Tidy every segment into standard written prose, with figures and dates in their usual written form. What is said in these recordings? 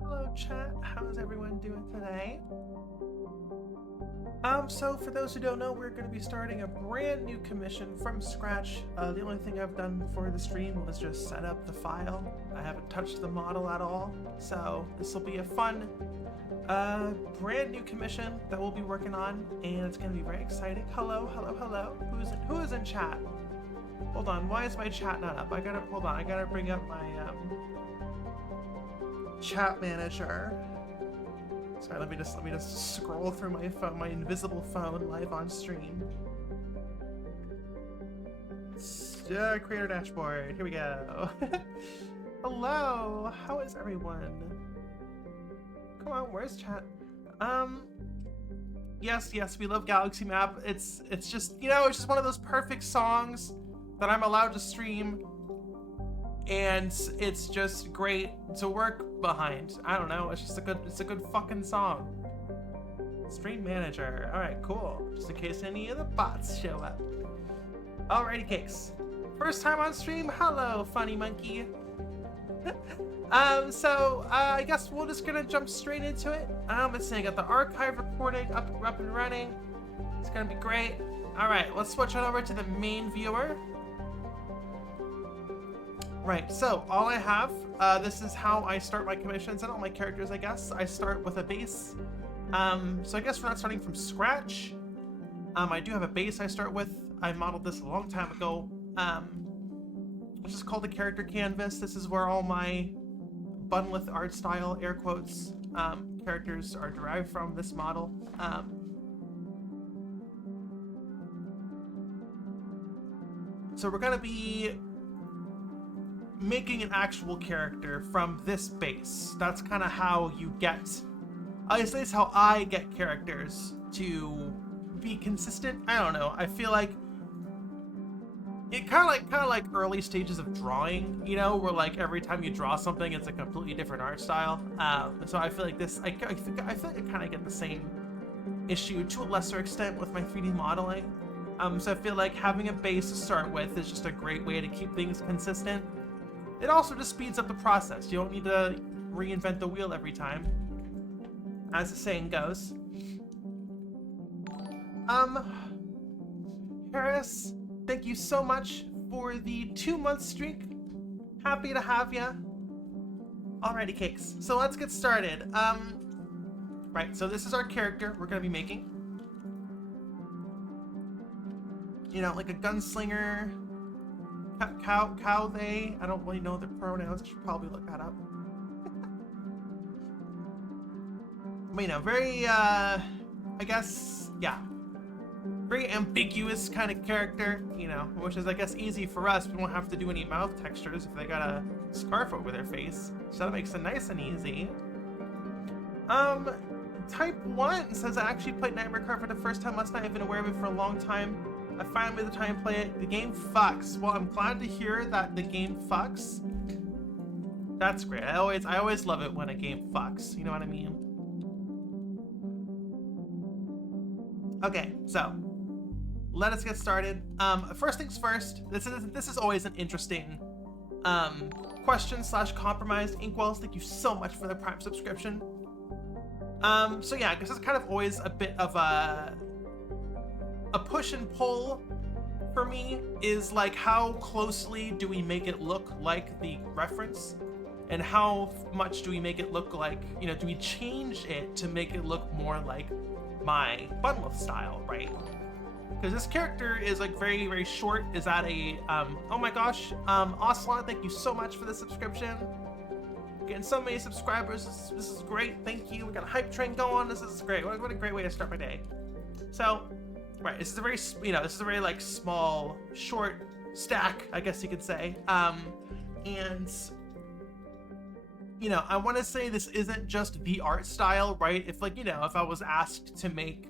Hello chat, how is everyone doing today? So for those who don't know, we're going to be starting a brand new commission from scratch. The only thing I've done before the stream was just set up the file. I haven't touched the model at all, so this will be a fun, brand new commission that we'll be working on, and it's going to be very exciting. Hello, hello, hello. Who is in chat? Hold on, why is my chat not up? I gotta bring up my chat manager. Sorry, let me just scroll through my phone, my invisible phone, live on stream. Creator dashboard. Here we go. Hello. How is everyone? Come on, where's chat? Yes, we love Galaxy Map. It's just, you know, it's just one of those perfect songs that I'm allowed to stream, and it's just great to work behind. I don't know, it's a good fucking song. Stream manager. Alright, cool. Just in case any of the bots show up. Alrighty, cakes. First time on stream, hello, funny monkey. I guess we're just gonna jump straight into it. Let's see, I got the archive recording up and running. It's gonna be great. Alright, let's switch on over to the main viewer. Right, so all I have, this is how I start my commissions and all my characters, I guess. I start with a base. So I guess we're not starting from scratch. I do have a base I start with. I modeled this a long time ago, which is called the character canvas. This is where all my Bunlith art style, air quotes, characters are derived from this model. So we're gonna be making an actual character from this base. That's kind of how you get, at least how I get characters to be consistent. I don't know, I feel like it kind of like early stages of drawing, you know, where like every time you draw something it's a completely different art style. So I feel like this, I feel like I kind of get the same issue to a lesser extent with my 3D modeling. So I feel like having a base to start with is just a great way to keep things consistent. It also just speeds up the process. You don't need to reinvent the wheel every time, as the saying goes. Harris, thank you so much for the 2-month streak. Happy to have ya. Alrighty, cakes. So let's get started. Right, so this is our character we're gonna be making. You know, like a gunslinger. They, I don't really know their pronouns. I should probably look that up. But, you know, very, I guess, yeah. Very ambiguous kind of character, you know, which is, I guess, easy for us. We won't have to do any mouth textures if they got a scarf over their face. So that makes it nice and easy. Type 1 says, I actually played Nightmare Car for the first time last night. I've been aware of it for a long time. I finally made the time to play it. The game fucks. Well, I'm glad to hear that the game fucks. That's great. I always love it when a game fucks. You know what I mean? Okay, so let us get started. First things first. This is always an interesting question / compromise. Inkwells, thank you so much for the Prime subscription. So yeah, I guess it's kind of always a bit of a push and pull for me, is like how closely do we make it look like the reference, and how much do we make it look like, you know, do we change it to make it look more like my Bunlith style, right? Because this character is like very, very short. Is that a oh my gosh, Ocelot, thank you so much for the subscription. Getting so many subscribers, this is great, thank you. We got a hype train going, this is great. What a great way to start my day. So right, this is a very, you know, this is a very like small, short stack, I guess you could say. And you know, I want to say this isn't just the art style, right? If like, you know, if I was asked to make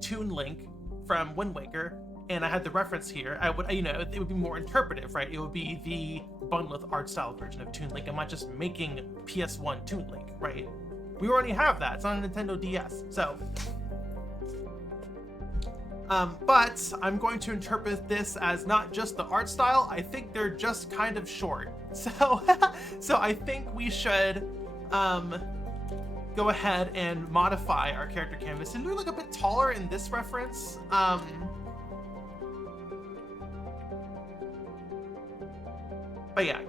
Toon Link from Wind Waker and I had the reference here, I would, you know, it would be more interpretive, right? It would be the Bunlith art style version of Toon Link. I'm not just making PS1 Toon Link, right? We already have that. It's on a Nintendo DS. So But I'm going to interpret this as not just the art style. I think they're just kind of short. So, so I think we should go ahead and modify our character canvas and look a bit taller in this reference. But yeah.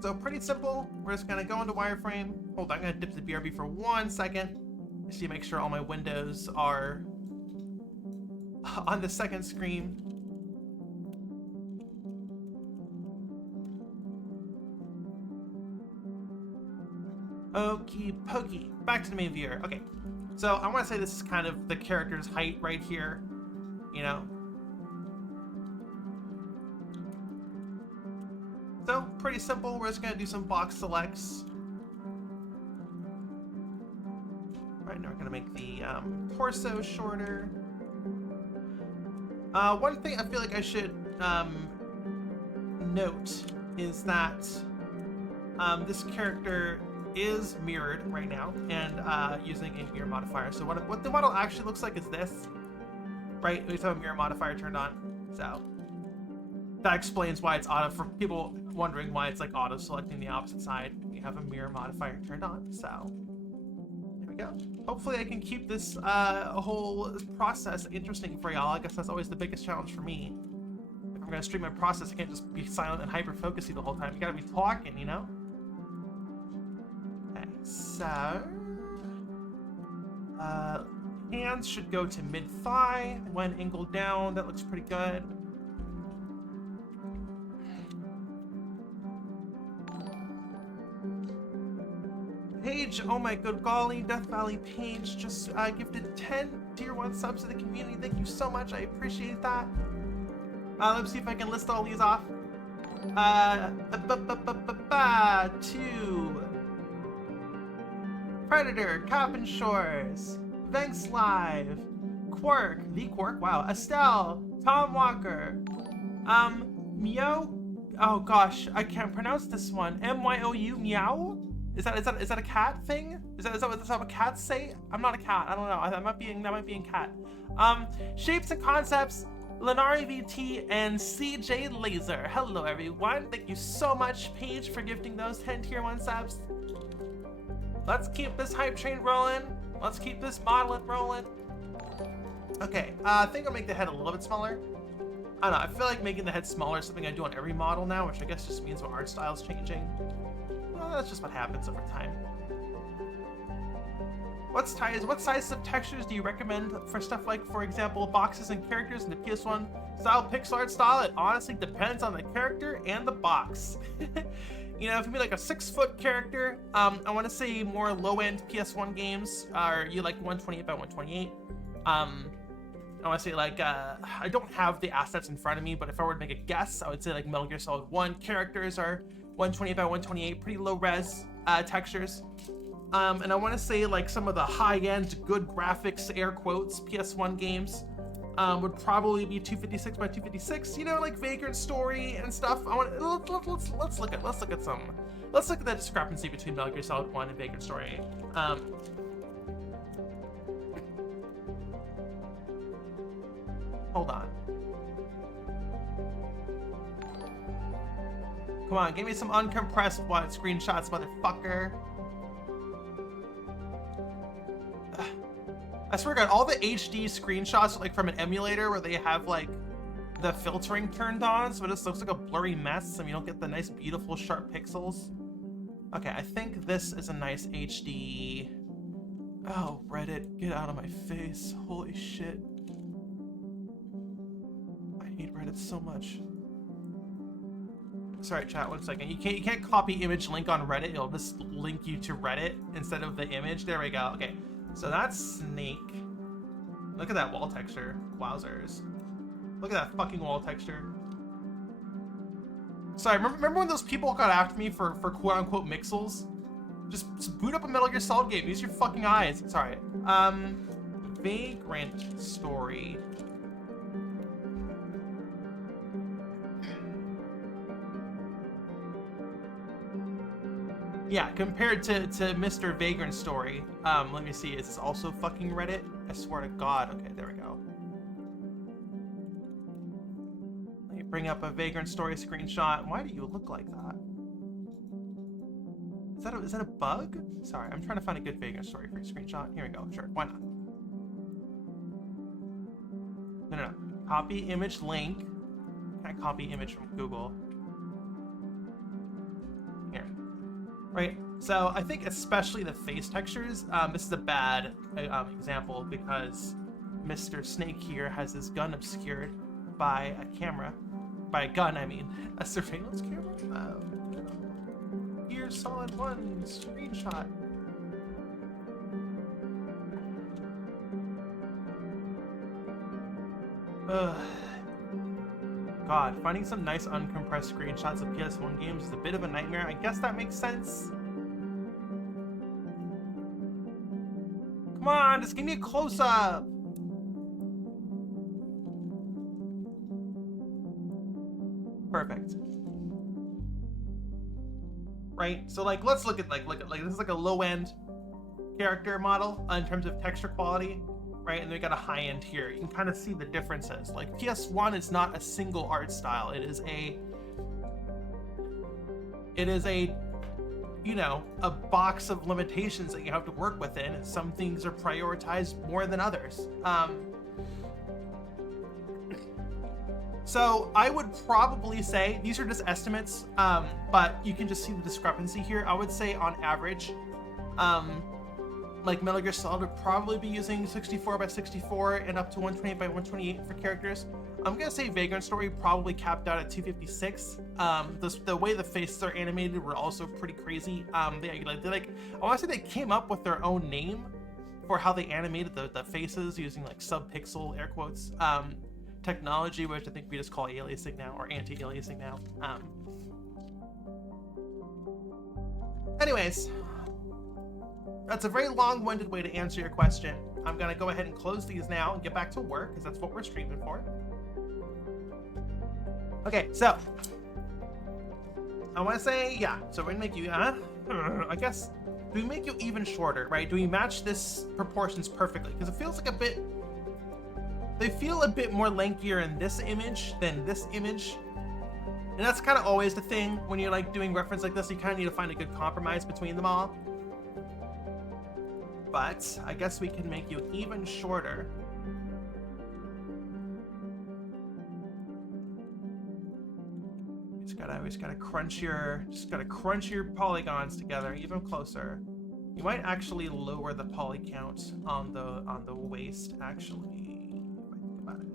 So pretty simple. We're just gonna go into wireframe. Hold on, I'm gonna dip the BRB for 1 second. Just to make sure all my windows are on the second screen. Okie pokey. Back to the main viewer. Okay. So I want to say this is kind of the character's height right here. You know. So pretty simple. We're just gonna do some box selects. Right now we're gonna make the torso shorter. One thing I feel like I should note is that this character is mirrored right now and using a mirror modifier. So what the model actually looks like is this, right? We have a mirror modifier turned on. So that explains why it's auto, for people wondering why it's like auto selecting the opposite side. We have a mirror modifier turned on. So there we go. Hopefully I can keep this whole process interesting for y'all. I guess that's always the biggest challenge for me. If I'm gonna stream my process, I can't just be silent and hyper-focusy the whole time. You gotta be talking, you know? Okay, so hands should go to mid-thigh when angled down. That looks pretty good. Paige, oh my good golly, Death Valley Paige just gifted 10 tier 1 subs to the community. Thank you so much. I appreciate that. Let's see if I can list all these off. To Predator, Coppin Shores, Venks Live, Quirk, the Quirk, wow, Estelle, Tom Walker, Meow, oh gosh, I can't pronounce this one. MYOU, Meow? Is that a cat thing? Is that what cats say? I'm not a cat. I don't know. That might be in cat. Shapes and Concepts, Lenari VT, and CJ Laser. Hello everyone. Thank you so much, Paige, for gifting those 10 tier 1 subs. Let's keep this hype train rolling. Let's keep this modeling rolling. Okay, I think I'll make the head a little bit smaller. I don't know. I feel like making the head smaller is something I do on every model now, which I guess just means my art style is changing. Well, that's just what happens over time. What sizes of textures do you recommend for stuff like, for example, boxes and characters in the PS1 style pixel art style? It honestly depends on the character and the box. You know, if you mean like a 6-foot character, I want to say more low-end PS1 games are you like 128 by 128. I want to say like I don't have the assets in front of me, but if I were to make a guess, I would say like Metal Gear Solid 1 characters are 128 by 128, pretty low res textures. And I want to say like some of the high-end good graphics, air quotes, PS1 games would probably be 256 by 256. You know, like Vagrant Story and stuff. Let's look at the discrepancy between Metal Gear Solid 1 and Vagrant Story. Hold on. Come on, give me some uncompressed screenshots, motherfucker. I swear to God, all the HD screenshots are like from an emulator where they have like the filtering turned on, so it just looks like a blurry mess and you don't get the nice, beautiful, sharp pixels. Okay, I think this is a nice HD. Oh, Reddit, get out of my face. Holy shit. I hate Reddit so much. Sorry, chat, 1 second. You can't copy image link on Reddit. It'll just link you to Reddit instead of the image. There we go. Okay, so that's Snake. Look at that wall texture. Wowzers. Look at that fucking wall texture. Sorry, remember when those people got after me for quote-unquote mixels? Just boot up a Metal Gear Solid game. Use your fucking eyes. Sorry. Vagrant Story. Yeah, compared to Mr. Vagrant's story. Let me see. Is this also fucking Reddit? I swear to God. Okay, there we go. Let me bring up a Vagrant story screenshot. Why do you look like that? Is that a bug? Sorry, I'm trying to find a good Vagrant story for a screenshot. Here we go. Sure, why not? No. Copy image link. Can't copy image from Google. Here. Right. So I think especially the face textures, this is a bad example because Mr. Snake here has his gun obscured by a camera. By a gun, I mean. A surveillance camera? Here's Solid 1 screenshot. God, finding some nice uncompressed screenshots of PS1 games is a bit of a nightmare. I guess that makes sense. Come on, just give me a close-up. Perfect. Right, so like let's look at like this is like a low-end character model in terms of texture quality. Right, and then we got a high end here. You can kind of see the differences. Like PS1 is not a single art style. It is a you know, a box of limitations that you have to work within. Some things are prioritized more than others. So I would probably say these are just estimates, but you can just see the discrepancy here. I would say on average, like Metal Gear Solid would probably be using 64 by 64 and up to 128 by 128 for characters. I'm gonna say Vagrant Story probably capped out at 256. The way the faces are animated were also pretty crazy. I want to say they came up with their own name for how they animated the faces using like sub-pixel air quotes technology, which I think we just call aliasing now, or anti-aliasing now. Anyways. That's a very long-winded way to answer your question. I'm gonna go ahead and close these now and get back to work, because that's what we're streaming for. Okay, so I want to say, yeah, so we're gonna make you, I guess, do we make you even shorter, right? Do we match this proportions perfectly? Because it feels like they feel a bit more lankier in this image than this image. And that's kind of always the thing when you're like doing reference like this, you kind of need to find a good compromise between them all. But I guess we can make you even shorter. Just gotta crunch your polygons together even closer. You might actually lower the poly count on the waist, actually, if I think about it.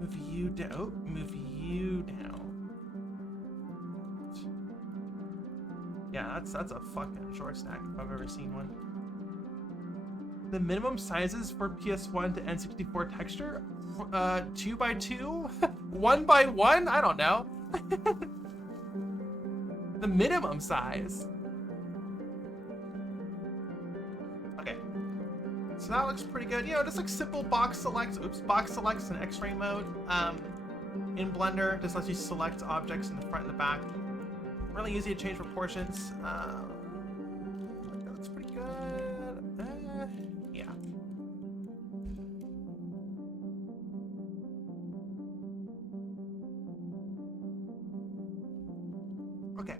Move you down. Oh, move you down. Yeah, that's a fucking short stack if I've ever seen one. The minimum sizes for PS1 to N64 texture? 2x2? 1x1? I don't know. The minimum size. Okay. So that looks pretty good. You know, just like simple box selects in X-ray mode. In Blender, just lets you select objects in the front and the back. Really easy to change proportions. That's pretty good. Yeah. Okay.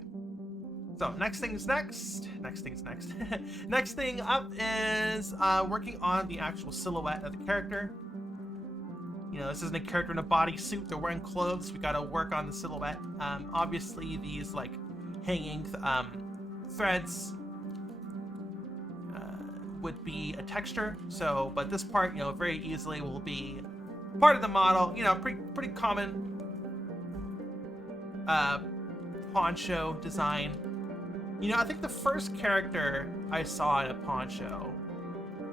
So next thing's next. Next thing up is working on the actual silhouette of the character. You know, this isn't a character in a bodysuit. They're wearing clothes. We gotta work on the silhouette. Obviously, these like hanging threads would be a texture. So, but this part, you know, very easily will be part of the model. You know, pretty common poncho design. You know, I think the first character I saw in a poncho,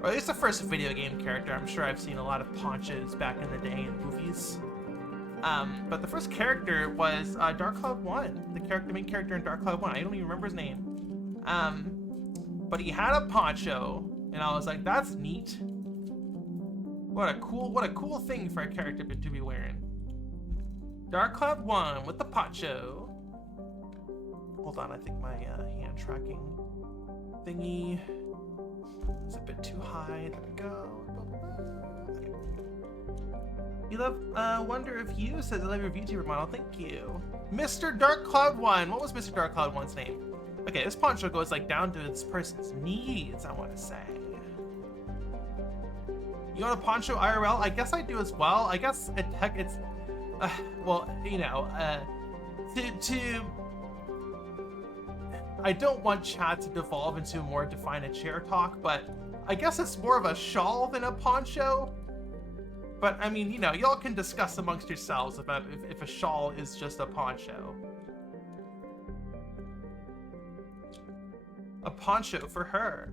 or at least the first video game character, I'm sure I've seen a lot of ponchos back in the day in movies. But the first character was Dark Cloud 1, the main character in Dark Cloud 1. I don't even remember his name. But he had a poncho, and I was like, that's neat. What a cool thing for a character to be wearing. Dark Cloud 1 with the poncho. Hold on, I think my hand tracking thingy is a bit too high. There we go. Okay. You love Wonder of You says I love your VTuber model. Thank you. Mr. Dark Cloud 1. What was Mr. Dark Cloud 1's name? Okay, this poncho goes like down to this person's knees, I want to say. You own a poncho IRL? I guess I do as well. I guess it's well, you know, I don't want chat to devolve into more define a chair talk, but I guess it's more of a shawl than a poncho. But I mean, you know, y'all can discuss amongst yourselves about if a shawl is just a poncho. A poncho for her.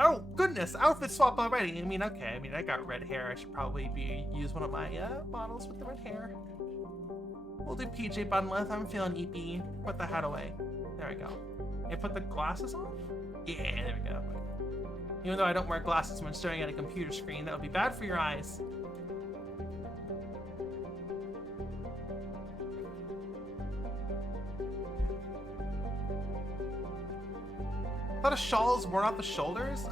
Oh goodness, outfit swap already. I mean, okay. I mean, I got red hair. I should probably use one of my models with the red hair. We'll do PJ Bunleth. I'm feeling EP. Put the hat away. There we go. And put the glasses on. Yeah, there we go. Even though I don't wear glasses when staring at a computer screen, that would be bad for your eyes. I thought a shawl is worn off the shoulders.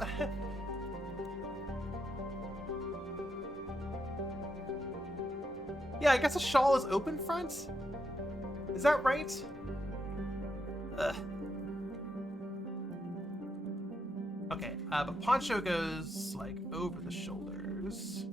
Yeah, I guess a shawl is open front. Is that right? Ugh. Okay, but poncho goes like over the shoulders.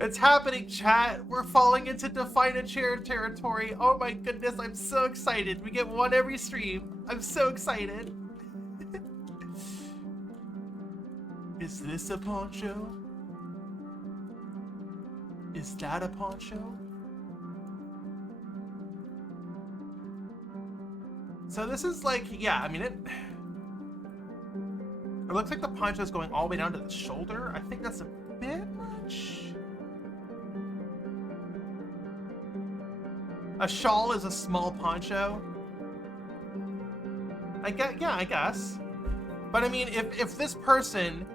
It's happening, chat. We're falling into define a chair territory. Oh my goodness, I'm so excited. We get one every stream. I'm so excited. Is this a poncho? Is that a poncho? So this is like, yeah, I mean, it looks like the poncho is going all the way down to the shoulder. I think that's a bit much. A shawl is a small poncho. I guess. But I mean, if this person,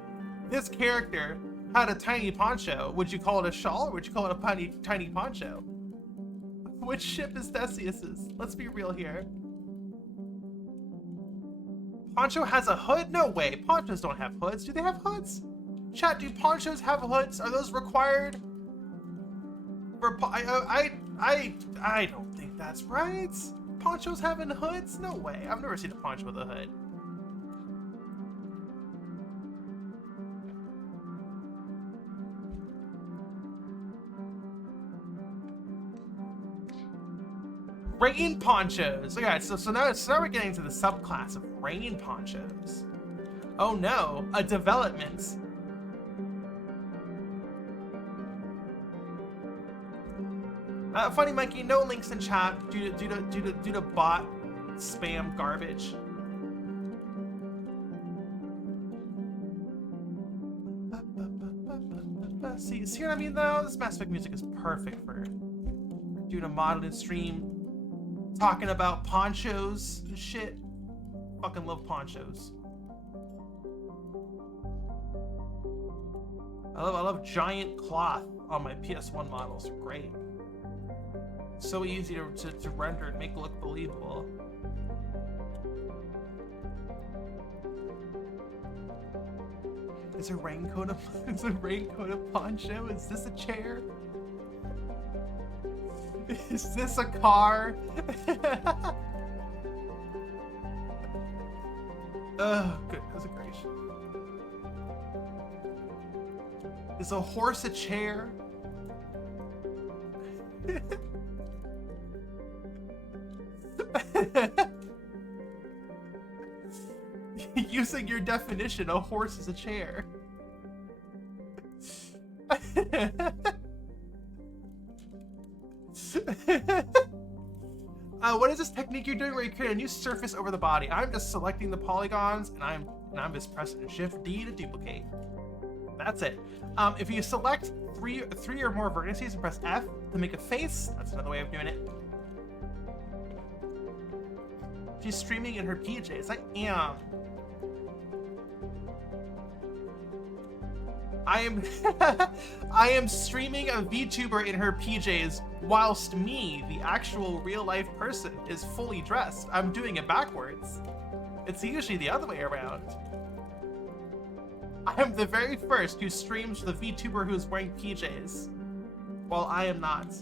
this character, had a tiny poncho, would you call it a shawl or would you call it a tiny poncho? Which ship is Theseus's? Let's be real here. Poncho has a hood? No way. Ponchos don't have hoods. Do they have hoods? Chat, do ponchos have hoods? Are those required? I don't think that's right. Ponchos having hoods? No way. I've never seen a poncho with a hood. Rain ponchos. Okay, so now we're getting to the subclass of rain ponchos. Oh no, a development. Funny monkey, no links in chat due to bot spam garbage. See what I mean though? This Mass Effect music is perfect for doing a modded stream. Talking about ponchos and shit. Fucking love ponchos. I love giant cloth on my PS1 models. They're great. So easy to render and make look believable. Is a raincoat a poncho? Is this a chair? Is this a car? Oh, goodness gracious. Is a horse a chair? Using your definition, a horse is a chair. What is this technique you're doing where you create a new surface over the body? I'm just selecting the polygons and I'm just pressing Shift D to duplicate. That's it. If you select three or more vertices and press F to make a face, that's another way of doing it. She's streaming in her PJs. I am. I am I am streaming a VTuber in her PJs whilst me, the actual real life person, is fully dressed. I'm doing it backwards. It's usually the other way around. I am the very first who streams the VTuber who's wearing PJs, while I am not.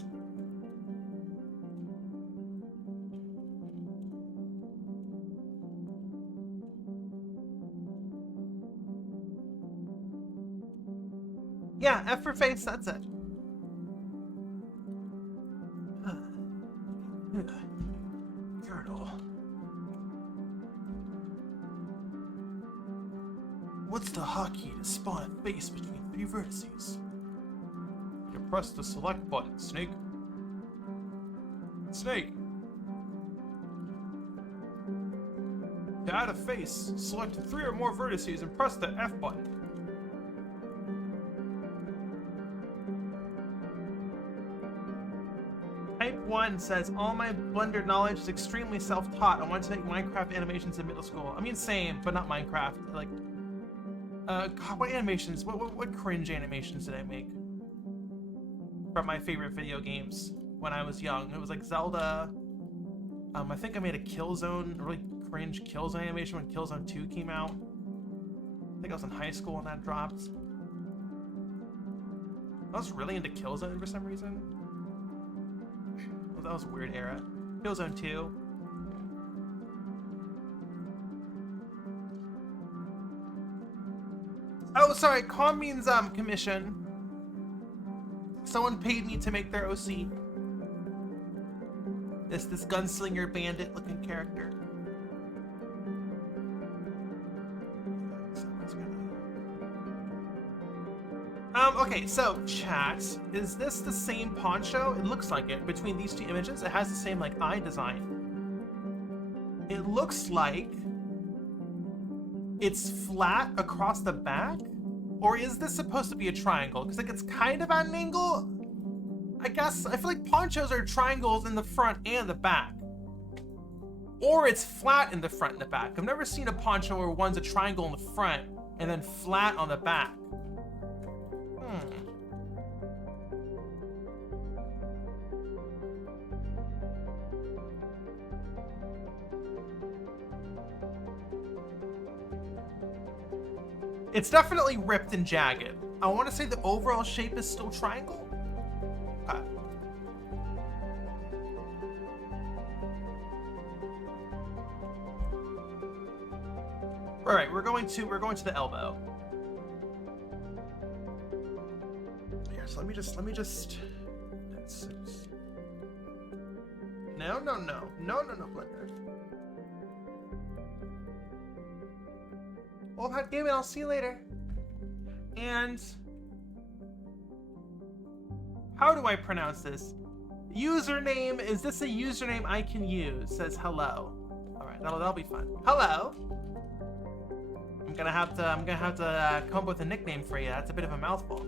Yeah, F for face, that's it. Colonel. What's the hotkey to spawn a face between 3 vertices? You press the select button, Snake. Snake! To add a face, select 3 or more vertices and press the F button. Type 1 says, all my Blender knowledge is extremely self-taught. I wanted to make Minecraft animations in middle school. I mean, same, but not Minecraft. Like, God, what animations? What cringe animations did I make from my favorite video games when I was young? It was like Zelda. I think I made a Killzone, a really cringe Killzone animation when Killzone 2 came out. I think I was in high school when that dropped. I was really into Killzone for some reason. That was a weird era. Killzone 2. Oh, sorry. Com means commission. Someone paid me to make their OC. This gunslinger bandit looking character. Okay, so chat, is this the same poncho? It looks like it. Between these 2 images, it has the same like eye design. It looks like it's flat across the back, or is this supposed to be a triangle? Because like it's kind of at an angle. I guess I feel like ponchos are triangles in the front and the back, or it's flat in the front and the back. I've never seen a poncho where one's a triangle in the front and then flat on the back. It's definitely ripped and jagged. I want to say the overall shape is still triangle. Okay. All right, we're going to the elbow. Here, so let me just. No, Blender. Well, hot gaming, I'll see you later. And how do I pronounce this? Username, is this a username I can use? Says hello. All right, that'll be fun. Hello. I'm gonna have to come up with a nickname for you. That's a bit of a mouthful.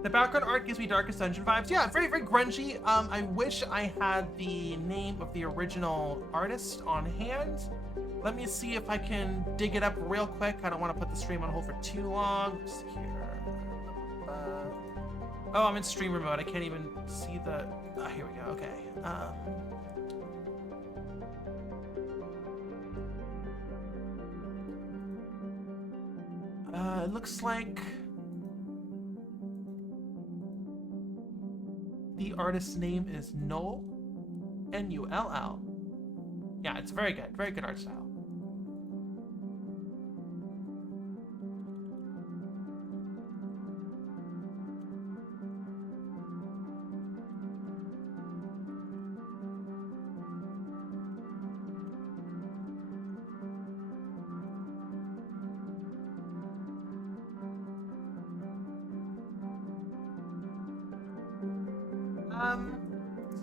The background art gives me Darkest Dungeon vibes. Yeah, very, very grungy. I wish I had the name of the original artist on hand. Let me see if I can dig it up real quick. I don't want to put the stream on hold for too long. Just here. Oh, I'm in streamer mode. I can't even see the... Oh, here we go. Okay. It looks like... the artist's name is Null, N-U-L-L. Yeah, it's very good art style.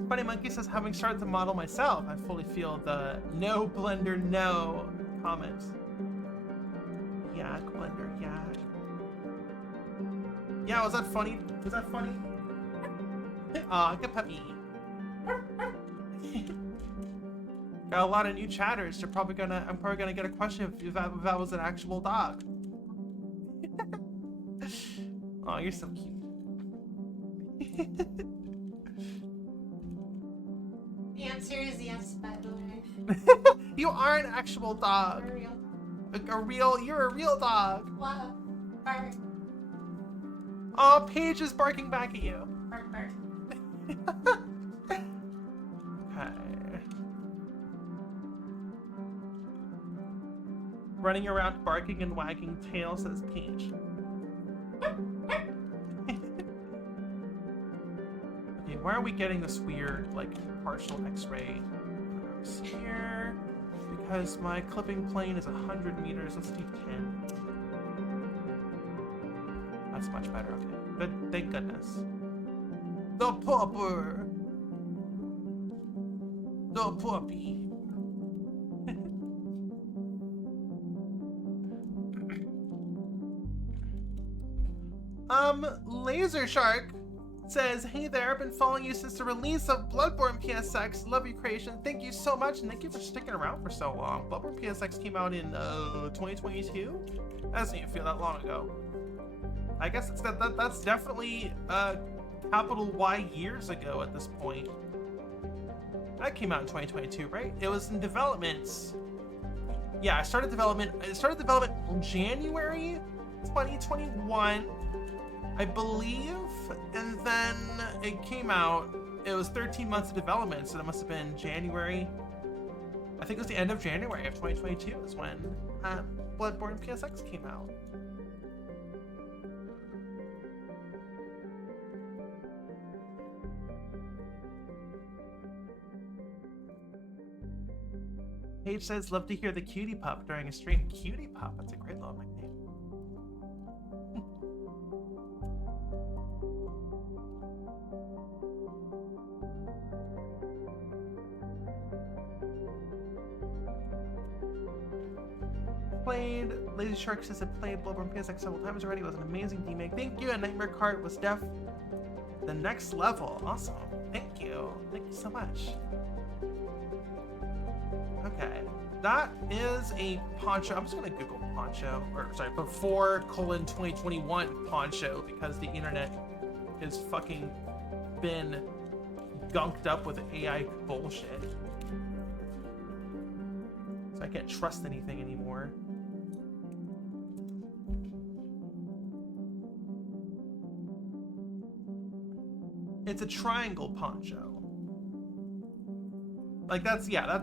Funny Monkey says, having started to model myself, I fully feel the no Blender no comment. Yak, Blender, yak. Yeah, was that funny? Was that funny? Aw, good puppy. Got a lot of new chatters. I'm probably gonna get a question if that was an actual dog. Oh, you're so cute. The answer is yes, by the way. You are an actual dog. You're a real dog. What? Bark. Oh, Paige is barking back at you. Bark, bark. Okay. Running around barking and wagging tail, says Paige. Okay, why are we getting this weird, like, partial x-ray here? Because my clipping plane is 100 meters. Let's do 10. That's much better. Okay. Good. Thank goodness. The pupper. The puppy. Laser Shark says, hey there, I've been following you since the release of Bloodborne PSX. Love your creation. Thank you so much, and thank you for sticking around for so long. Bloodborne PSX came out in 2022? That doesn't even feel that long ago. I guess it's that's definitely capital Y years ago at this point. That came out in 2022, right? It was in development. Yeah, it started development in January 2021. I believe, and then it came out. It was 13 months of development, so it must have been January. I think it was the end of January of 2022 is when Bloodborne PSX came out. Paige says, love to hear the cutie pup during a stream. Cutie pup, that's a great little nickname. Played, Lazy Shark says I played Bloodborne PSX several times already. It was an amazing remake. Thank you, and Nightmare Cart was the next level. Awesome. Thank you so much. Okay, that is a poncho. I'm just gonna Google poncho, or sorry, before :2021 poncho, because the internet has fucking been gunked up with AI bullshit. So I can't trust anything anymore. It's a triangle poncho. Like that's, yeah,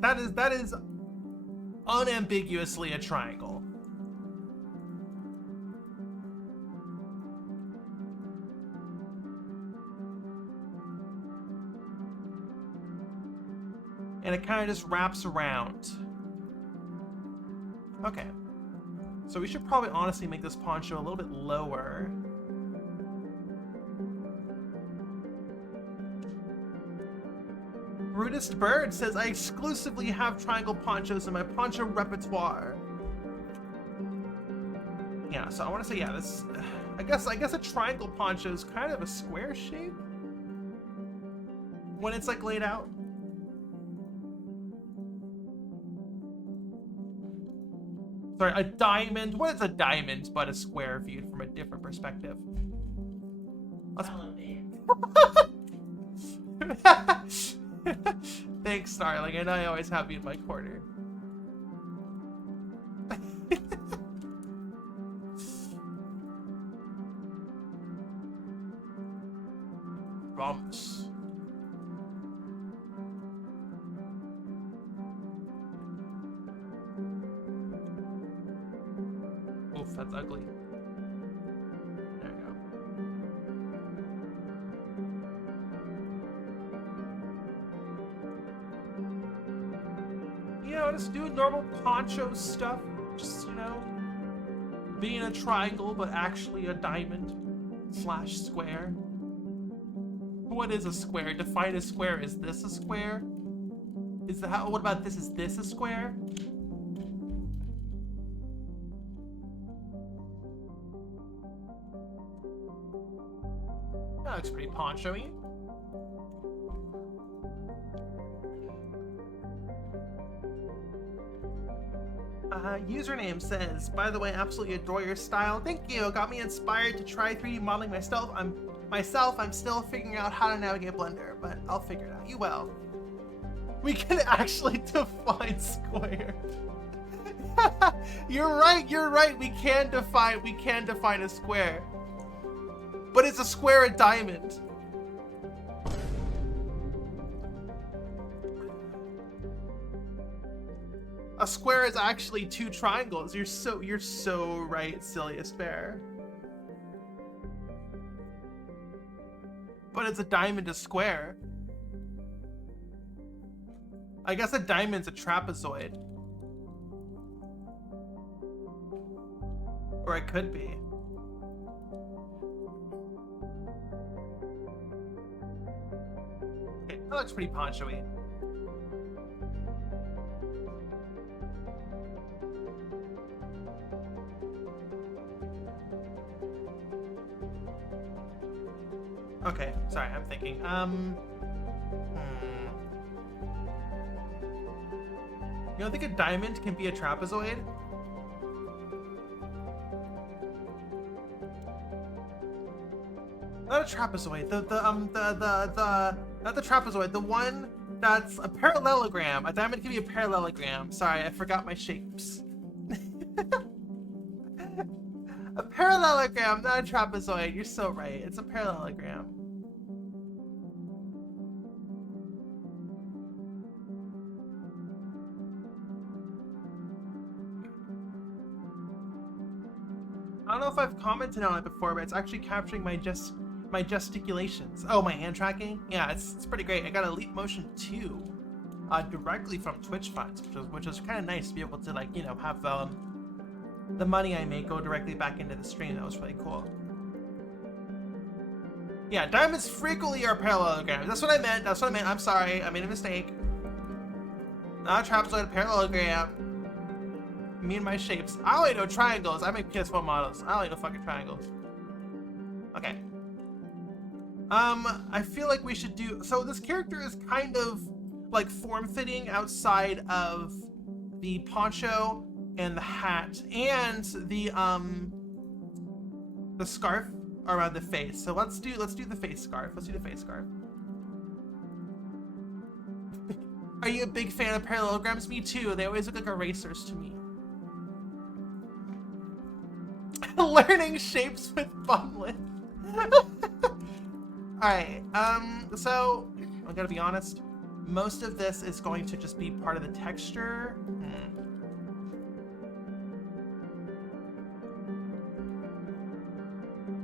that is unambiguously a triangle. And it kind of just wraps around. Okay. So we should probably honestly make this poncho a little bit lower. Rudest Bird says, I exclusively have triangle ponchos in my poncho repertoire. Yeah, so I want to say, yeah, this, I guess a triangle poncho is kind of a square shape when it's like laid out. Sorry, a diamond. What is a diamond but a square viewed from a different perspective? Thanks, Starling. I know I always have you in my corner. Bumps. Oof, that's ugly. There we go. You know, just doing normal poncho stuff. Just, you know, being a triangle, but actually a diamond / square. What is a square? Define a square. Is this a square? Is the how? What about this? Is this a square? That looks pretty poncho-y. Username says, by the way, absolutely adore your style. Thank you. Got me inspired to try 3D modeling myself. I'm still figuring out how to navigate Blender, but I'll figure it out. You will. We can actually define square. You're right. We can define a square. But it's a square a diamond. A square is actually 2 triangles. You're so right, silliest bear. But it's a diamond a square. I guess a diamond's a trapezoid. Or it could be. Okay, that looks pretty poncho-y. Okay, sorry, I'm thinking. You don't think a diamond can be a trapezoid? Not a trapezoid. Not the trapezoid. The one that's a parallelogram. A diamond can be a parallelogram. Sorry, I forgot my shapes. A parallelogram, not a trapezoid. You're so right. It's a parallelogram. I don't know if I've commented on it before, but it's actually capturing my gesticulations. Oh, my hand tracking? Yeah, it's pretty great. I got a Leap Motion 2 directly from Twitch funds, which is kind of nice to be able to, like, you know, have the money I make go directly back into the stream. That was really cool. Yeah, diamonds frequently are parallelograms. That's what I meant. I'm sorry. I made a mistake. Not a trapezoid, a parallelogram. Me and my shapes. I only know triangles. I make PS4 models. I only know fucking triangles. Okay. I feel like we should do... So this character is kind of, like, form-fitting outside of the poncho and the hat and the scarf around the face. So let's do the face scarf. Let's do the face scarf. Are you a big fan of parallelograms? Me too. They always look like erasers to me. Learning shapes with Bumlet. Alright, so I gotta be honest. Most of this is going to just be part of the texture.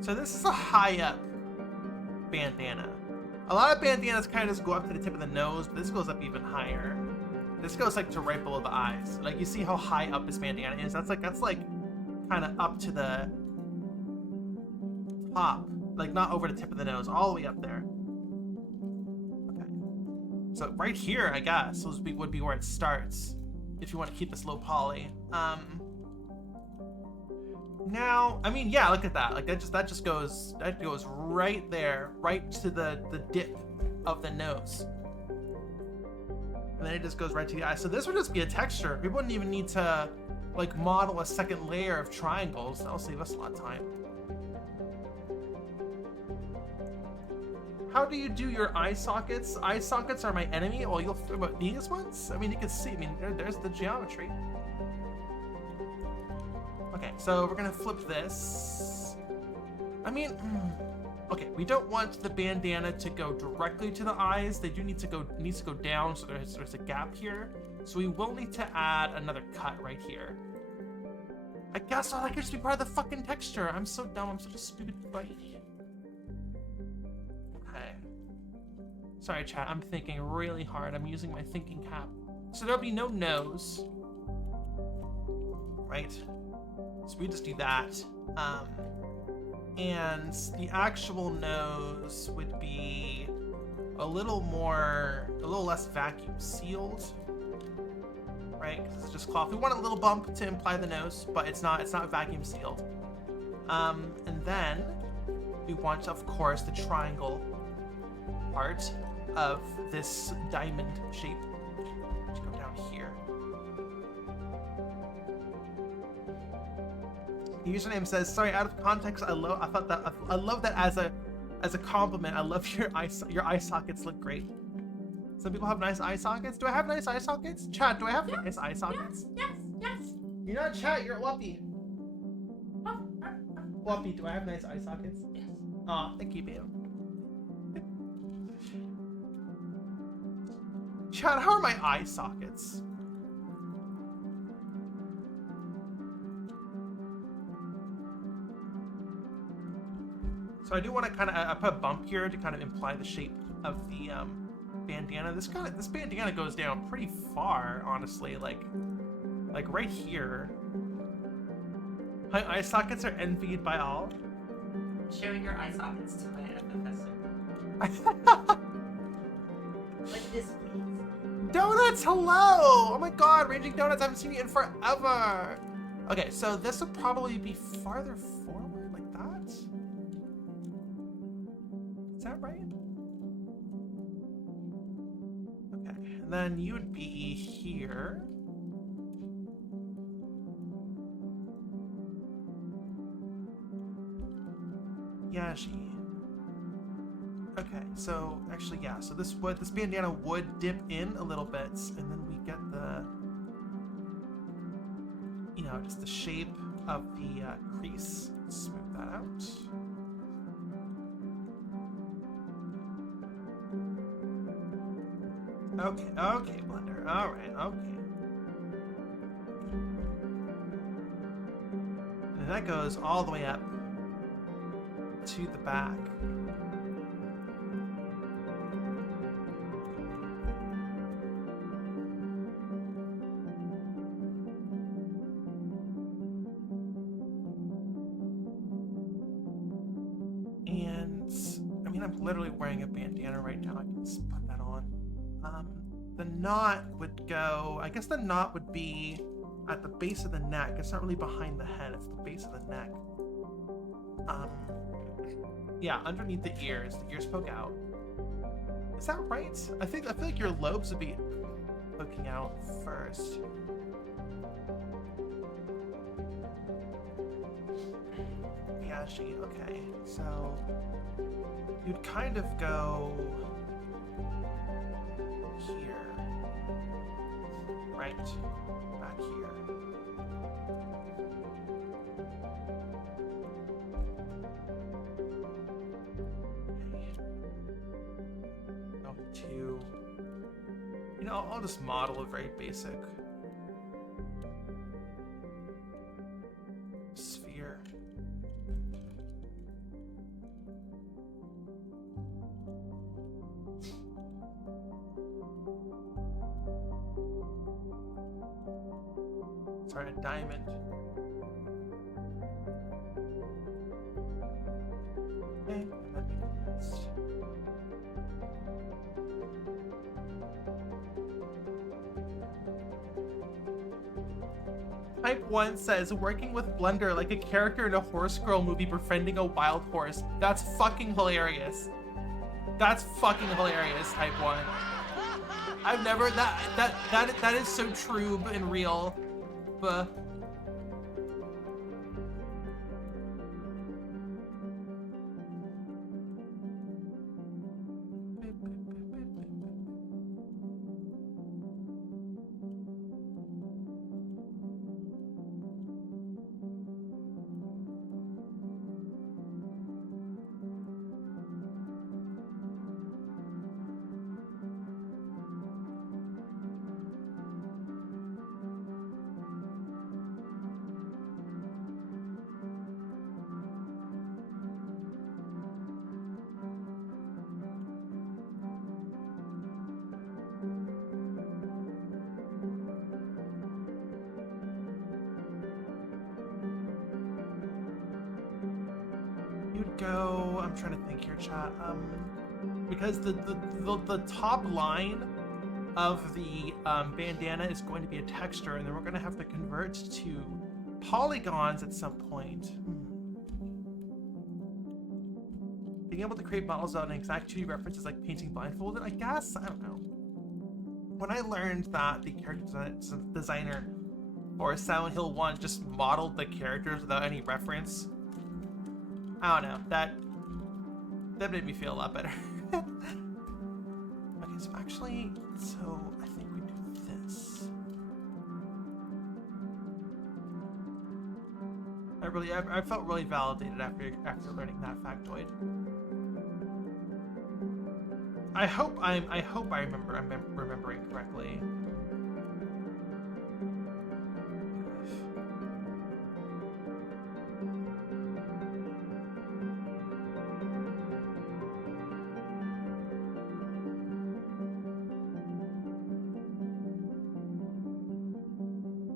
So this is a high up bandana. A lot of bandanas kind of just go up to the tip of the nose, but this goes up even higher. This goes like to right below the eyes. Like you see how high up this bandana is? That's like kind of up to the top. Like not over the tip of the nose, all the way up there. Okay. So right here, I guess, would be where it starts. If you want to keep this low poly. Now, I mean, yeah, look at that. Like that goes right there, right to the dip of the nose. And then it just goes right to the eye. So this would just be a texture. We wouldn't even need to like model a second layer of triangles. That'll save us a lot of time. How do you do your eye sockets? Eye sockets are my enemy. Well, you'll think about these ones. I mean, you can see. I mean, there's the geometry. Okay, so we're gonna flip this. I mean, okay, we don't want the bandana to go directly to the eyes. They do needs to go down, so there's a gap here. So we will need to add another cut right here. I guess that could just be part of the fucking texture. I'm so dumb. I'm such a stupid buddy. Okay. Sorry, chat. I'm thinking really hard. I'm using my thinking cap. So there'll be no nose. Right? So we just do that. And the actual nose would be a little less vacuum sealed. Right? Because it's just cloth. We want a little bump to imply the nose, but it's not vacuum sealed. And then we want, of course, the triangle part of this diamond shape. Let's go down here. The username says, "Sorry, out of context. I love that as a compliment. I love your eye sockets look great." Some people have nice eye sockets. Do I have nice eye sockets? Chat, do I have nice eye sockets? Yes. You're not chat. You're Whoopie. Whoopie, do I have nice eye sockets? Yes. Aw, thank you, babe. Chat, how are my eye sockets? So I do want to kind of, I put a bump here to kind of imply the shape of the bandana. This bandana goes down pretty far, honestly, like right here. My eye sockets are envied by all. Showing your eye sockets to my professor. Like this, please. Donuts, hello! Oh my god, Raging Donuts, I haven't seen you in forever. Okay, so this would probably be farther forward, like that. Is that right? Okay, and then you would be here. Yashi. Okay, so actually, yeah. So this bandana would dip in a little bit, and then we get the, you know, just the shape of the crease. Smooth that out. Okay, Blender. All right, okay. And that goes all the way up to the back. And I mean, I'm literally wearing a bandana right now. I can just put that on. The knot would go, I guess the knot would be at the base of the neck. It's not really behind the head, it's the base of the neck. Yeah, underneath the ears. The ears poke out. Is that right? I feel like your lobes would be poking out first. Yashi, okay. So you'd kind of go here. Right. Back here. To, you know, I'll just model a very basic sphere. Sorry, a diamond. Okay, let me do this. Type 1 says, working with Blender like a character in a horse girl movie befriending a wild horse. That's fucking hilarious. That's fucking hilarious, Type 1. I've never, that is so true and real. But go, I'm trying to think here, chat. Because the top line of the bandana is going to be a texture, and then we're going to have to convert to polygons at some point. Being able to create models on an exact 2D reference is like painting blindfolded, I guess? I don't know. When I learned that the character designer or Silent Hill 1 just modeled the characters without any reference. I don't know. That made me feel a lot better. Okay, so actually, I think we do this. I felt really validated after learning that factoid. I hope I'm remembering correctly.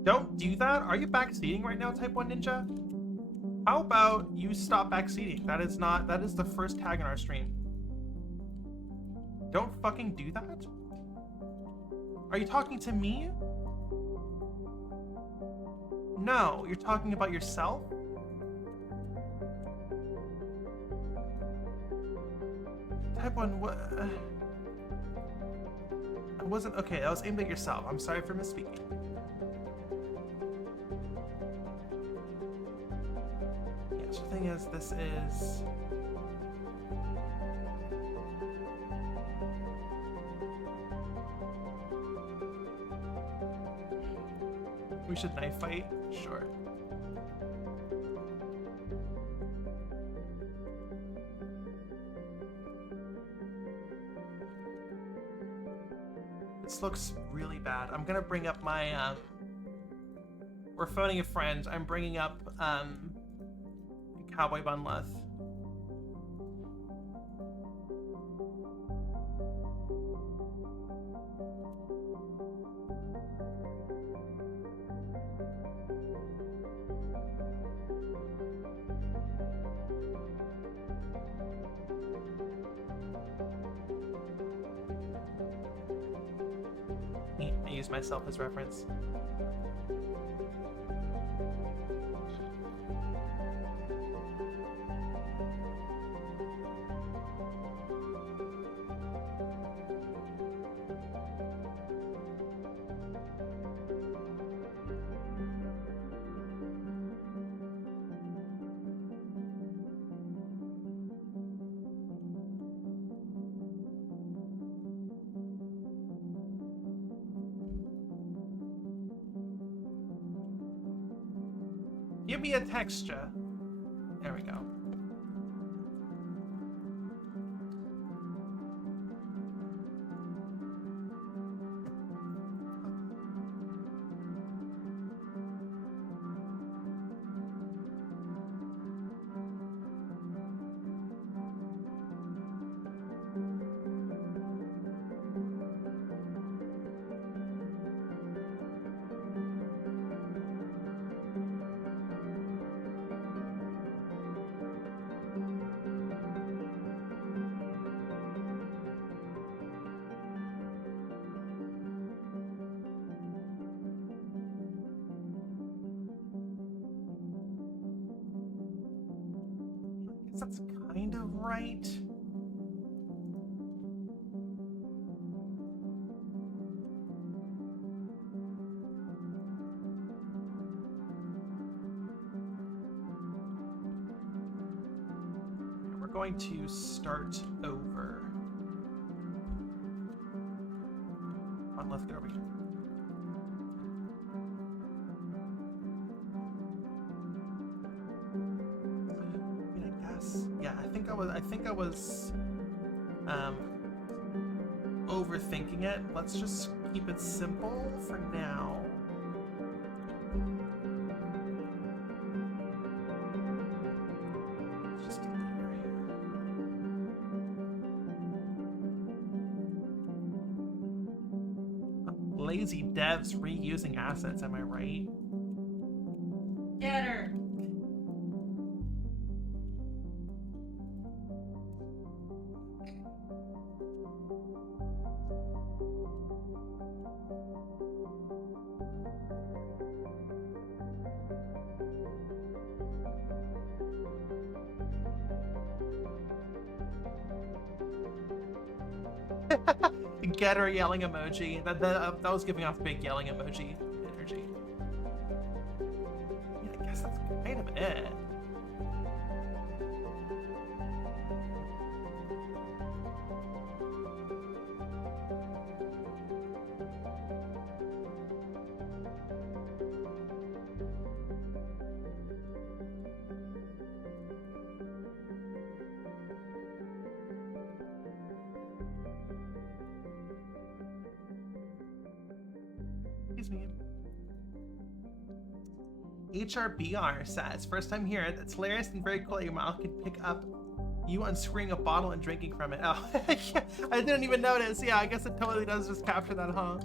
Don't do that. Are you backseating right now, Type 1 Ninja? How about you stop backseating? That is the first tag in our stream. Don't fucking do that. Are you talking to me? No, you're talking about yourself? Type 1, what? I wasn't, okay, that was aimed at yourself. I'm sorry for misspeaking. Yeah, so the thing is, this is... We should knife fight? Sure. This looks really bad. I'm gonna bring up my, we're phoning a friend. I'm bringing up, Cowboy Bunleth. I use myself as reference. Give me a texture. There we go. That's kind of right. We're going to start over. Let's get over here. Yeah, I think I was overthinking it. Let's just keep it simple for now. Just delete her here. Lazy devs reusing assets, am I right? Get her. Get her yelling emoji. That was giving off big yelling emoji energy. bit. Excuse me. HRBR says, first time here, that's hilarious and very cool. Your mouth can pick up you unscrewing a bottle and drinking from it. Oh, yeah, I didn't even notice. Yeah, I guess it totally does just capture that, huh?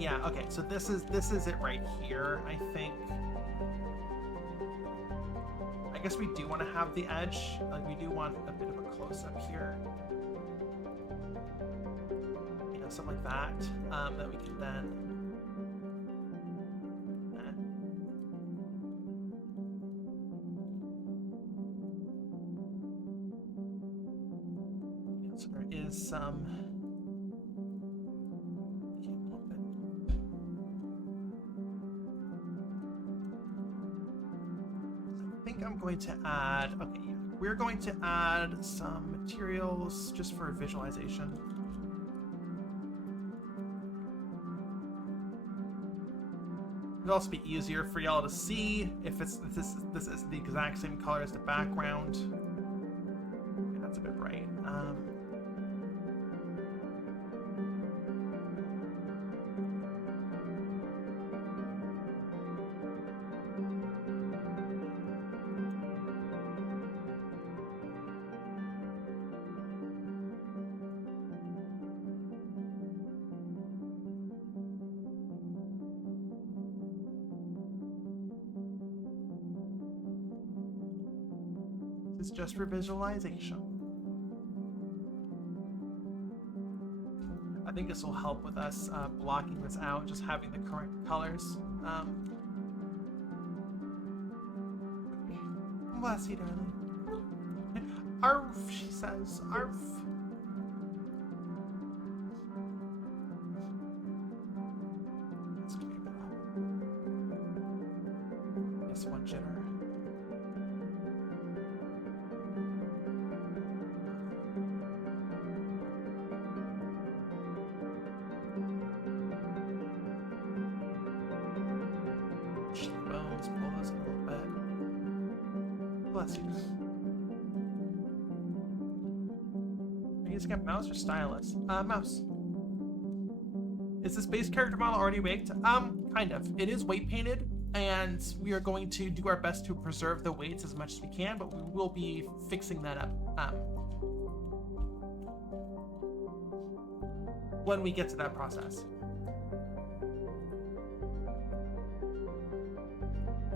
Yeah, okay, so this is it right here, I think. I guess we do want to have the edge. Like, we do want a bit of a close-up here. You know, something like that. That we can then... Yeah, so there is some... I'm going to add, okay, yeah, we're going to add some materials just for visualization. It'll also be easier for y'all to see if this is the exact same color as the background. Okay, that's a bit bright. It's just for visualization. I think this will help with us blocking this out, just having the current colors. Bless you, darling. Arf, she says. Arf. This one jitter. Bones, pull those a little bit. Bless you. Are you using a mouse or stylus? Mouse. Is this base character model already baked? Kind of. It is weight painted, and we are going to do our best to preserve the weights as much as we can, but we will be fixing that up when we get to that process.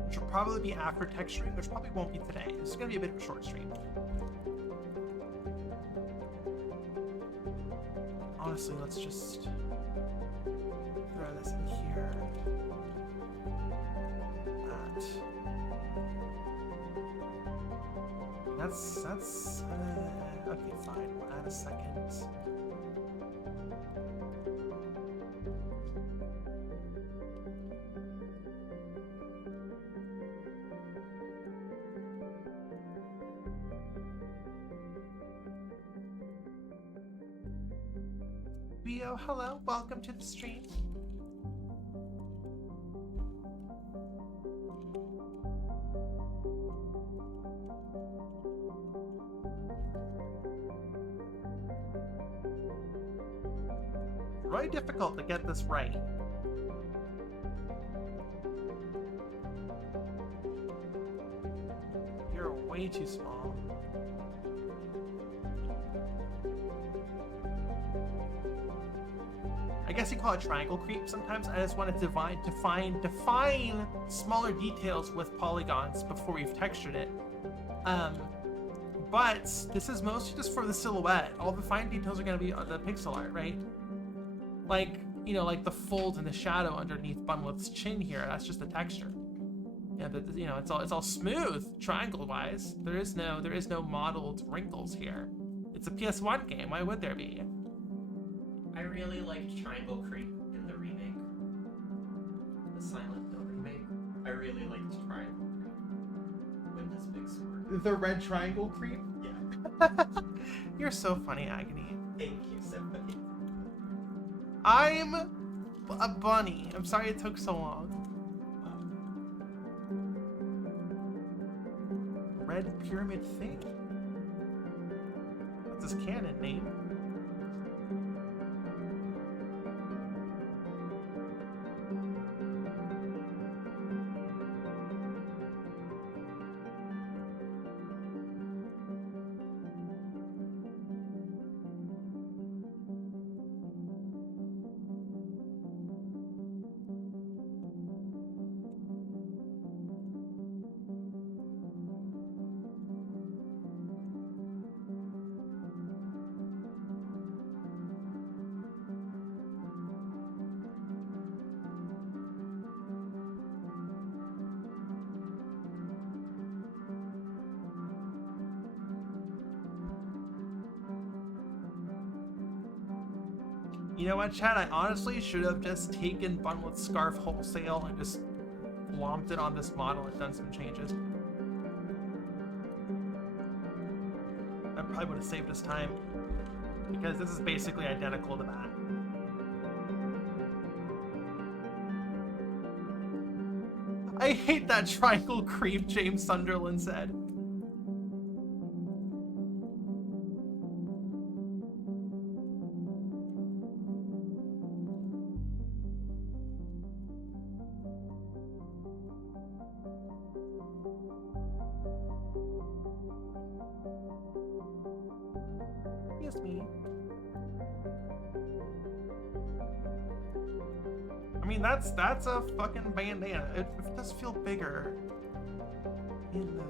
Which will probably be after texturing, which probably won't be today. This is going to be a bit of a short stream. Honestly, let's just throw this in here. That. That's okay, fine. We'll add a second. Leo, hello, welcome to the stream. Really difficult to get this right. You're way too small. I guess you call it triangle creep sometimes. I just wanted to define smaller details with polygons before we've textured it. But this is mostly just for the silhouette. All the fine details are going to be on the pixel art, right? Like, you know, like the fold and the shadow underneath Bunwith's chin here. That's just the texture. Yeah, but you know, it's all smooth triangle wise. There is no modeled wrinkles here. It's a PS1 game. Why would there be? I really liked Triangle Creep in the remake. The Silent Hill remake. I really liked Triangle Creep. With this big sword. The red triangle creep? Yeah. You're so funny, Agony. Thank you, Stephanie. I'm a bunny. I'm sorry it took so long. Red pyramid thing. What's his canon name? You know what, Chad? I honestly should have just taken Bundled Scarf wholesale and just glomped it on this model and done some changes. That probably would have saved us time, because this is basically identical to that. I hate that triangle creep, James Sunderland said. Me. I mean, that's a fucking bandana. It does feel bigger in the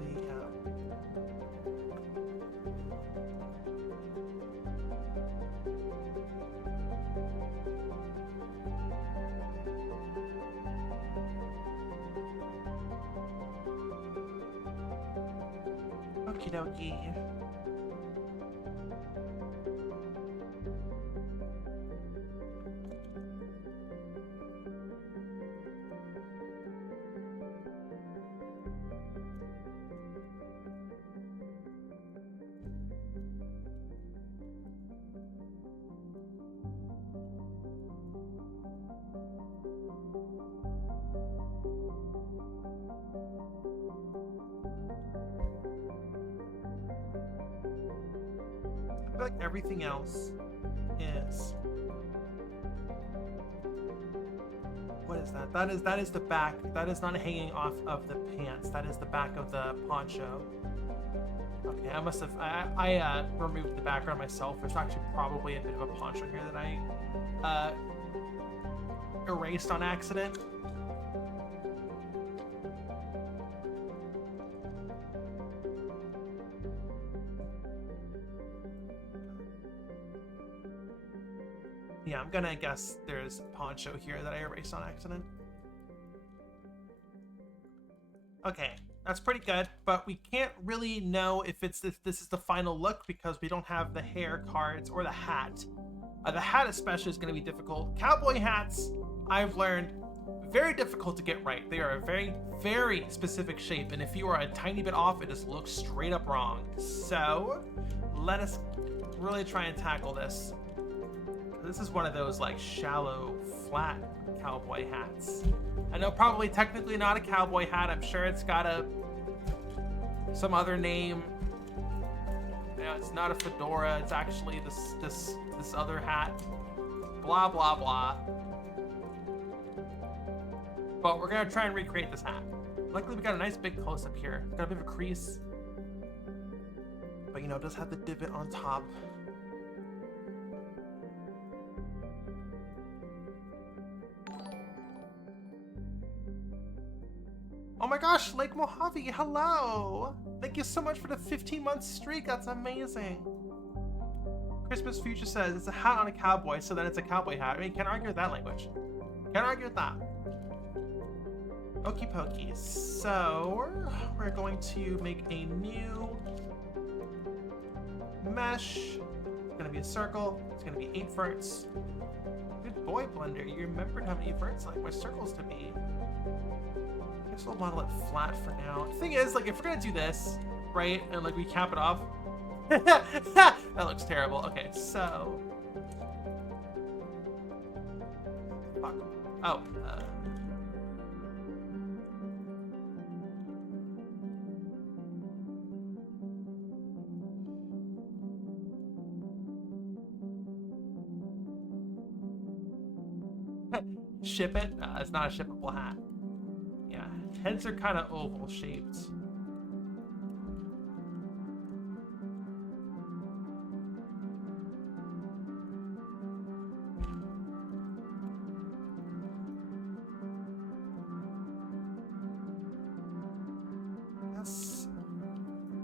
okie dokie. I feel like everything else is... What is that? That is the back. That is not hanging off of the pants. That is the back of the poncho. Okay, I must have... I removed the background myself. There's actually probably a bit of a poncho here that I erased on accident. Yeah, I'm gonna guess there's a poncho here that I erased on accident. Okay, that's pretty good, but we can't really know if it's this is the final look because we don't have the hair cards or the hat. The hat especially is going to be difficult. Cowboy hats, I've learned, very difficult to get right. They are a very, very specific shape, and if you are a tiny bit off, it just looks straight up wrong. So, let us really try and tackle this. This is one of those like shallow, flat cowboy hats. I know probably technically not a cowboy hat. I'm sure it's got some other name. You know, it's not a fedora. It's actually this other hat. Blah blah blah. But we're gonna try and recreate this hat. Luckily, we got a nice big close up here. Got a bit of a crease, but you know, it does have the divot on top. Oh my gosh, Lake Mojave, hello! Thank you so much for the 15-month streak, that's amazing. Christmas Future says it's a hat on a cowboy, so then it's a cowboy hat. I mean, can't argue with that language. Can't argue with that. Okie pokey. So we're going to make a new mesh. It's gonna be a circle. It's gonna be 8 verts. Good boy, Blender. You remembered how many verts I like my circles to be. I guess we'll model it flat for now. The thing is, like, if we're gonna do this, right, and like we cap it off, that looks terrible. Okay, so fuck. Oh. Ship it? It's not a shippable hat. Yeah, heads are kind of oval shaped. Yes,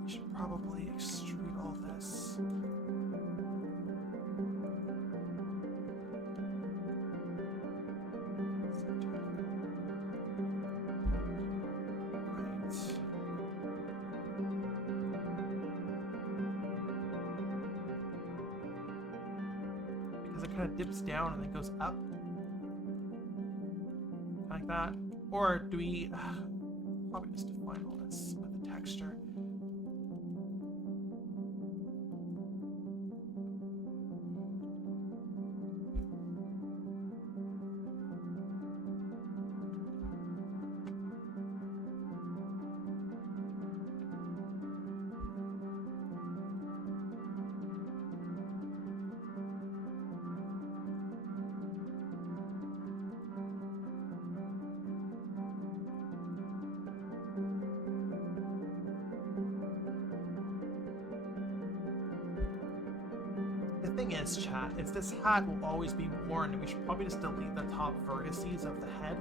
we should probably extrude all this. Because it kind of dips down and then goes up. Like that. Or do we... probably just define all this with the texture. The thing is, chat, if this hat will always be worn, we should probably just delete the top vertices of the head,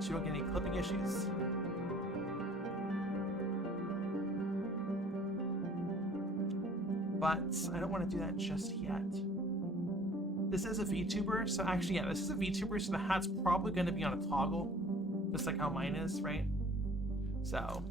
so you don't get any clipping issues. But I don't want to do that just yet. This is a VTuber, so actually, yeah, this is a VTuber, so the hat's probably going to be on a toggle, just like how mine is, right? So...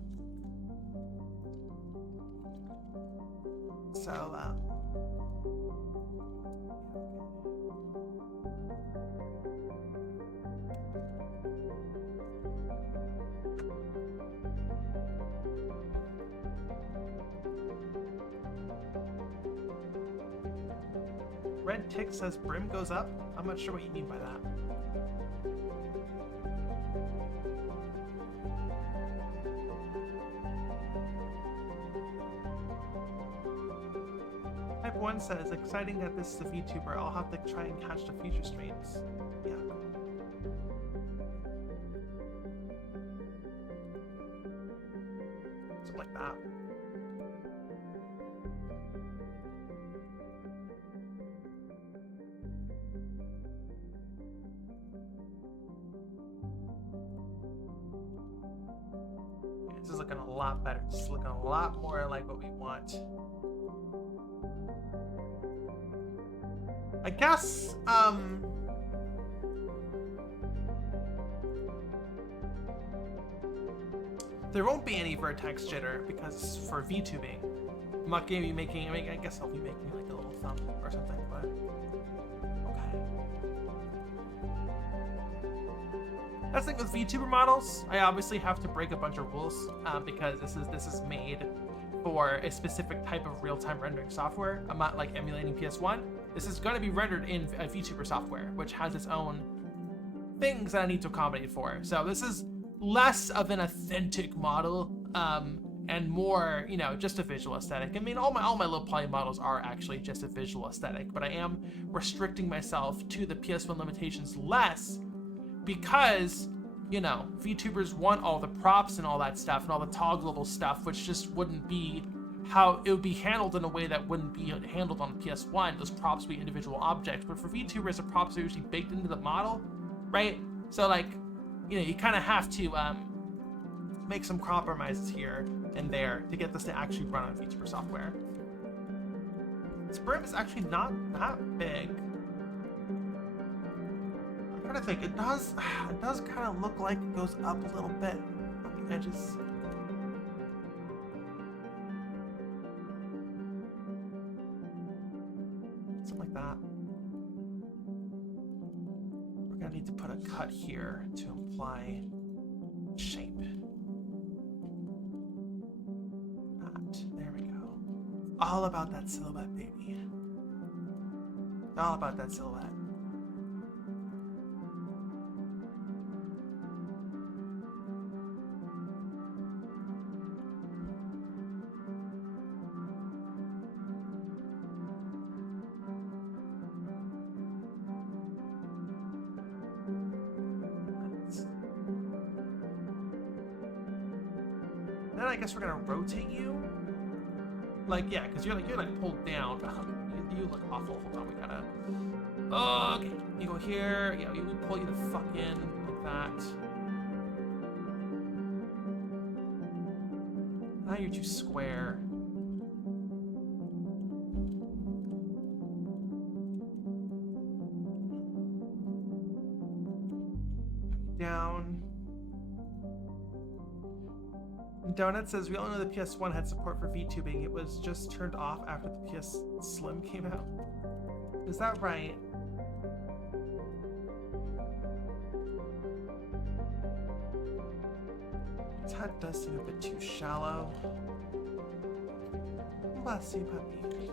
Red tick says brim goes up. I'm not sure what you mean by that. Type 1 says, exciting that this is a VTuber. I'll have to try and catch the future streams. Yeah. Something like that. This is looking a lot better. This is looking a lot more like what we want. I guess, there won't be any vertex jitter because for VTubing, I'm not going to be making, I guess I'll be making like a little thumb or something, but okay. That's the thing with VTuber models. I obviously have to break a bunch of rules because this is made for a specific type of real-time rendering software. I'm not like emulating PS1. This is going to be rendered in a VTuber software, which has its own things that I need to accommodate for. So this is less of an authentic model and more, you know, just a visual aesthetic. I mean, all my low poly models are actually just a visual aesthetic, but I am restricting myself to the PS1 limitations less because, you know, VTubers want all the props and all that stuff and all the toggleable stuff, which just wouldn't be how it would be handled in a way that wouldn't be handled on PS1. Those props would be individual objects, but for VTubers, the props are usually baked into the model, right? So like, you know, you kind of have to make some compromises here and there to get this to actually run on VTuber software. This brim is actually not that big. I'm trying to think. It does kind of look like it goes up a little bit on the edges. Something like that. We're gonna need to put a cut here to imply shape. There we go. All about that silhouette, baby. All about that silhouette. Then I guess we're gonna rotate you. Like, yeah, because you're like pulled down. You look awful. Hold on, we gotta. Oh, okay. You go here. Yeah, we pull you the fuck in like that. Now you're too square. Down. Donut says, we all know the PS1 had support for VTubing. It was just turned off after the PS Slim came out. Is that right? This head does seem a bit too shallow. Bless you, puppy.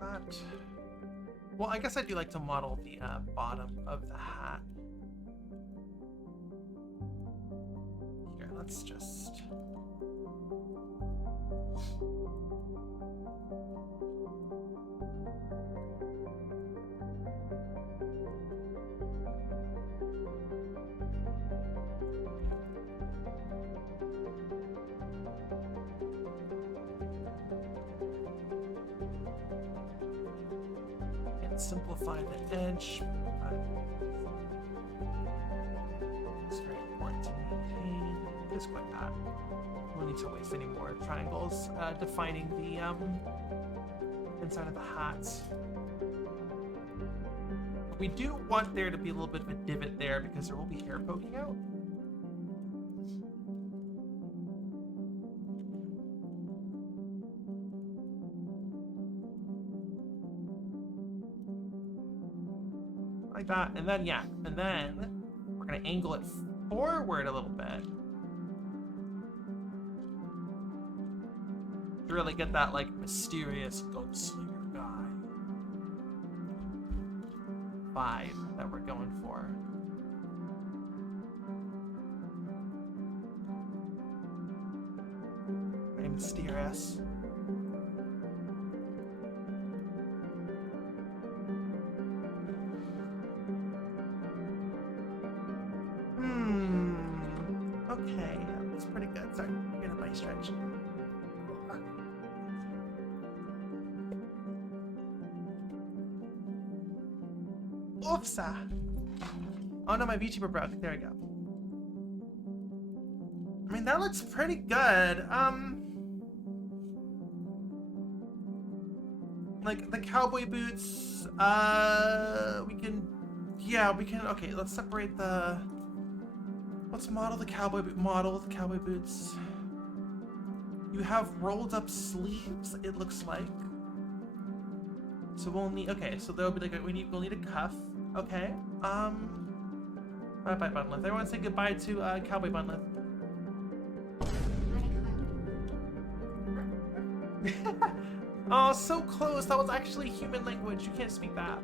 That. Well, I guess I do like to model the bottom of the hat. Here, let's just... simplify the edge. It's very important to maintain. Just like that. We don't need to waste any more triangles defining the inside of the hat. We do want there to be a little bit of a divot there because there will be hair poking out. Like that, and then yeah, and then we're gonna angle it forward a little bit to really get that like mysterious gunslinger guy vibe that we're going for. Very mysterious. Okay, that's pretty good. Sorry, get a nice stretch. Oopsa! Oh no, my VTuber broke. There we go. I mean, that looks pretty good. Like the cowboy boots. We can. Okay, let's separate the. Let's model the cowboy boots. You have rolled up sleeves, it looks like. So we'll need, okay, so there'll be like, we'll need a cuff. Okay. Bye bye Bunlith. Everyone say goodbye to Cowboy Bunlith. Oh, so close. That was actually human language. You can't speak that.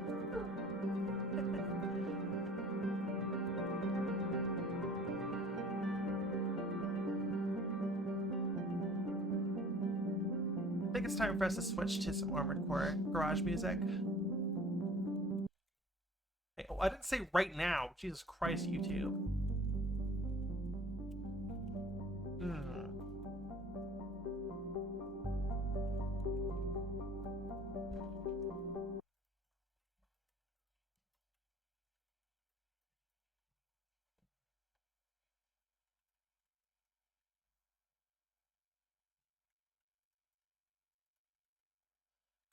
I think it's time for us to switch to some Armored Core garage music. Hey, oh, I didn't say right now. Jesus Christ, YouTube.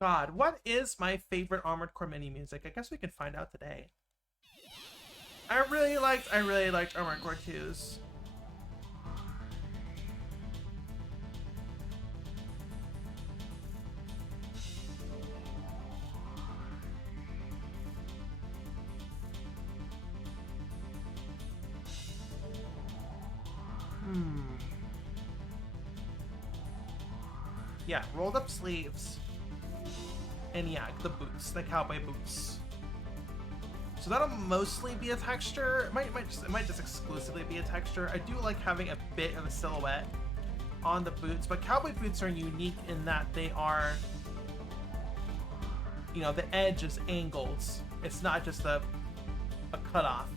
God, what is my favorite Armored Core mini music? I guess we can find out today. I really liked Armored Core 2's. Yeah, rolled up sleeves. And yeah, the boots, the cowboy boots. So that'll mostly be a texture. It might just exclusively be a texture. I do like having a bit of a silhouette on the boots, but cowboy boots are unique in that they are, you know, the edge is angled. It's not just a cutoff.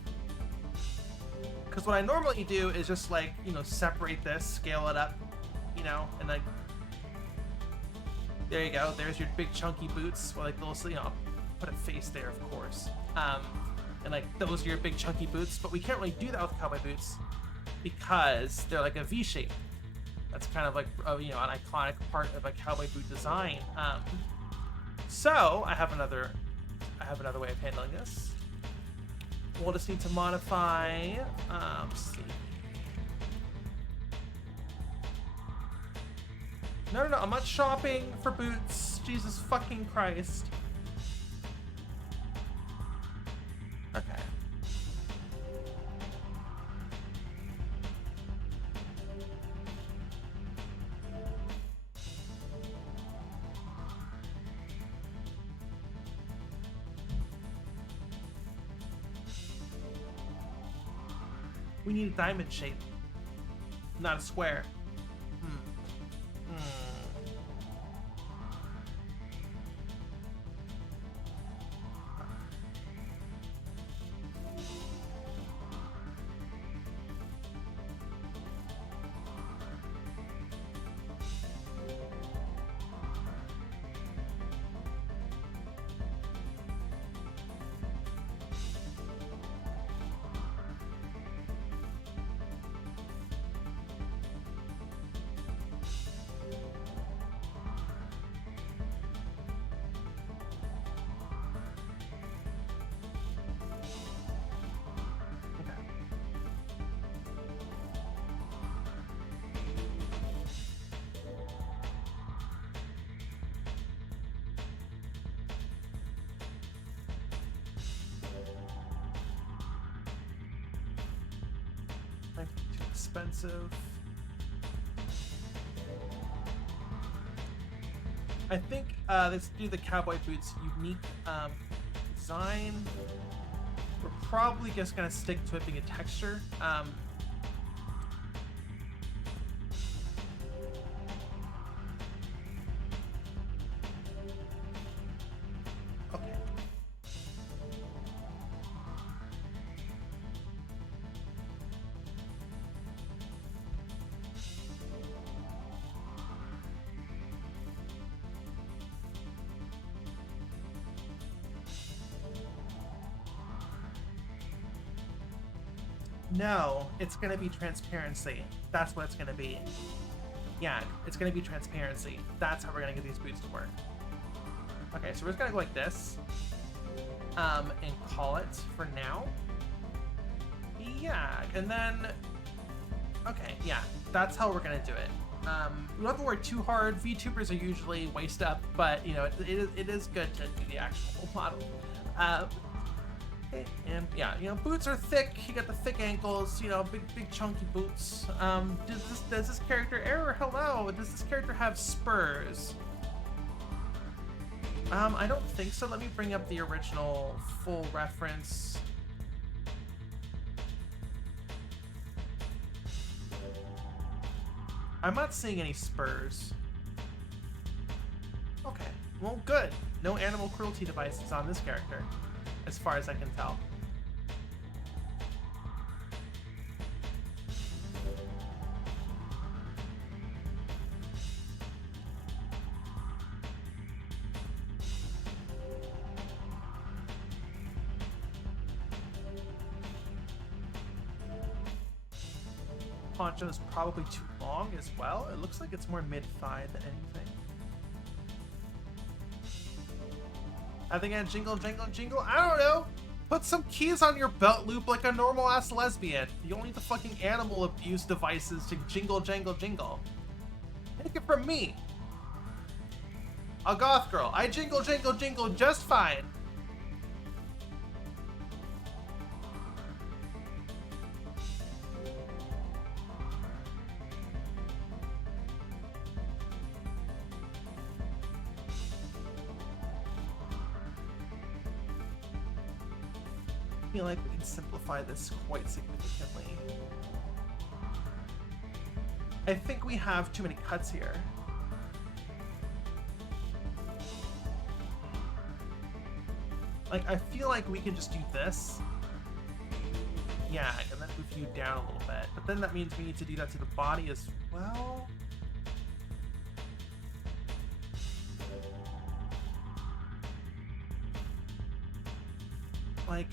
Because what I normally do is just like, you know, separate this, scale it up, you know, and like, there you go. There's your big chunky boots. Well, like those, you know, put a face there, of course. And like those are your big chunky boots, but we can't really do that with cowboy boots because they're like a V shape. That's kind of like you know, an iconic part of a cowboy boot design. So I have another way of handling this. We'll just need to modify. Let's see. No, I'm not shopping for boots. Jesus fucking Christ. Okay. We need a diamond shape, not a square. Too expensive. I think let's do the cowboy boots unique design. We're probably just gonna stick to it being a texture. Okay. No, it's gonna be transparency. That's what it's gonna be. Yeah, it's gonna be transparency. That's how we're gonna get these boots to work. Okay, so we're just gonna go like this. And call it for now. Yeah, and then... Okay, yeah, that's how we're gonna do it. We don't have to work too hard. VTubers are usually waist up, but, you know, it is good to do the actual model. And yeah, you know, boots are thick. You got the thick ankles, you know, big chunky boots. Does this character error? Hello, does this character have spurs? I don't think so. Let me bring up the original full reference. I'm not seeing any spurs. Okay, well, good. No animal cruelty devices on this character, as far as I can tell. poncho is probably too long as well. It looks like it's more mid-thigh than anything. I think I jingle, jingle, jingle. I don't know. Put some keys on your belt loop like a normal-ass lesbian. You don't need the fucking animal abuse devices to jingle, jangle, jingle. Take it from me. A goth girl. I jingle, jingle, jingle just fine. I feel like we can simplify this quite significantly. I think we have too many cuts here. Like, I feel like we can just do this. Yeah, and then move you down a little bit. But then that means we need to do that to the body as well. Like,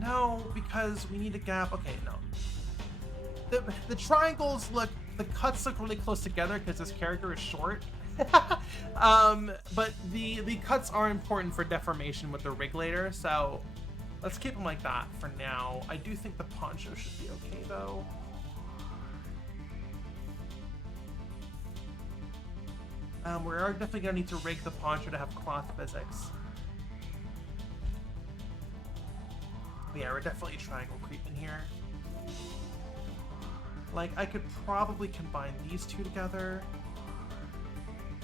No, because we need a gap. Okay, no. The triangles look, the cuts look really close together because this character is short. But the cuts are important for deformation with the rig later, so let's keep them like that for now. I do think the poncho should be okay though. We are definitely gonna need to rig the poncho to have cloth physics. Yeah, we're definitely triangle creeping here. Like, I could probably combine these two together.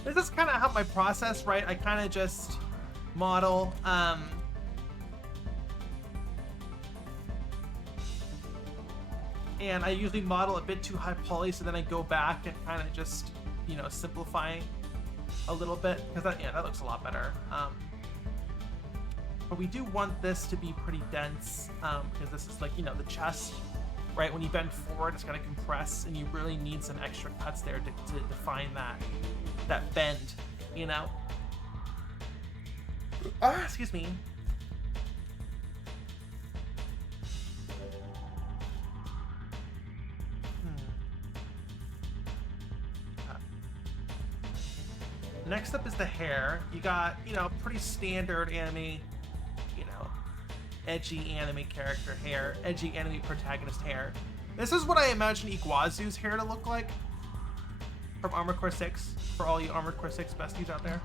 This is kind of how my process, right? I kind of just model, and I usually model a bit too high poly, so then I go back and kind of just, you know, simplify a little bit, because that, yeah, that looks a lot better. But we do want this to be pretty dense, because this is like, you know, the chest, right? When you bend forward, it's gonna compress, and you really need some extra cuts there to define that bend, you know? Excuse me. Next up is the hair. You got, you know, pretty standard anime, you know, edgy anime character hair, edgy anime protagonist hair. This is what I imagine Iguazu's hair to look like from Armored Core 6, for all you Armored Core 6 besties out there.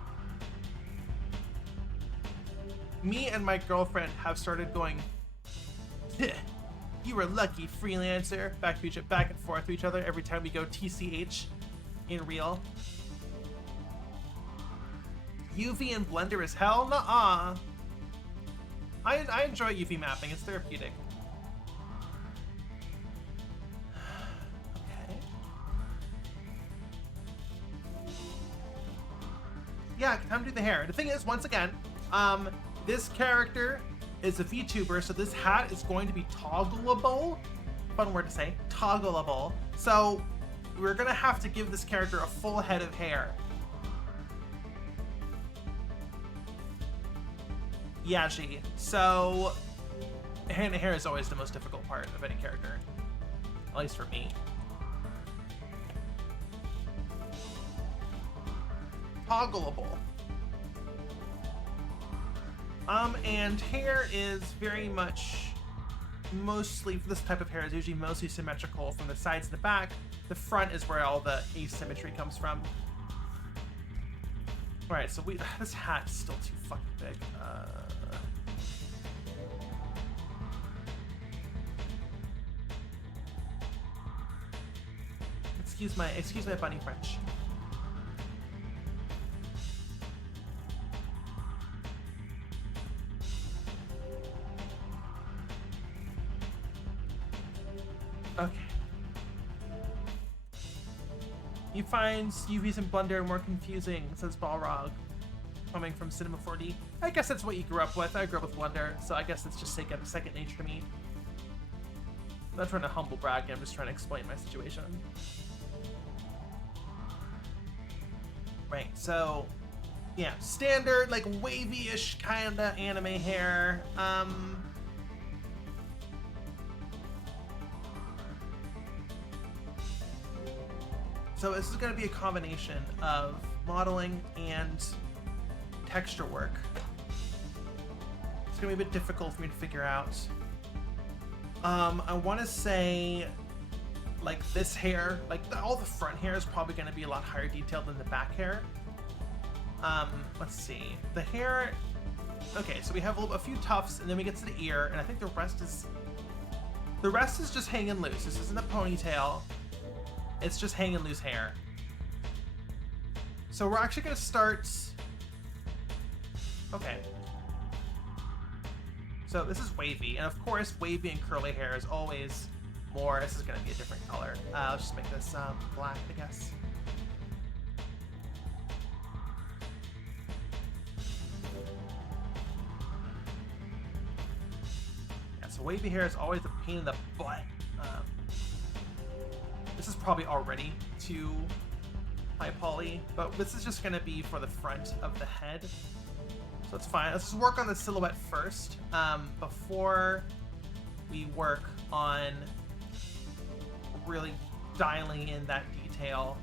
Me and my girlfriend have started going, you were lucky, freelancer, back and forth to each other every time we go TCH in real. UV and Blender is hell? Nuh-uh. I enjoy UV mapping, it's therapeutic. Okay. Yeah, time to do the hair. The thing is, once again, this character is a VTuber, so this hat is going to be toggleable. Fun word to say, toggleable. So we're gonna have to give this character a full head of hair. Yashi. So, hair is always the most difficult part of any character. At least for me. Toggleable. And hair is very much, mostly, for this type of hair is usually mostly symmetrical from the sides to the back. The front is where all the asymmetry comes from. Alright, so this hat's still too fucking big. Excuse my bunny French. Okay. You find UVs and Blender more confusing, says Balrog, coming from Cinema 4D. I guess that's what you grew up with. I grew up with Blender, so I guess it's just second nature to me. I'm not trying to humble brag, I'm just trying to explain my situation. Right, so yeah, standard like wavy-ish kind of anime hair. So this is going to be a combination of modeling and texture work. It's going to be a bit difficult for me to figure out. I want to say like this hair, like all the front hair is probably going to be a lot higher detailed than the back hair. Let's see. The hair, okay, so we have a few tufts, and then we get to the ear, and I think the rest is just hanging loose. This isn't a ponytail. It's just hanging loose hair. So we're actually going to start... Okay. So this is wavy, and of course wavy and curly hair is always more... This is going to be a different color. Let's just make this black, I guess. Yeah, so wavy hair is always a pain in the butt. This is probably already too high poly, but this is just going to be for the front of the head. So it's fine. Let's just work on the silhouette first before we work on really dialing in that detail.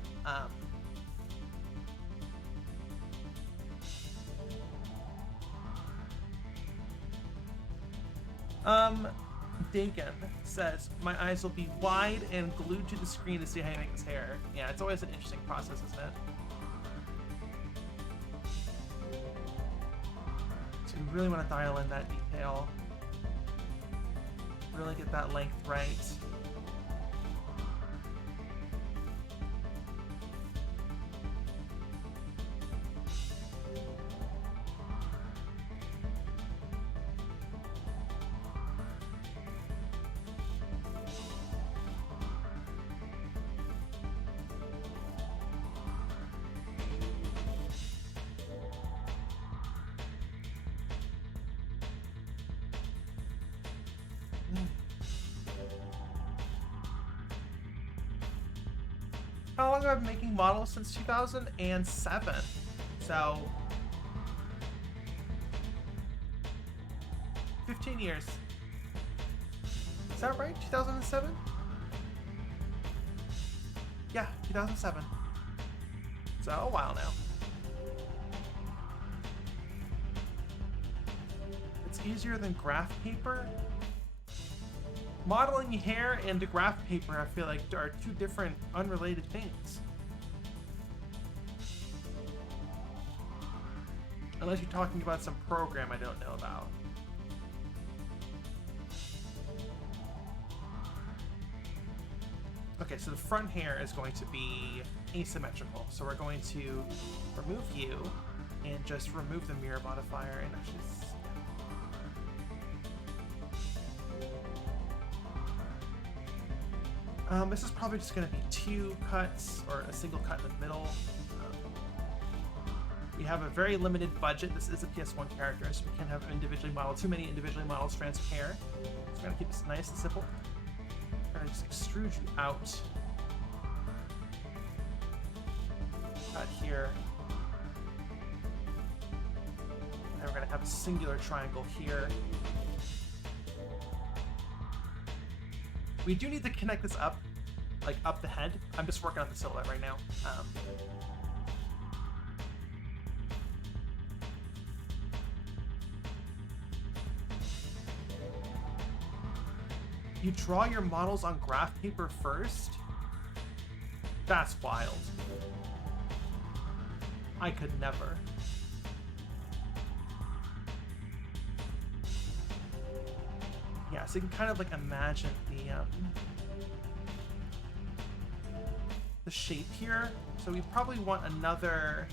Dakin says, my eyes will be wide and glued to the screen to see how you make his hair. Yeah, it's always an interesting process, isn't it? So you really want to dial in that detail. Really get that length right. How long have I been making models? Since 2007. So 15 years. Is that right? 2007? Yeah, 2007. So a while now. It's easier than graph paper. Modeling hair and graph paper, I feel like, are two different, unrelated things. Unless you're talking about some program I don't know about. Okay, so the front hair is going to be asymmetrical. So we're going to remove you and just remove the mirror modifier and actually... This is probably just going to be two cuts or a single cut in the middle. We have a very limited budget. This is a PS1 character, so we can't have too many individually modeled strands of hair. So we're going to keep this nice and simple. We're going to just extrude you out. Cut here. And we're going to have a singular triangle here. We do need to connect this up, like up the head. I'm just working on the silhouette right now. You draw your models on graph paper first? That's wild. I could never. Yeah, so you can kind of like imagine the shape here. So we probably want another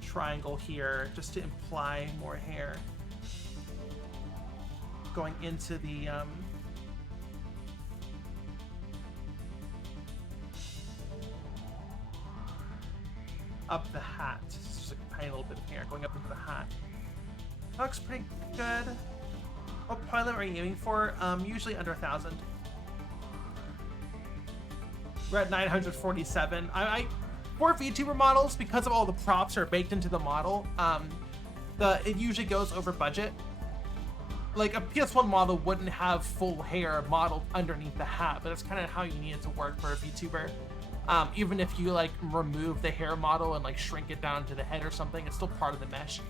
triangle here just to imply more hair going into the up the hat. Just a tiny little bit of hair going up into the hat. That looks pretty good. What point limit are you aiming for? Usually under 1,000. We're at 947. For VTuber models, because of all the props are baked into the model, it usually goes over budget. Like a PS1 model wouldn't have full hair modeled underneath the hat, but that's kind of how you need it to work for a VTuber. Even if you like remove the hair model and like shrink it down to the head or something, it's still part of the mesh.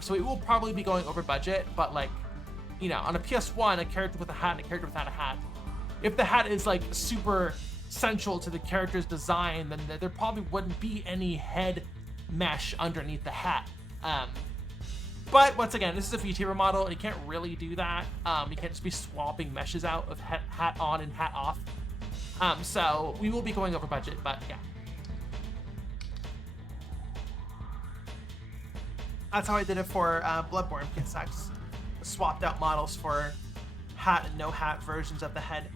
So it will probably be going over budget, but like, you know, on a PS1, a character with a hat and a character without a hat, if the hat is like super central to the character's design, then there probably wouldn't be any head mesh underneath the hat. But once again, this is a VTuber model, and you can't really do that. You can't just be swapping meshes out of hat on and hat off. So we will be going over budget, but yeah. That's how I did it for Bloodborne PSX. Swapped out models for hat and no hat versions of the head.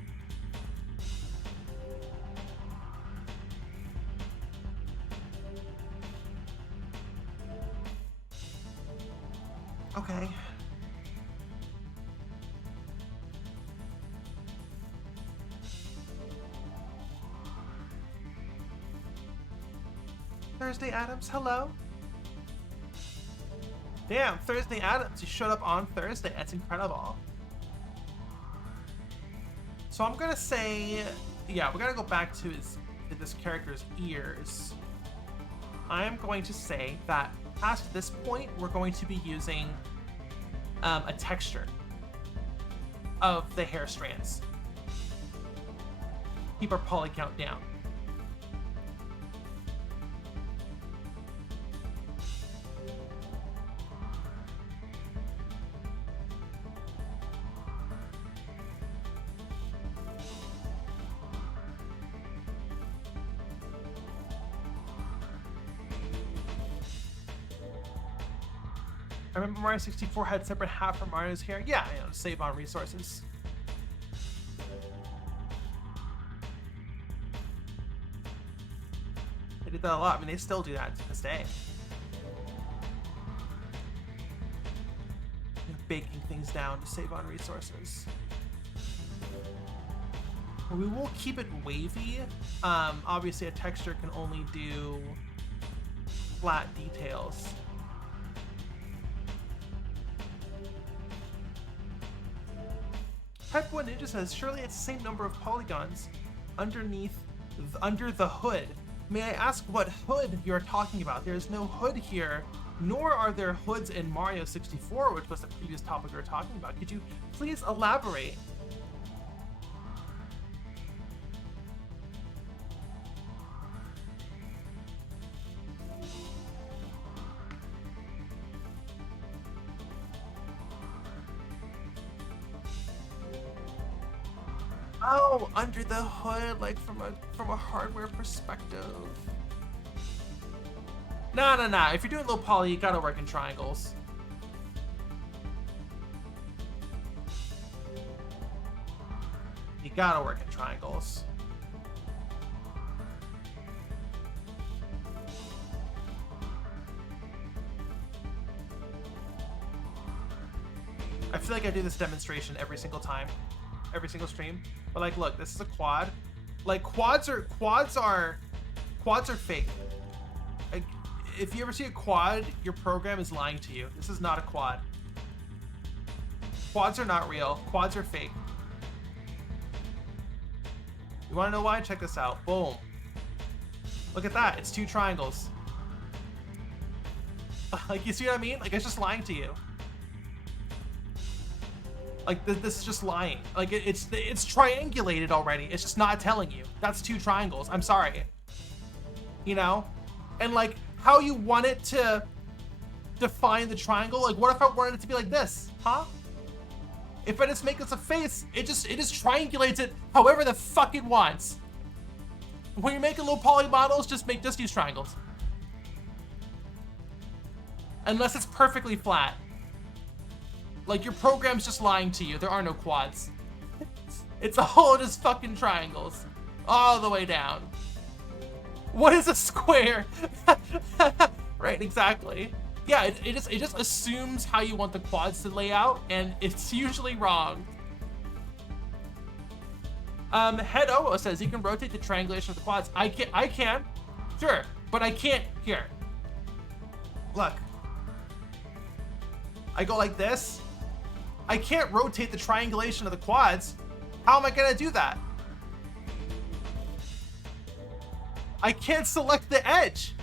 Okay. Thursday Adams, hello. Damn, Thursday Adams, you showed up on Thursday. That's incredible. So I'm gonna say, yeah, we're gonna go back to this character's ears. I am going to say that past this point, we're going to be using a texture of the hair strands. Keep our poly count down. I remember Mario 64 had separate hat for Mario's hair. Yeah, you know, to save on resources. They did that a lot. I mean, they still do that to this day. You know, baking things down to save on resources. We will keep it wavy. Obviously, a texture can only do flat details. Type 1 Ninja says, surely it's the same number of polygons under the hood. May I ask what hood you're talking about? There's no hood here, nor are there hoods in Mario 64, which was the previous topic we were talking about. Could you please elaborate? Oh, under the hood, like from a hardware perspective. Nah. If you're doing low poly, you gotta work in triangles. You gotta work in triangles. I feel like I do this demonstration every single time. Every single stream, but like, look, this is a quad. Like, quads are fake. Like, if you ever see a quad, your program is lying to you. This is not a quad. Quads are not real. Quads are fake. You want to know why? Check this out. Boom. Look at that. It's two triangles. Like, you see what I mean? Like, it's just lying to you. Like, this is just lying. Like, it's triangulated already. It's just not telling you. That's two triangles. I'm sorry. You know? And, like, how you want it to define the triangle? Like, what if I wanted it to be like this? Huh? If I just make this a face, it just triangulates it however the fuck it wants. When you're making low poly models, just use triangles. Unless it's perfectly flat. Like, your program's just lying to you. There are no quads. It's all just fucking triangles. All the way down. What is a square? Right, exactly. Yeah, it just assumes how you want the quads to lay out, and it's usually wrong. Head O says you can rotate the triangulation of the quads. I can. Sure. But I can't, here. Look. I go like this. I can't rotate the triangulation of the quads. How am I gonna do that? I can't select the edge.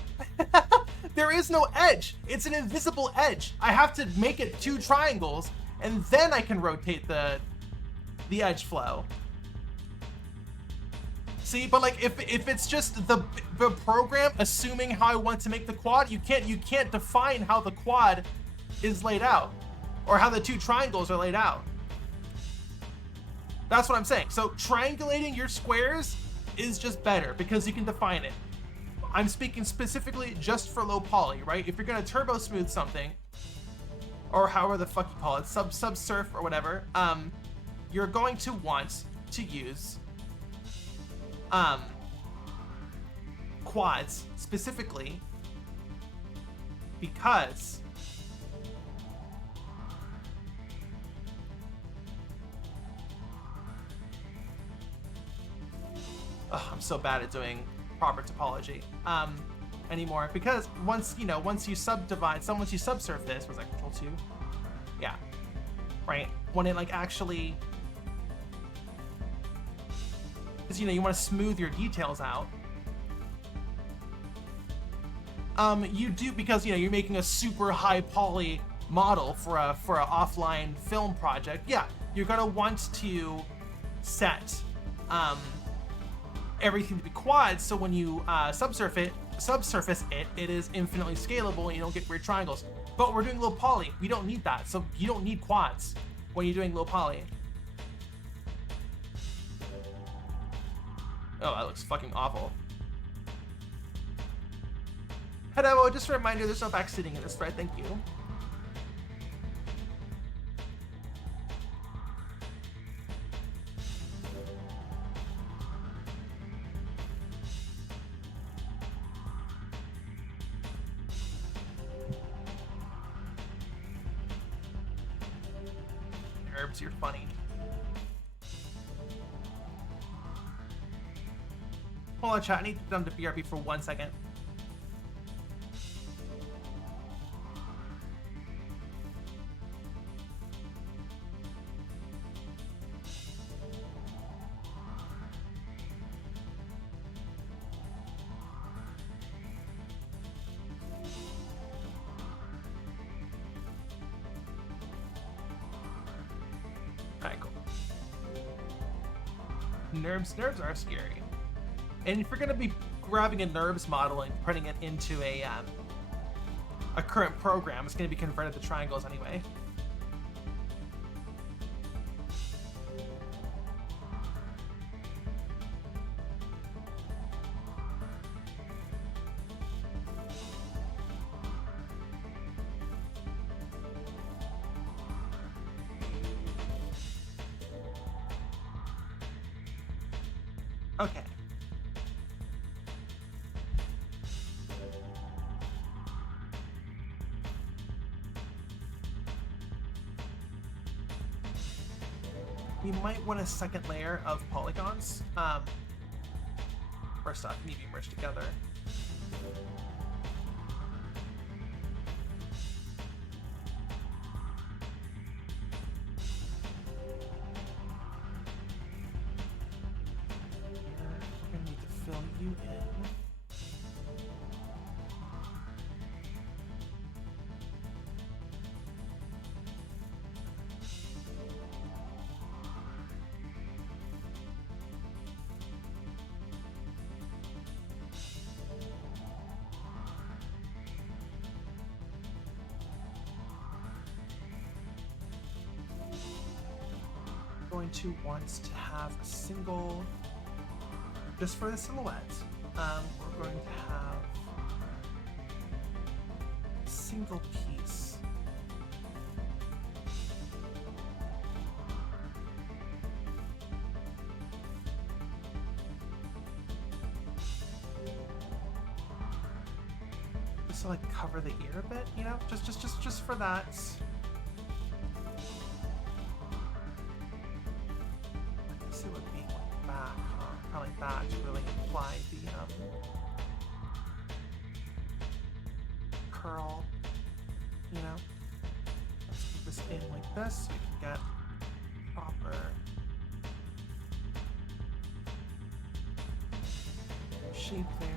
There is no edge. It's an invisible edge. I have to make it 2 triangles, and then I can rotate the edge flow. See, but like if it's just the program assuming how I want to make the quad, you can't define how the quad is laid out or how the 2 triangles are laid out. That's what I'm saying. So triangulating your squares is just better because you can define it. I'm speaking specifically just for low poly, right? If you're gonna turbo smooth something, or however the fuck you call it, subsurf or whatever, you're going to want to use quads specifically because I'm so bad at doing proper topology anymore, because once you subdivide, once you subsurf this, was that Control 2? Yeah, right. When it like actually, because you want to smooth your details out. You do, because you're making a super high poly model for a offline film project. Yeah, you're gonna want to set everything to be quads, so when you subsurface it, it is infinitely scalable and you don't get weird triangles. But we're doing low poly, we don't need that, so you don't need quads when you're doing low poly. Oh, that looks fucking awful. Hello, just a reminder, there's no backseating in this thread, thank you. Herbs, you're funny. Hold on, chat. I need them to BRB for 1 second. Alright, cool. Nerves are scary. And if you're gonna be grabbing a NURBS model and putting it into a current program, it's gonna be converted to triangles anyway. Okay. We might want a second layer of polygons. First off, need to be merged together. We're gonna need to fill you in. Going to want to have a single, just for the silhouette, we're going to have a single piece. Just to like cover the ear a bit, just for that. It would be back, probably back to really imply the curl, you know. Let's put this in like this so we can get proper shape there.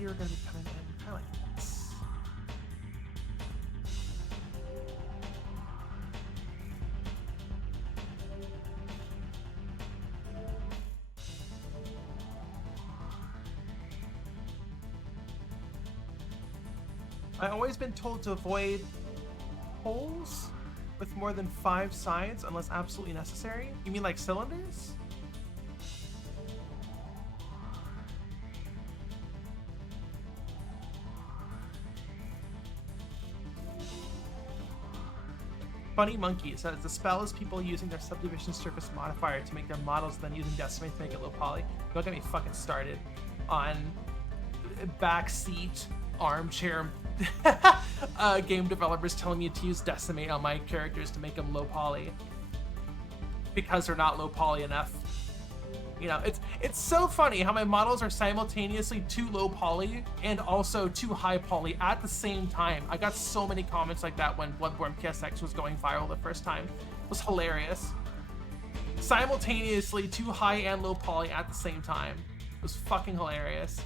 You're gonna be coming in kind of like this. I've always been told to avoid holes with more than 5 sides unless absolutely necessary. You mean like cylinders? Funny Monkey says the spell is people using their subdivision surface modifier to make their models, then using decimate to make it low poly. Don't get me fucking started on backseat armchair game developers telling me to use decimate on my characters to make them low poly because they're not low poly enough. You know, it's so funny how my models are simultaneously too low poly and also too high poly at the same time. I got so many comments like that when Bloodborne PSX was going viral the first time. It was hilarious. Simultaneously too high and low poly at the same time. It was fucking hilarious.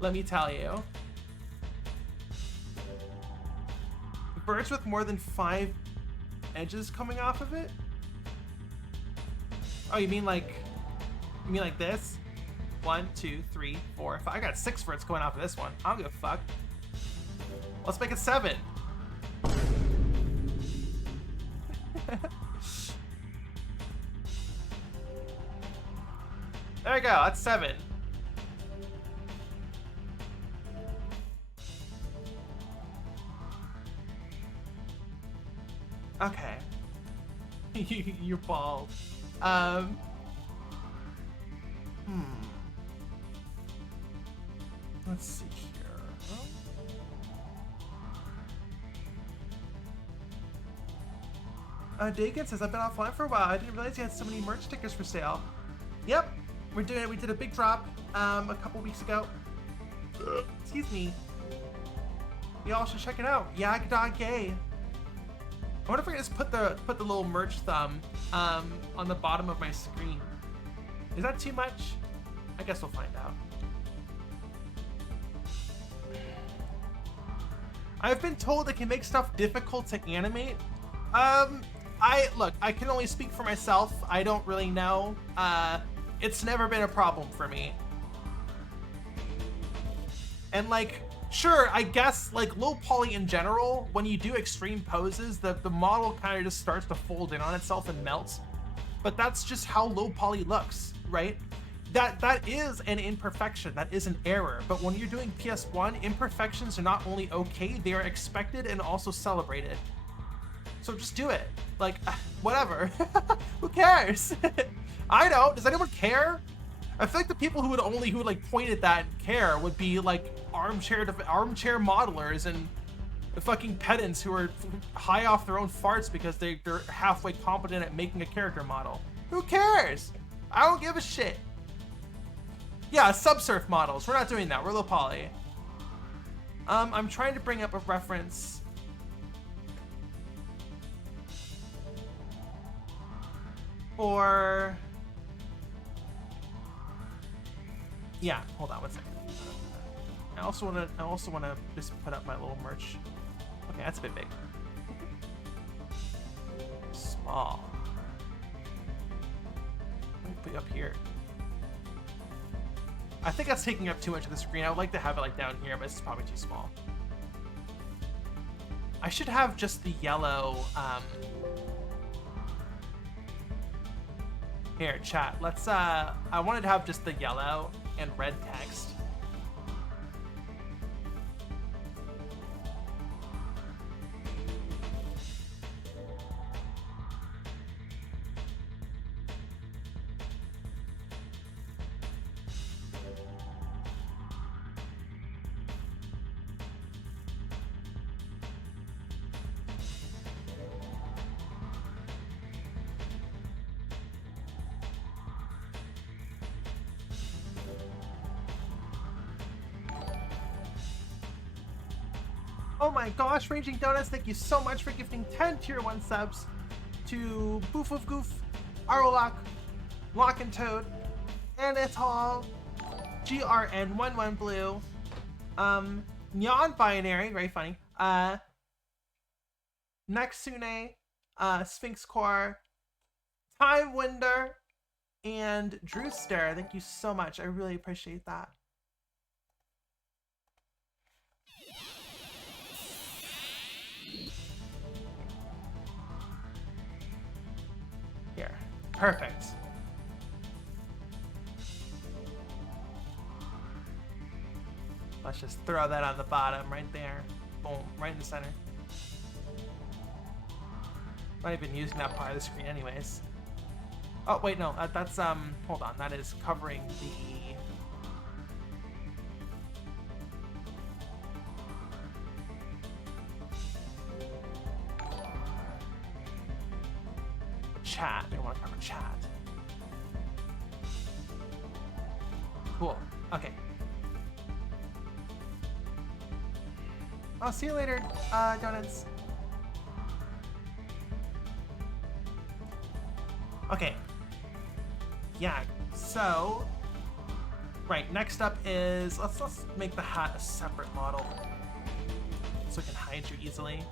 Let me tell you. Birds with more than 5 edges coming off of it? Oh, you mean like this? 1, 2, 3, 4, 5. I got 6 birds going off of this one. I don't give a fuck. Let's make it 7. There we go. That's 7. Okay. You're bald. Let's see here. Dagan says, I've been offline for a while. I didn't realize you had so many merch stickers for sale. Yep, we're doing it. We did a big drop a couple weeks ago. Excuse me. Y'all should check it out. Yag.gay. I wonder if I can just put the little merch thumb on the bottom of my screen. Is that too much? I guess we'll find out. I've been told it can make stuff difficult to animate. I can only speak for myself. I don't really know. It's never been a problem for me. And like, sure, I guess like low poly in general, when you do extreme poses, the model kind of just starts to fold in on itself and melts. But that's just how low poly looks, right? That is an imperfection, that is an error. But when you're doing PS1, imperfections are not only okay, they are expected and also celebrated. So just do it. Like, whatever. Who cares? I don't. Does anyone care? I feel like the people who would like point at that and care would be like armchair modelers and fucking pedants who are high off their own farts because they're halfway competent at making a character model. Who cares? I don't give a shit. Yeah, subsurf models. We're not doing that. We're low poly. I'm trying to bring up a reference. Or yeah, hold on one second. I also want to just put up my little merch. Okay, that's a bit big. Small. Let me put you up here. I think that's taking up too much of the screen. I would like to have it like down here, but it's probably too small. I should have just the yellow. Here, chat. Let's. I wanted to have just the yellow and red text. Oh my gosh, Raging Donuts, thank you so much for gifting 10 tier 1 subs to Boof of Goof, Arolak, Lock and Toad, Anatol, GRN11 Blue, Neon Binary, very funny, Nexune, Sphinx Core, Time Winder, and Drewster. Thank you so much. I really appreciate that. Here. Perfect. Let's just throw that on the bottom right there. Boom. Right in the center. Not even using that part of the screen anyways. Oh, wait, no. That's, hold on. That is covering the... chat. I don't want to cover chat. Cool. Okay. I'll see you later, Donuts. Okay. Yeah, so... Right, next up is... Let's make the hat a separate model. So it can hide you easily.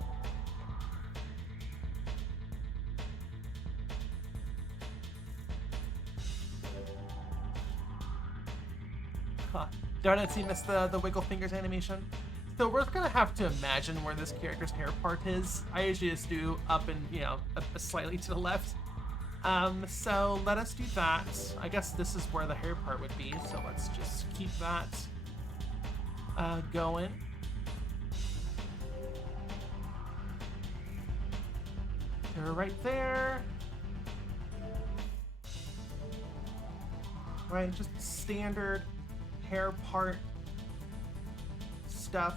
Huh. Donuts, you missed the wiggle fingers animation. So we're gonna have to imagine where this character's hair part is. I usually just do up and, you know, slightly to the left. So let us do that. I guess this is where the hair part would be, so let's just keep that going. They're right there. Right, just standard hair part stuff.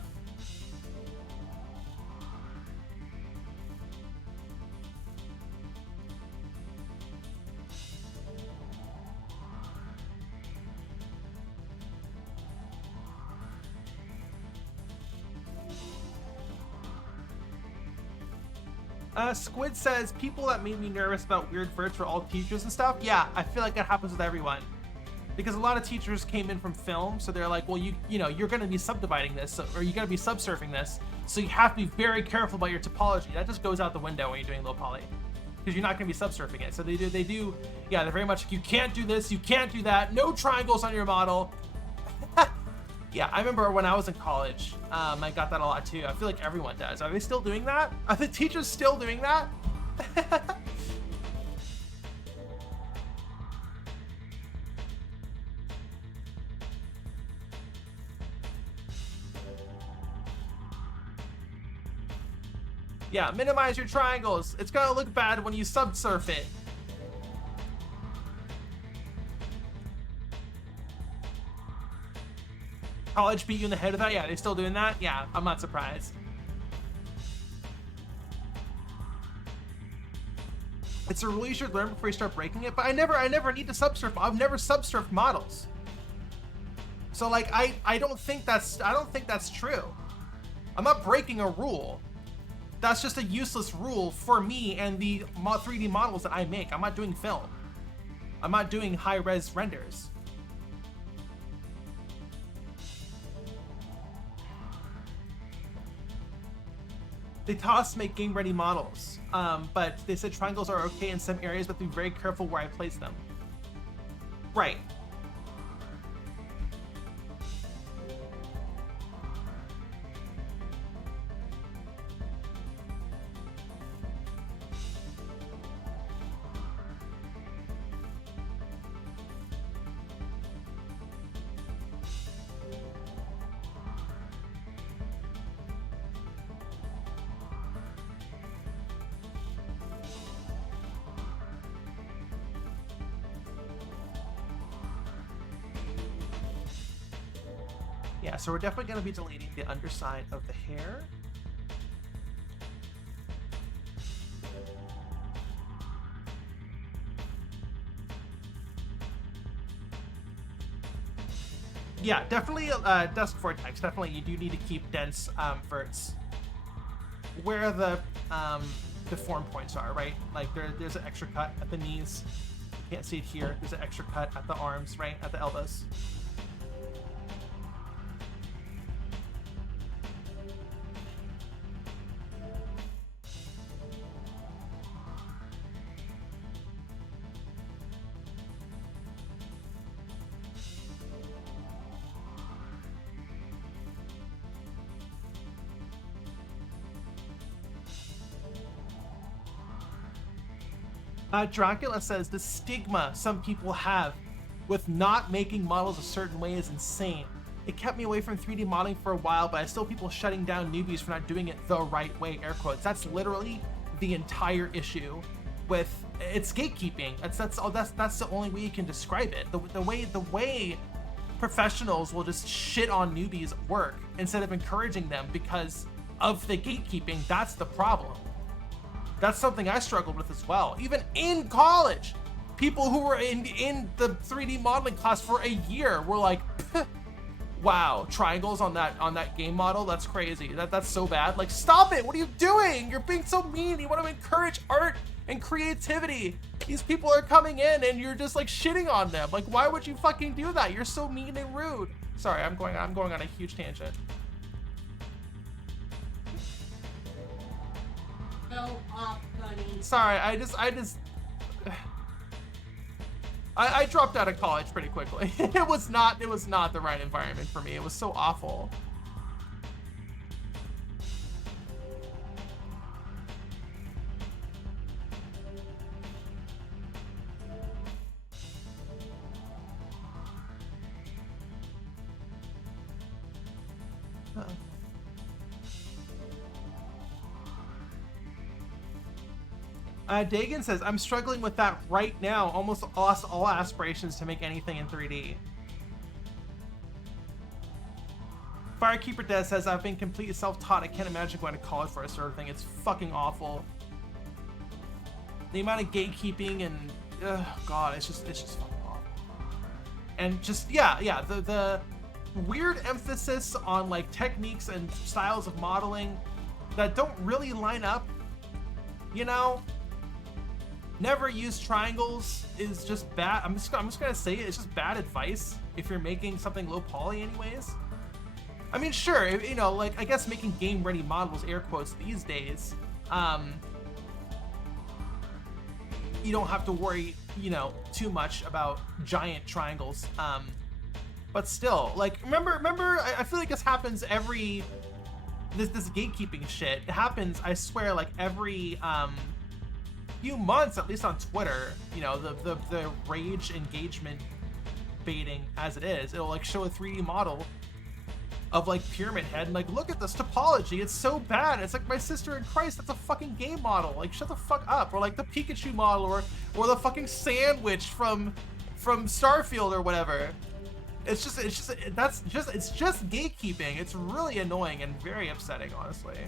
Squid says, people that made me nervous about weird verts for all teachers and stuff. Yeah, I feel like that happens with everyone. Because a lot of teachers came in from film, so they're like, well, you know, you're going to be subdividing this, or you're going to be subsurfing this, so you have to be very careful about your topology. That just goes out the window when you're doing low poly, because you're not going to be subsurfing it. So they do, yeah, they're very much like, you can't do this, you can't do that, no triangles on your model. Yeah, I remember when I was in college, I got that a lot too. I feel like everyone does. Are they still doing that? Are the teachers still doing that? Yeah, minimize your triangles. It's gonna look bad when you subsurf it. College beat you in the head with that? Yeah, they still doing that? Yeah, I'm not surprised. It's a rule you should learn before you start breaking it, but I never need to subsurf. I've never subsurfed models. So like I don't think that's true. I'm not breaking a rule. That's just a useless rule for me and the 3D models that I make. I'm not doing film. I'm not doing high-res renders. They taught us to make game-ready models, but they said triangles are okay in some areas, but be very careful where I place them. Right. Yeah, so we're definitely going to be deleting the underside of the hair. Yeah, definitely Dusk Vortex. Definitely, you do need to keep dense verts. where the form points are, right? Like there's an extra cut at the knees. You can't see it here. There's an extra cut at the arms, right? At the elbows. Dracula says the stigma some people have with not making models a certain way is insane. It kept me away from 3D modeling for a while, but I still people shutting down newbies for not doing it the right way, air quotes. That's literally the entire issue with it's gatekeeping. That's the only way you can describe it. The way professionals will just shit on newbies' work instead of encouraging them because of the gatekeeping, that's the problem. That's something I struggled with as well. Even in college, people who were in the 3D modeling class for a year were like, wow, triangles on that game model, that's crazy. That's so bad. Like, stop it, what are you doing? You're being so mean. You want to encourage art and creativity. These people are coming in and you're just like shitting on them. Like, why would you fucking do that? You're so mean and rude. Sorry, I'm going on a huge tangent. Go off, buddy. Sorry, I dropped out of college pretty quickly. It was not the right environment for me. It was so awful. Dagan says, I'm struggling with that right now. Almost lost all aspirations to make anything in 3D. Firekeeper Des says, I've been completely self-taught. I can't imagine going to college for a sort of thing. It's fucking awful. The amount of gatekeeping and, God, it's just fucking awful. And just, yeah, the weird emphasis on like techniques and styles of modeling that don't really line up, you know? Never use triangles is just bad. I'm just gonna say it. It's just bad advice if you're making something low poly anyways. I mean, sure, you know, like I guess making game ready models, air quotes, these days, you don't have to worry, you know, too much about giant triangles. But still, like, remember, I feel like this happens every, this gatekeeping shit, it happens, I swear, like every, few months, at least on Twitter, you know, the rage engagement baiting as it is, it'll like show a 3D model of like Pyramid Head and like, look at this topology, it's so bad. It's like My Sister in Christ, that's a fucking game model. Like, shut the fuck up. Or like the Pikachu model, or the fucking sandwich from Starfield or whatever. It's just gatekeeping. It's really annoying and very upsetting, honestly.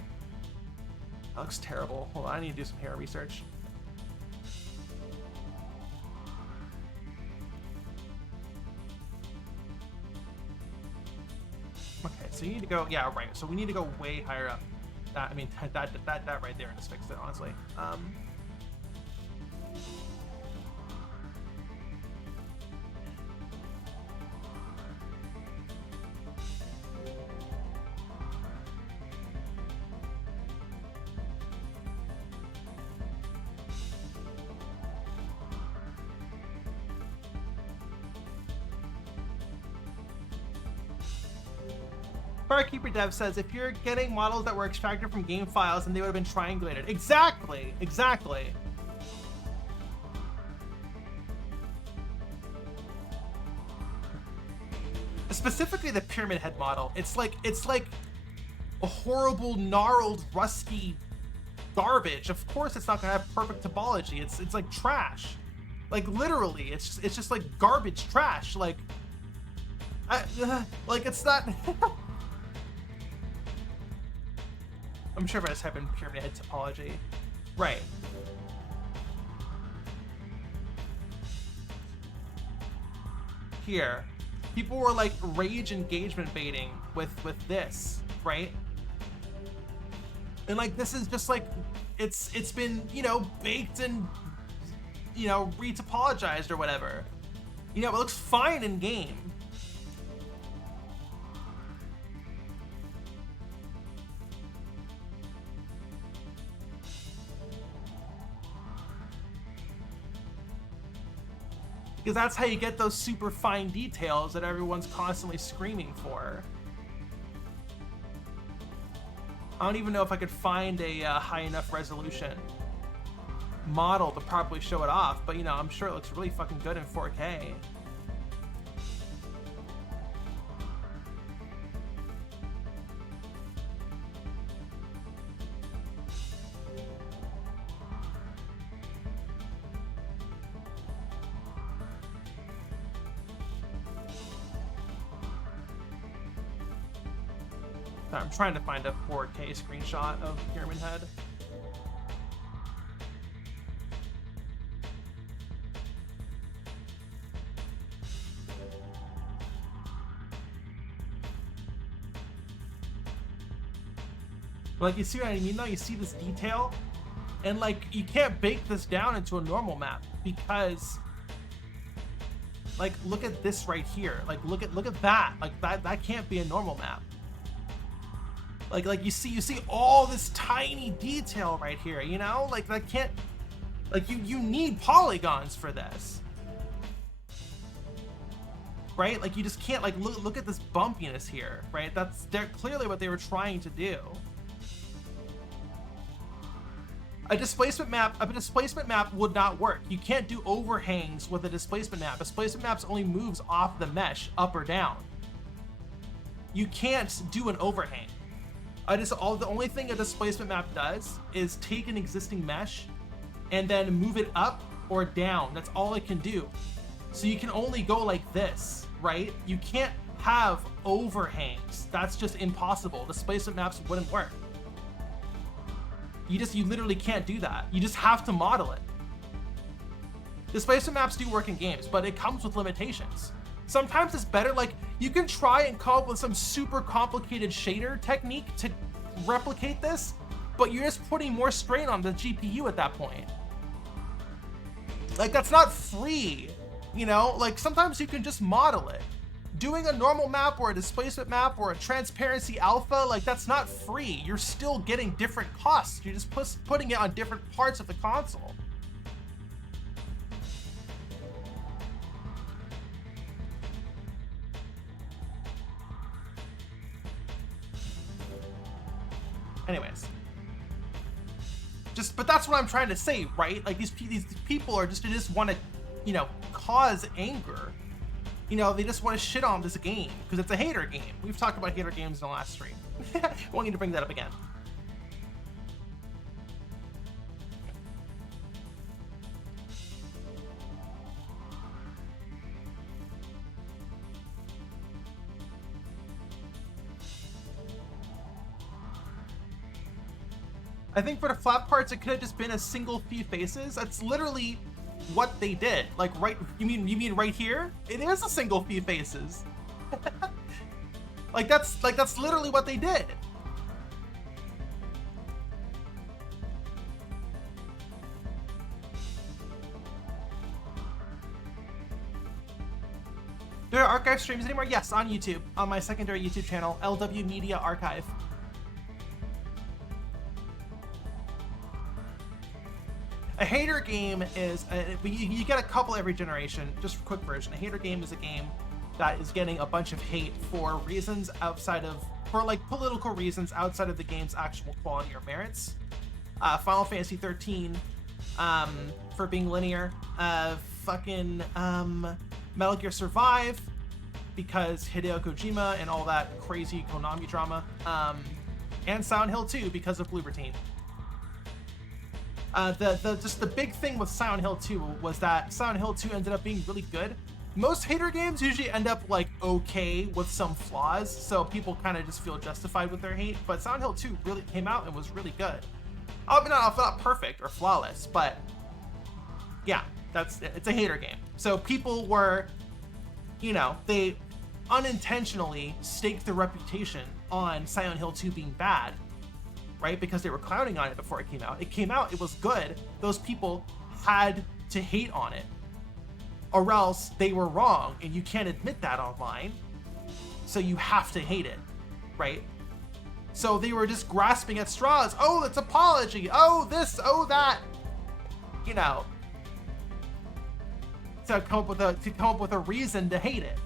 That looks terrible. Hold on, I need to do some hair research. Okay, so you need to go, yeah, right. So we need to go way higher up. That, I mean, that right there just fixed it, honestly. Firekeeper Dev says, if you're getting models that were extracted from game files, then they would have been triangulated. Exactly, exactly. Specifically the Pyramid Head model. It's like a horrible, gnarled, rusty garbage. Of course it's not gonna have perfect topology. It's like trash. Like literally, it's just like garbage trash. Like it's not I'm sure if I just type in Pyramid Head topology. Right. Here. People were like rage engagement baiting with this, right? And like, this is just like, it's been, you know, baked and, you know, retopologized or whatever. You know, it looks fine in game. Because that's how you get those super fine details that everyone's constantly screaming for. I don't even know if I could find a high enough resolution model to properly show it off, but you know, I'm sure it looks really fucking good in 4K. I'm trying to find a 4K screenshot of Pyramid Head. Like, you see what I mean though? You see this detail? And like, you can't bake this down into a normal map because, like, look at this right here. Like, look at that. Like, that can't be a normal map. Like you see all this tiny detail right here, you know? Like, that can't, like, you need polygons for this. Right? Like, you just can't, like, look at this bumpiness here, right? They're clearly what they were trying to do. A displacement map would not work. You can't do overhangs with a displacement map. Displacement maps only moves off the mesh, up or down. You can't do an overhang. The only thing a displacement map does is take an existing mesh and then move it up or down. That's all it can do. So you can only go like this, right? You can't have overhangs. That's just impossible. Displacement maps wouldn't work. You literally can't do that. You just have to model it. Displacement maps do work in games, but it comes with limitations. Sometimes it's better, like, you can try and come up with some super complicated shader technique to replicate this, but you're just putting more strain on the GPU at that point. Like, that's not free, you know? Like, sometimes you can just model it. Doing a normal map or a displacement map or a transparency alpha, like, that's not free. You're still getting different costs. You're just putting it on different parts of the console. Anyways, but that's what I'm trying to say, right? Like, these people are just, they just want to, you know, cause anger. You know, they just want to shit on this game because it's a hater game. We've talked about hater games in the last stream. Won't need to bring that up again. I think for the flat parts, it could have just been a single few faces. That's literally what they did. Like, right, you mean right here? It is a single few faces. that's literally what they did. There are archive streams anymore? Yes, on YouTube, on my secondary YouTube channel, LWMedia Archive. A hater game is, you get a couple every generation. Just a quick version. A hater game is a game that is getting a bunch of hate for reasons for like political reasons outside of the game's actual quality or merits. Final Fantasy 13 for being linear. Metal Gear Survive because Hideo Kojima and all that crazy Konami drama. And Silent Hill 2 because of Bloober Team. The big thing with Silent Hill 2 was that Silent Hill 2 ended up being really good. Most hater games usually end up like okay with some flaws, so people kind of just feel justified with their hate. But Silent Hill 2 really came out and was really good. Not perfect or flawless, but yeah, it's a hater game. So people were, you know, they unintentionally staked their reputation on Silent Hill 2 being bad. right? Because they were clowning on it before it came out. It came out, it was good. Those people had to hate on it, or else they were wrong, and you can't admit that online. So you have to hate it, right? So they were just grasping at straws. Oh, it's apology. Oh, this, oh, that. You know, to come up with a reason to hate it.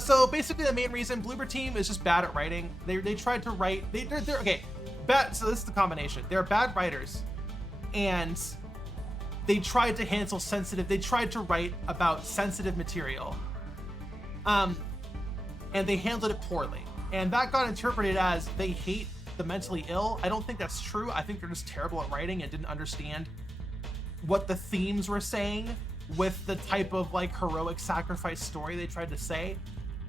So basically the main reason Bloober Team is just bad at writing. They tried to write, they're okay, bad. So this is the combination. They're bad writers, and they tried to handle sensitive. They tried to write about sensitive material, and they handled it poorly. And that got interpreted as they hate the mentally ill. I don't think that's true. I think they're just terrible at writing and didn't understand what the themes were saying with the type of like heroic sacrifice story they tried to say,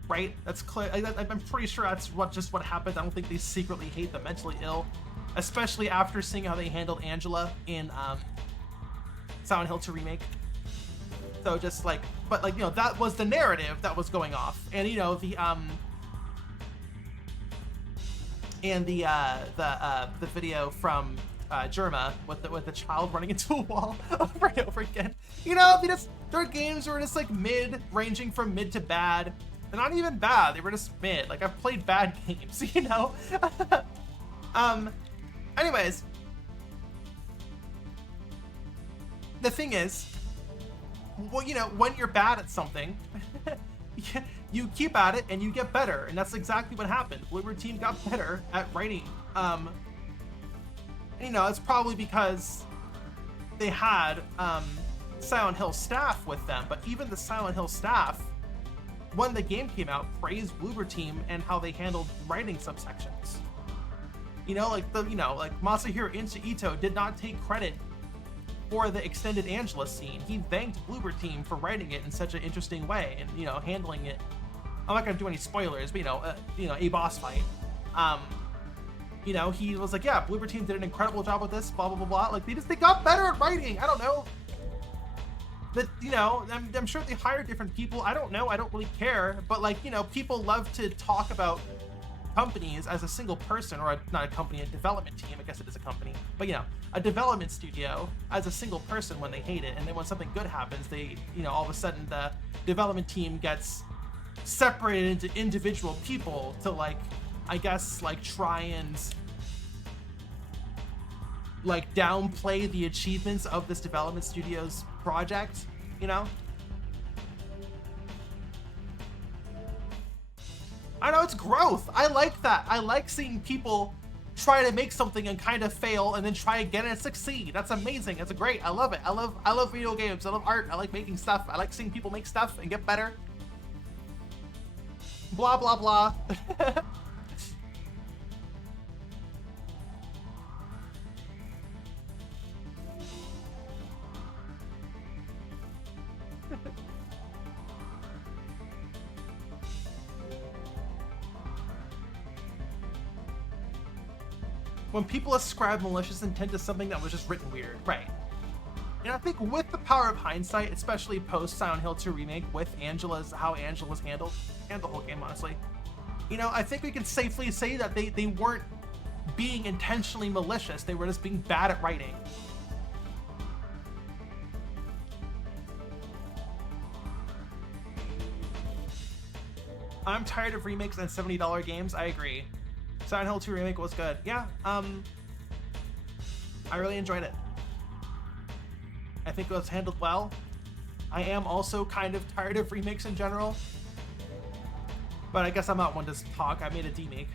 right? That's clear. I'm pretty sure that's what happened. I don't think they secretly hate the mentally ill, especially after seeing how they handled Angela in Silent Hill 2 Remake. So just like, but like, you know, that was the narrative that was going off, and you know the video from Germa with the child running into a wall over and over again. You know, their games were just like ranging from mid to bad. They're not even bad. They were just mid. Like, I've played bad games, you know. Anyways, the thing is, well, you know, when you're bad at something, you keep at it and you get better, and that's exactly what happened. Bloober Team got better at writing. You know, it's probably because they had Silent Hill staff with them, but even the Silent Hill staff, when the game came out, praised Bloober Team and how they handled writing subsections. You know, like Masahiro Ito did not take credit for the extended Angela scene. He thanked Bloober Team for writing it in such an interesting way and, you know, handling it. I'm not gonna do any spoilers, but you know, a boss fight. You know, he was like, yeah, Bloober Team did an incredible job with this, blah, blah, blah, blah. Like, they got better at writing. I don't know. But, you know, I'm sure they hired different people. I don't know. I don't really care. But, like, you know, people love to talk about companies as a single person, or not a company, a development team. I guess it is a company. But, you know, a development studio as a single person when they hate it. And then when something good happens, they, you know, all of a sudden the development team gets separated into individual people to, like, I guess, like, try and like downplay the achievements of this development studio's project, you know? I know, it's growth. I like that. I like seeing people try to make something and kind of fail and then try again and succeed. That's amazing. That's great. I love it. I love video games. I love art. I like making stuff. I like seeing people make stuff and get better. Blah, blah, blah. When people ascribe malicious intent to something that was just written weird, right? And I think with the power of hindsight, especially post Silent Hill 2 Remake, with how Angela's handled, and the whole game, honestly, you know, I think we can safely say that they weren't being intentionally malicious. They were just being bad at writing. I'm tired of remakes and $70 games. I agree. Silent Hill 2 Remake was good. Yeah, I really enjoyed it. I think it was handled well. I am also kind of tired of remakes in general. But I guess I'm not one to talk. I made a demake.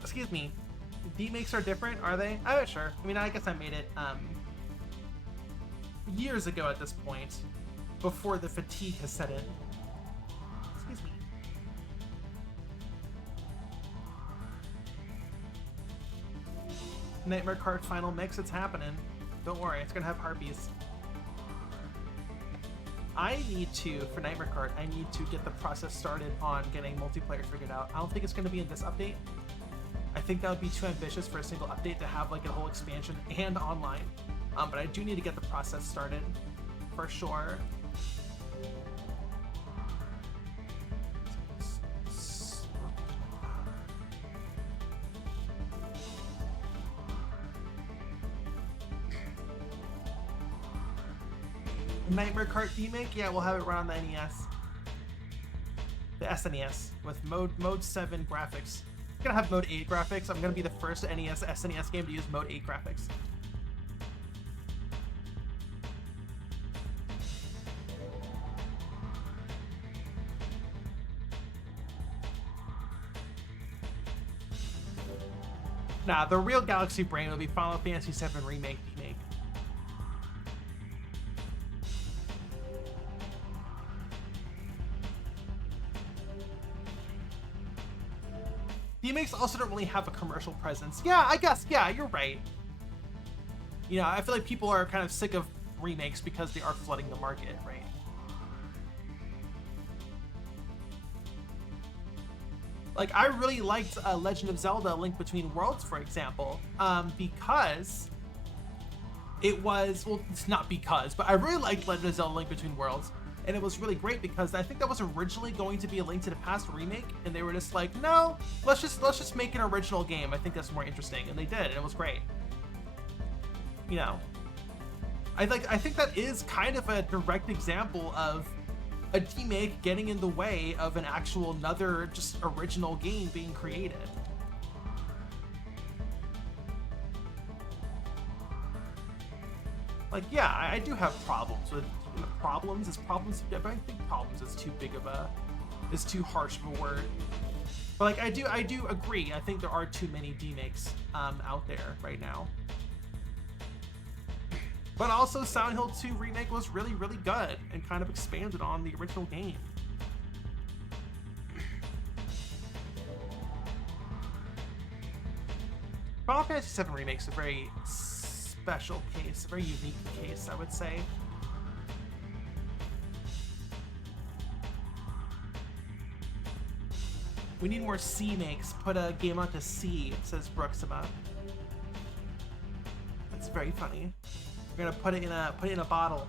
Excuse me. Demakes are different, are they? I'm not sure. I mean, I guess I made it years ago at this point, before the fatigue has set in. Excuse me. Nightmare Card Final Mix, it's happening. Don't worry, it's gonna have harpies. I need to, for Nightmare Cart, I need to get the process started on getting multiplayer figured out. I don't think it's going to be in this update. I think that would be too ambitious for a single update to have like a whole expansion and online. But I do need to get the process started for sure. Nightmare Cart remake, yeah, we'll have it run on the NES, the SNES with mode 7 graphics. I'm gonna have mode 8 graphics. I'm gonna be the first NES SNES game to use mode 8 graphics. Nah, the real Galaxy Brain will be Final Fantasy VII Remake. Remakes also don't really have a commercial presence. Yeah, I guess, yeah, you're right. You know, I feel like people are kind of sick of remakes because they are flooding the market, right? Like, I really liked Legend of Zelda: Link Between Worlds, for example, because it was, well, it's not because, but I really liked Legend of Zelda: Link Between Worlds. And it was really great because I think that was originally going to be a Link to the Past remake, and they were just like, no, let's just make an original game. I think that's more interesting, and they did, and it was great. You know, I think that is kind of a direct example of a remake getting in the way of an actual another just original game being created. Like, yeah, I do have problems with problems. I think problems is too big of a, is too harsh of a word. But like, I do agree. I think there are too many remakes out there right now. But also, Silent Hill 2 remake was really, really good and kind of expanded on the original game. Final Fantasy VII remake's a very special case, a very unique case, I would say. We need more C makes. Put a game onto C, says Brooksima. That's very funny. We're gonna put it in a bottle.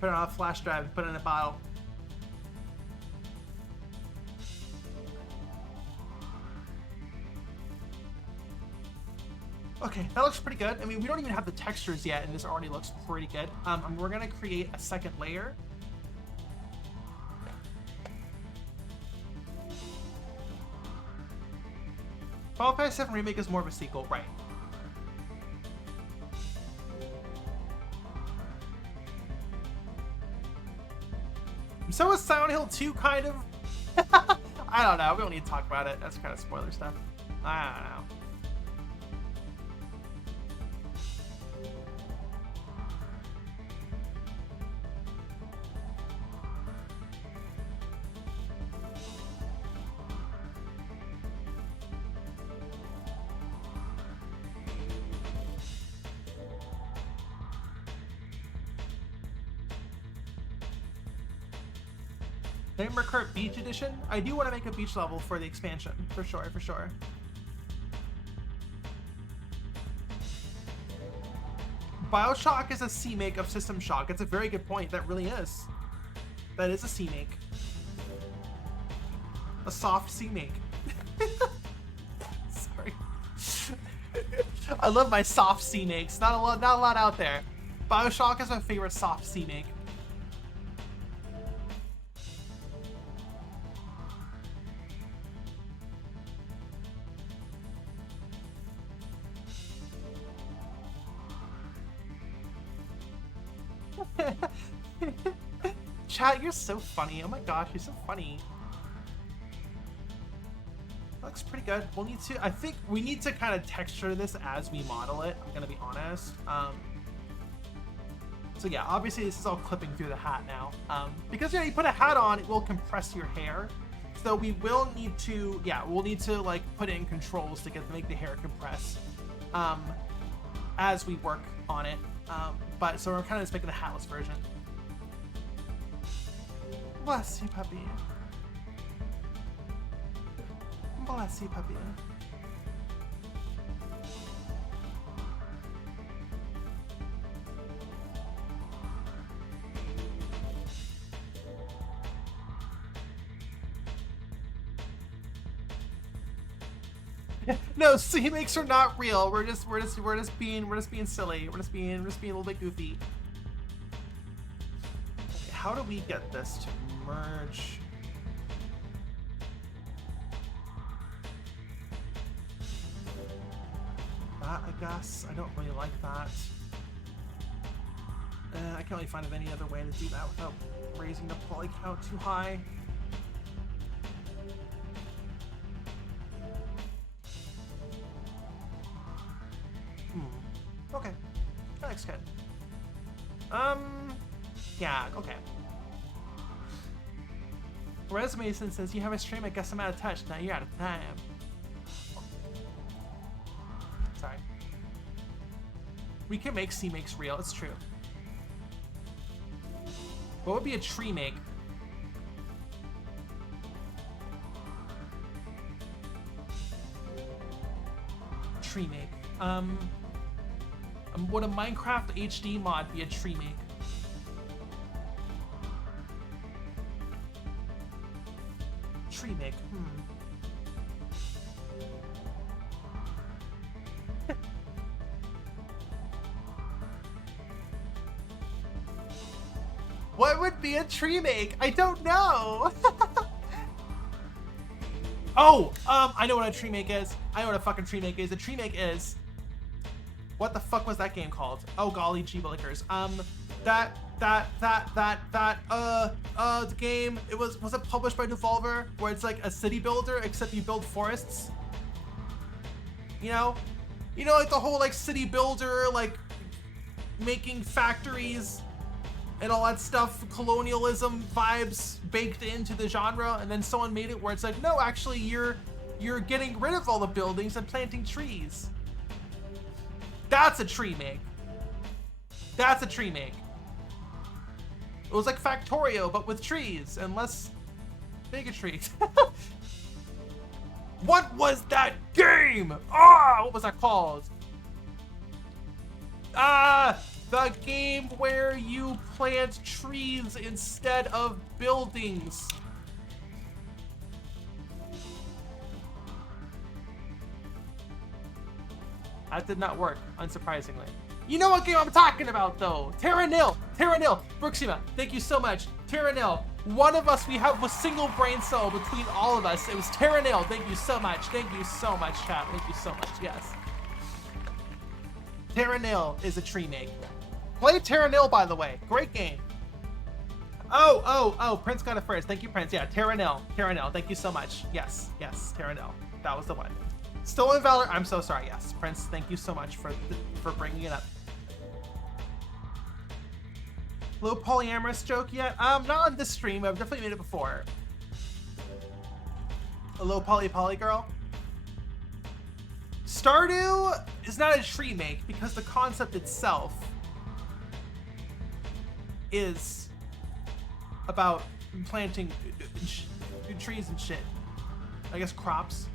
Put it on a flash drive. Put it in a bottle. Okay, that looks pretty good. I mean, we don't even have the textures yet, and this already looks pretty good. We're gonna create a second layer. Final Fantasy VII Remake is more of a sequel, right? So is Silent Hill 2 kind of? I don't know. We don't need to talk about it. That's kind of spoiler stuff. I don't know. Nightmare Cart Beach Edition? I do want to make a beach level for the expansion, for sure, for sure. Bioshock is a C-make of System Shock. It's a very good point. That really is. That is a C-make. A soft C-make. Sorry. I love my soft C-makes. Not a lot out there. Bioshock is my favorite soft C-make. Chat, you're so funny. Oh my gosh, you're so funny. That looks pretty good. We'll need to, I think we need to kind of texture this as we model it. I'm gonna be honest. So yeah, obviously this is all clipping through the hat now. Because, you know, you put a hat on, it will compress your hair. So we will need to, yeah, we'll need to like put in controls to make the hair compress as we work on it. But so we're kind of just making the hatless version. Bless you, puppy. Bless you, puppy. No, remakes are not real. We're just being silly. We're just being a little bit goofy. Okay, how do we get this to merge? That, I guess. I don't really like that. I can't really find any other way to do that without raising the poly count too high. Okay. That looks good. Yeah, okay. Resume says you have a stream, I guess I'm out of touch. Now you're out of time. Sorry. We can make C-makes real, it's true. What would be a tree make? Tree make. Would a Minecraft HD mod be a tree make? Tree make, What would be a tree make? I don't know. Oh, I know what a tree make is. I know what a fucking tree make is. A tree make is... What the fuck was that game called? Oh golly gee willikers. The game, was it published by Devolver? Where it's like a city builder, except you build forests? You know, like the whole like city builder, like making factories and all that stuff, colonialism vibes baked into the genre, and then someone made it where it's like, no, actually you're getting rid of all the buildings and planting trees. That's a tree make. That's a tree make. It was like Factorio, but with trees and less bigotry. What was that game? What was that called? The game where you plant trees instead of buildings. That did not work, unsurprisingly. You know what game I'm talking about, though. Terra Nil. Brooksima, thank you so much. Terra Nil. One of us, we have a single brain cell between all of us. It was Terra Nil. Thank you so much. Thank you so much, chat. Thank you so much. Yes. Terra Nil is a tree make. Play Terra Nil, by the way. Great game. Oh, Prince got it first. Thank you, Prince. Yeah, Terra Nil. Thank you so much. Yes, Terra Nil. That was the one. Stolen Valor. I'm so sorry. Yes, Prince. Thank you so much for bringing it up. Low polyamorous joke yet? Not on this stream. I've definitely made it before. A low poly girl. Stardew is not a tree make because the concept itself is about planting trees and shit. I guess crops.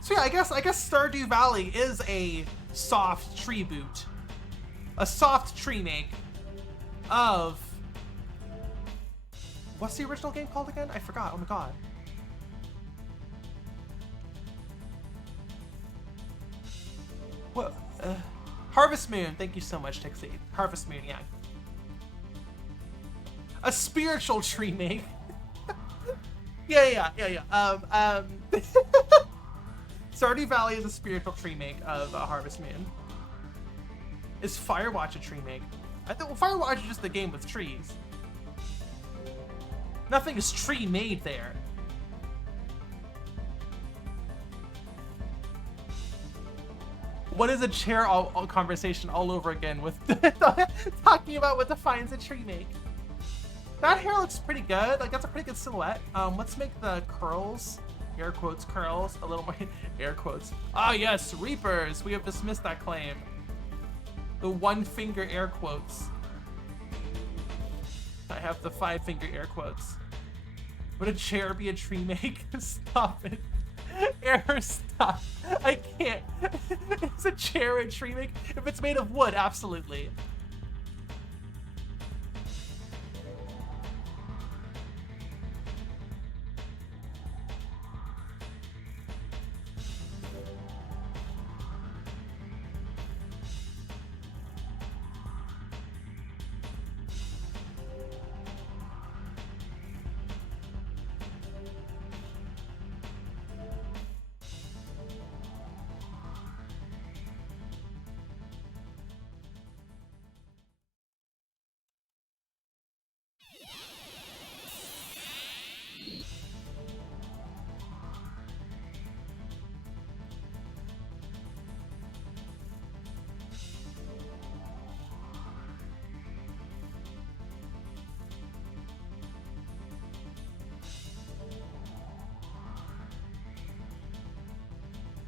So yeah, I guess Stardew Valley is a soft tree boot. A soft tree make of... What's the original game called again? I forgot. Oh my god. What? Harvest Moon. Thank you so much, Tixie. Harvest Moon, yeah. A spiritual tree make. Yeah. Stardew Valley is a spiritual tree make of Harvest Moon. Is Firewatch a tree make? I think Firewatch is just a game with trees. Nothing is tree made there. What is a chair all conversation all over again with talking about what defines a tree make? That hair looks pretty good. Like, that's a pretty good silhouette. Let's make the curls, air quotes, curls, a little more, air quotes. Ah, yes, Reapers. We have dismissed that claim. The one finger air quotes. I have the 5-finger air quotes. Would a chair be a tree make? Stop it. Error, stop. I can't. Is a chair a tree make? If it's made of wood, absolutely.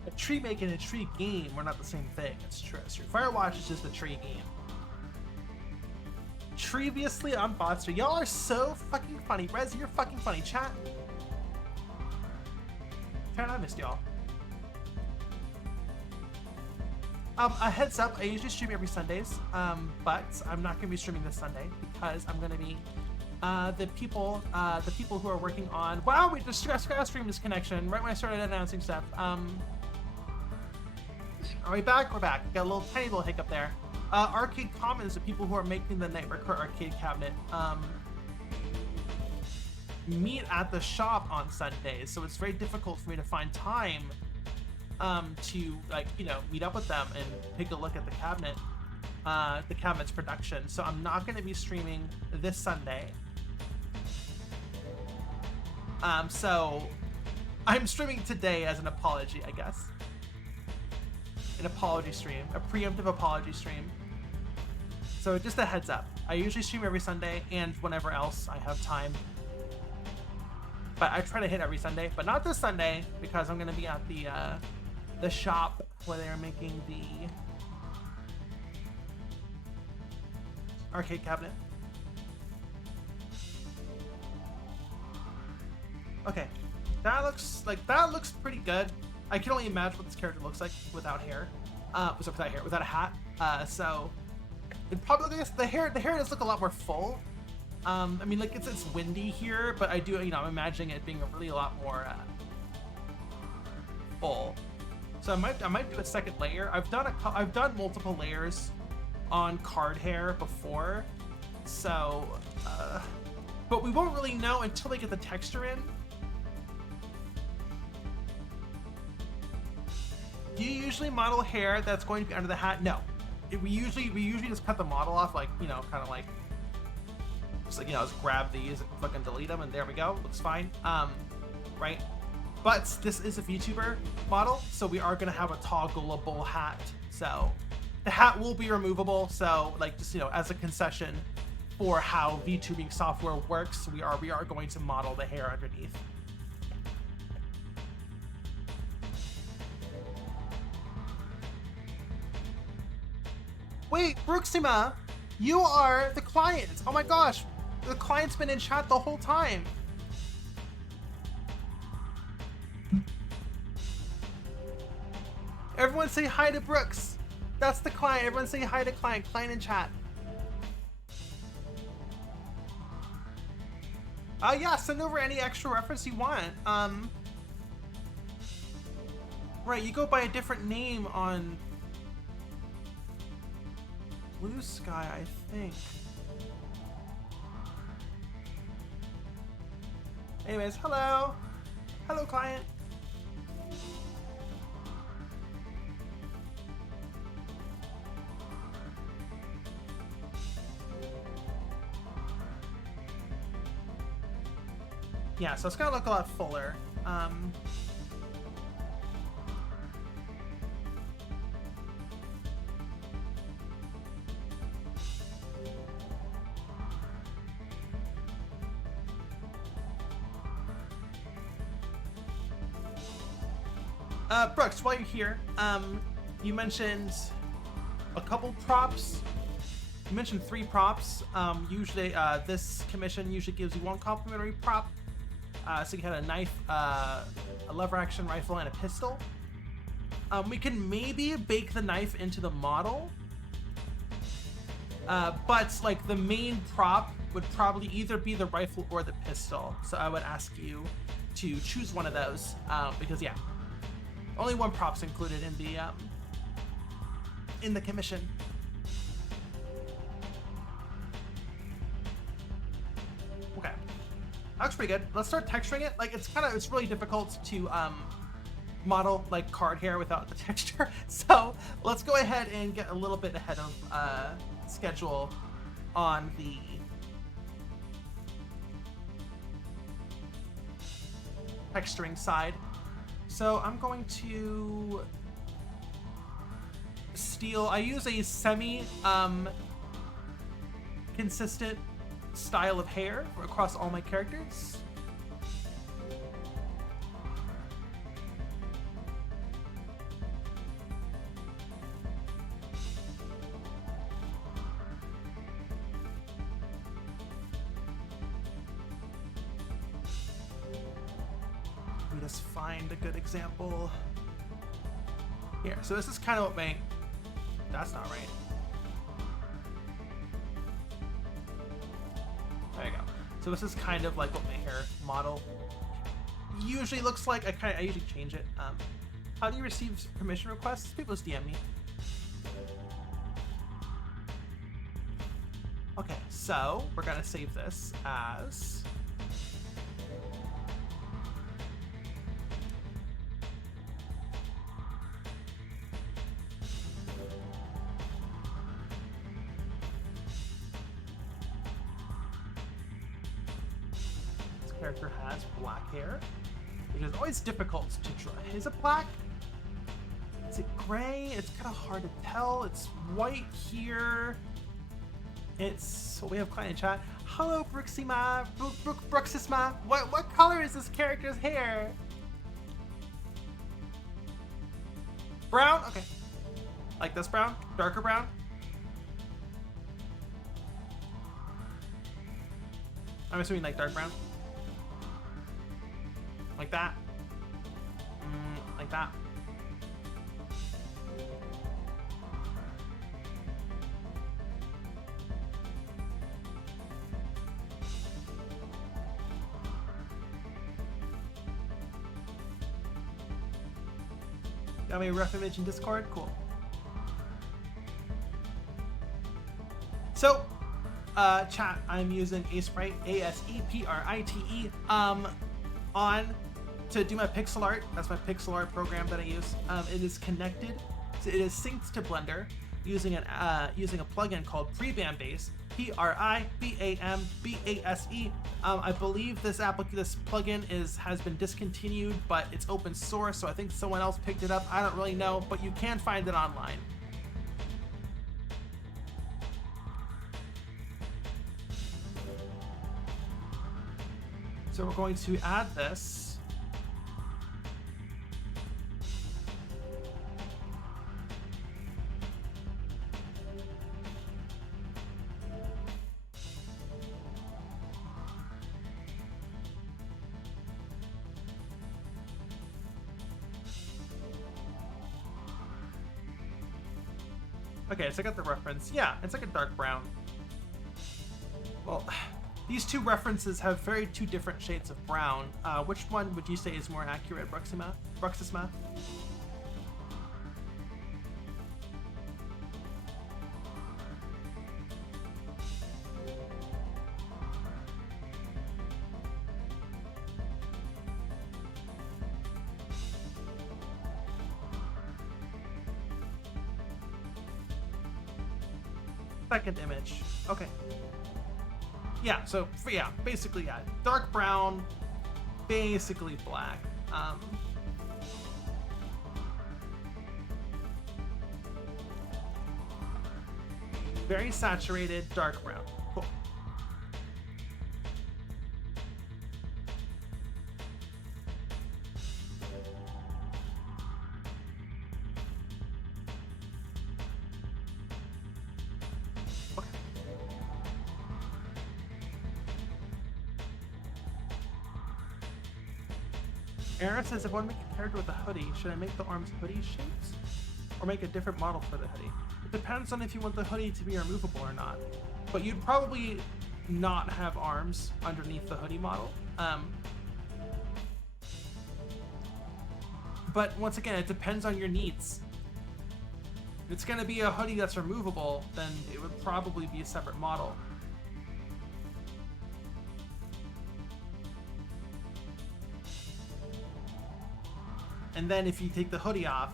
A tree make and a tree game are not the same thing. It's true. Street Firewatch is just a tree game. Previously on Botster, y'all are so fucking funny. Rez, you're fucking funny. Chat, I missed y'all. A heads up, I usually stream every Sundays, but I'm not gonna be streaming this Sunday because I'm gonna be the people who are working on. Wow, we just stream this connection right when I started announcing stuff. Are we back? We're back. Got a tiny little hiccup there. Arcade Commons, the people who are making the Nightmare Court arcade cabinet, meet at the shop on Sundays, so it's very difficult for me to find time to, like, you know, meet up with them and take a look at the cabinet's production. So I'm not going to be streaming this Sunday. So I'm streaming today as an apology, I guess. An apology stream, a preemptive apology stream. So just a heads up. I usually stream every Sunday and whenever else I have time. But I try to hit every Sunday, but not this Sunday because I'm going to be at the shop where they're making the arcade cabinet. Okay, that looks pretty good. I can only imagine what this character looks like without hair. Without a hat. So it probably, the hair does look a lot more full. I mean, like, it's windy here, but I do, you know, I'm imagining it being a lot more full. So I might do a second layer. I've done multiple layers on card hair before, so but we won't really know until they get the texture in. Do you usually model hair that's going to be under the hat? No. We usually just cut the model off, like, you know, kind of like, just like, you know, just grab these and fucking delete them, and there we go. Looks fine. Right? But this is a VTuber model, so we are going to have a toggleable hat. So the hat will be removable. So, like, just, you know, as a concession for how VTubing software works, we are going to model the hair underneath. Wait, Brooksima, you are the client. Oh my gosh, the client's been in chat the whole time. Everyone say hi to Brooks. That's the client. Everyone say hi to client. Client in chat. Yeah, send over any extra reference you want. Right, you go by a different name on Blue Sky, I think. Anyways, hello. Hello, client. Yeah, so it's gonna look a lot fuller. Brooks, while you're here, you mentioned a couple props You mentioned 3 props. Usually, this commission usually gives you 1 complimentary prop. So you had a knife, a lever action rifle, and a pistol. We can maybe bake the knife into the model. But like the main prop would probably either be the rifle or the pistol. So I would ask you to choose one of those, because yeah, only 1 prop's included in the commission. Okay, that looks pretty good. Let's start texturing it. Like it's really difficult to model like card hair without the texture. So let's go ahead and get a little bit ahead of schedule on the texturing side. So I'm going to steal, I use a semi consistent style of hair across all my characters. Just find a good example here. So this is kind of what my, that's not right. There you go. So this is kind of like what my hair model usually looks like. I usually change it. How do you receive permission requests? People just DM me. Okay, so we're gonna save this as character has black hair, which is always difficult to draw. Is it black? Is it gray? It's kind of hard to tell. It's white here. It's, we have client in chat. Hello, Bruxima, Bruxisma. What color is this character's hair? Brown? Okay. Like this brown? Darker brown? I'm assuming like dark brown. Like that. Like that. Got me a rough image in Discord? Cool. So, chat, I'm using Asprite, A-S-E-P-R-I-T-E, on to do my pixel art. That's my pixel art program that I use. It is connected, so it is synced to Blender using a plugin called Prebambase, P-R-I-B-A-M-B-A-S-E. I believe this plugin has been discontinued, but it's open source, so I think someone else picked it up. I don't really know, but you can find it online. So we're going to add this. Okay, so I got the reference. Yeah, it's like a dark brown. Well, these two references have two different shades of brown. Which one would you say is more accurate, Bruxisma? Second image. Okay. Yeah, so yeah, basically, yeah, dark brown, basically black. Very saturated, dark brown. Cool. Okay. Aaron says, if I want to make a character with a hoodie, should I make the arms hoodie shapes? Or make a different model for the hoodie? It depends on if you want the hoodie to be removable or not. But you'd probably not have arms underneath the hoodie model. But once again, it depends on your needs. If it's going to be a hoodie that's removable, then it would probably be a separate model. And then if you take the hoodie off,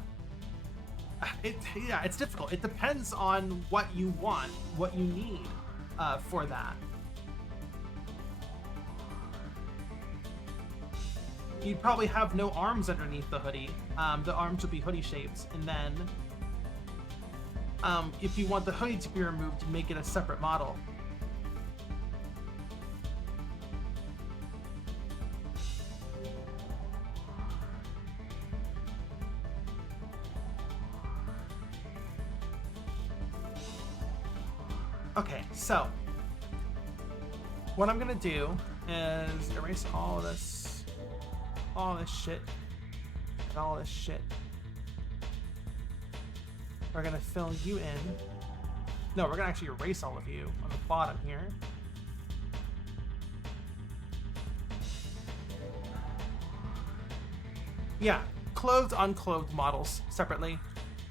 it's difficult. It depends on what you want, what you need for that. You'd probably have no arms underneath the hoodie. The arms would be hoodie shapes. And then if you want the hoodie to be removed, you make it a separate model. Okay, so what I'm gonna do is erase all this shit, and all this shit. We're gonna fill you in. No, we're gonna actually erase all of you on the bottom here. Yeah, clothed, unclothed models separately.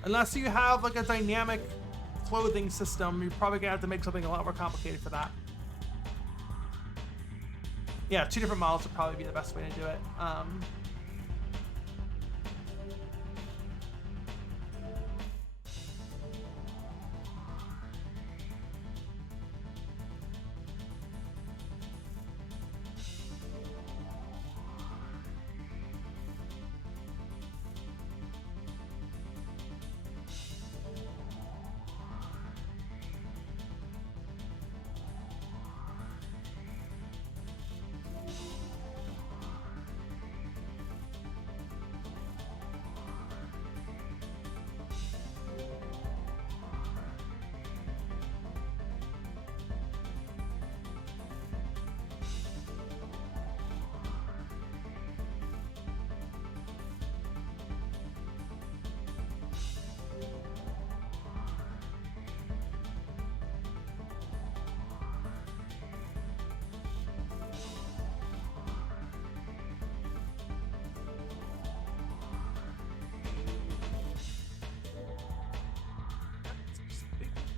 Unless you have like a dynamic clothing system, you're probably gonna have to make something a lot more complicated for that. Yeah, 2 different models would probably be the best way to do it.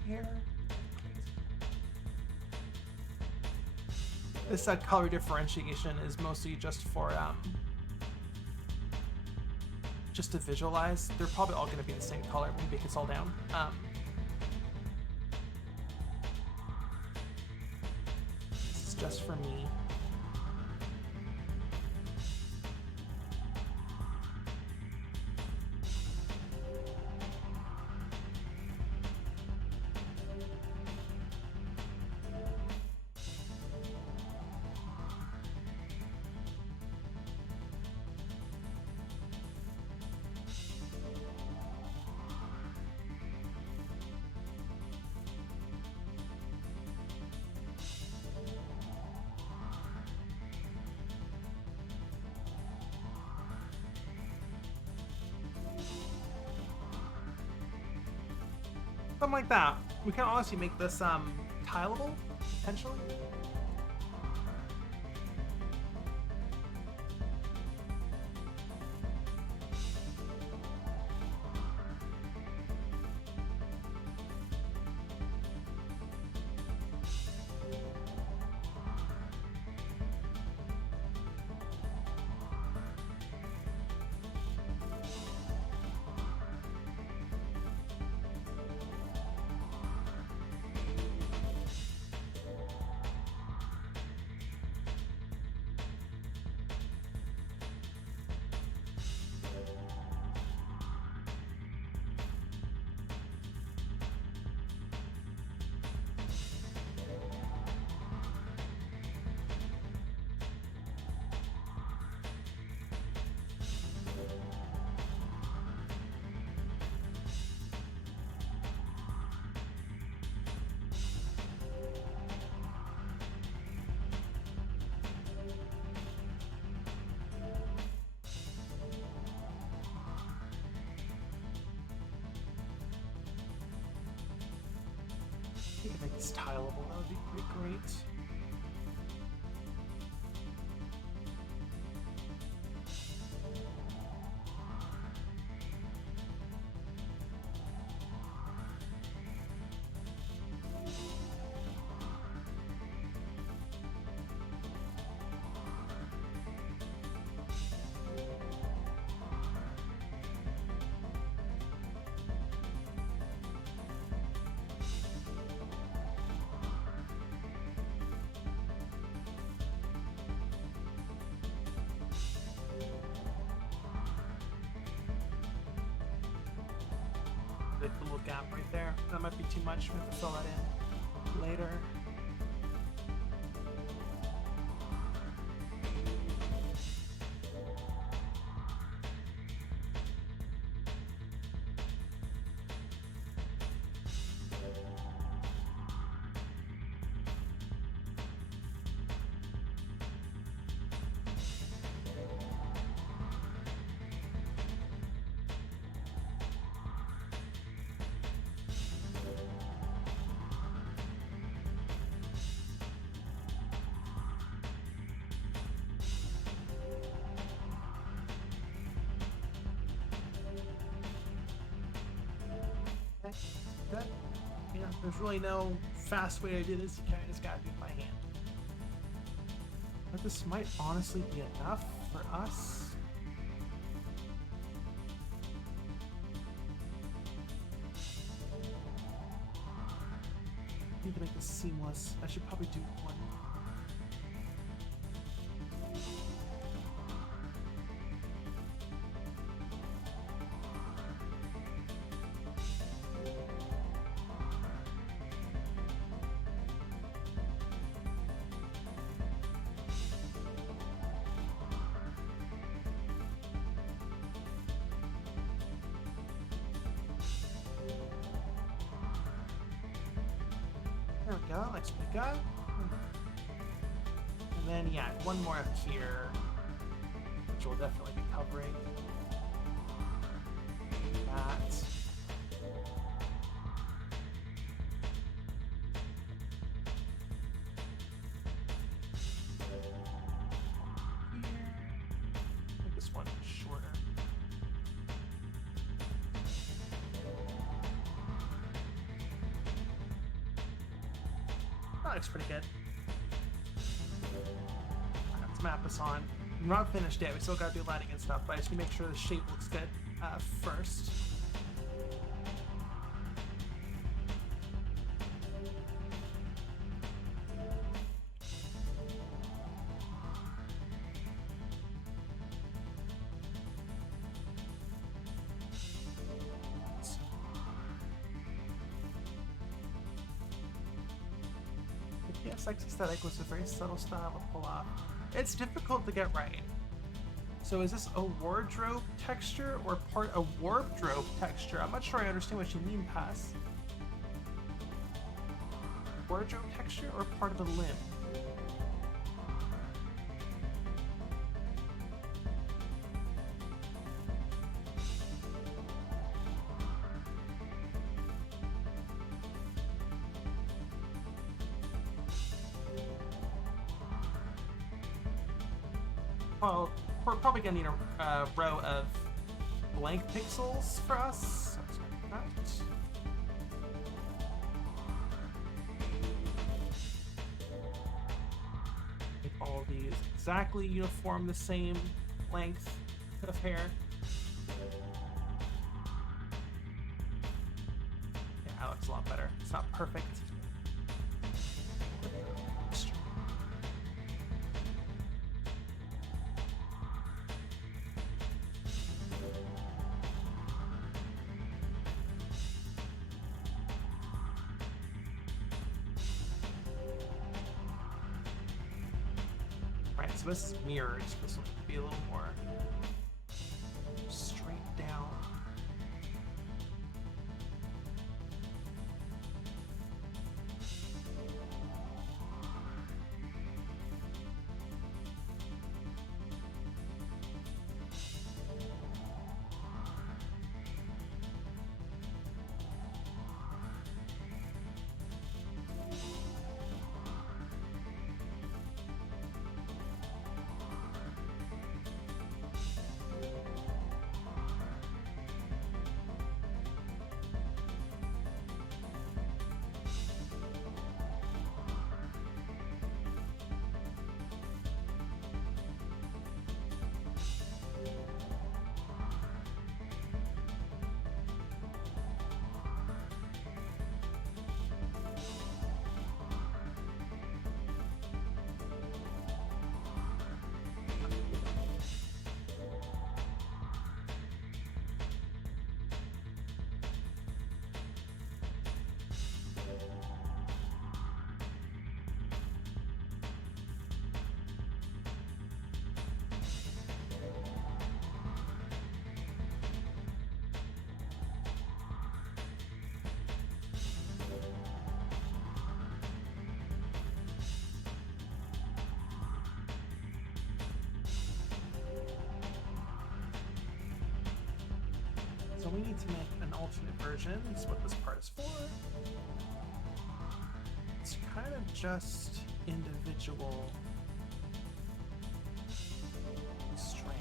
Here. This color differentiation is mostly just for just to visualize. They're probably all going to be the same color when we bake this all down. This is just for me. Something like that. We can honestly make this tileable, potentially. you could make this tileable. That would be pretty great. The little gap right there. That might be too much. We have to fill that in later. Okay, good. You know, there's really no fast way to do this. You kind of just gotta do it by hand. But this might honestly be enough for us. Need to make this seamless. I should probably do one. There we go, that looks pretty good. And then, yeah, one more up here, which will definitely be covering that. Make this one shorter. That looks pretty good. Let's map this on. We're not finished yet. We still gotta do lighting and stuff, but I just need to make sure the shape looks good first. The PSX aesthetic was a very subtle style to pull off. It's difficult to get right. So is this a wardrobe texture or part of wardrobe texture? I'm not sure I understand what you mean, Pass. Wardrobe texture or part of a limb? Well, we're probably gonna need a row of blank pixels for us. That's like that. Make all of these exactly uniform, the same length of hair. Yeah, that looks a lot better. It's not perfect. So this is mirrored, so this will be a little more straight down. we need to make an alternate version. That's what this part is for. It's kind of just individual strands.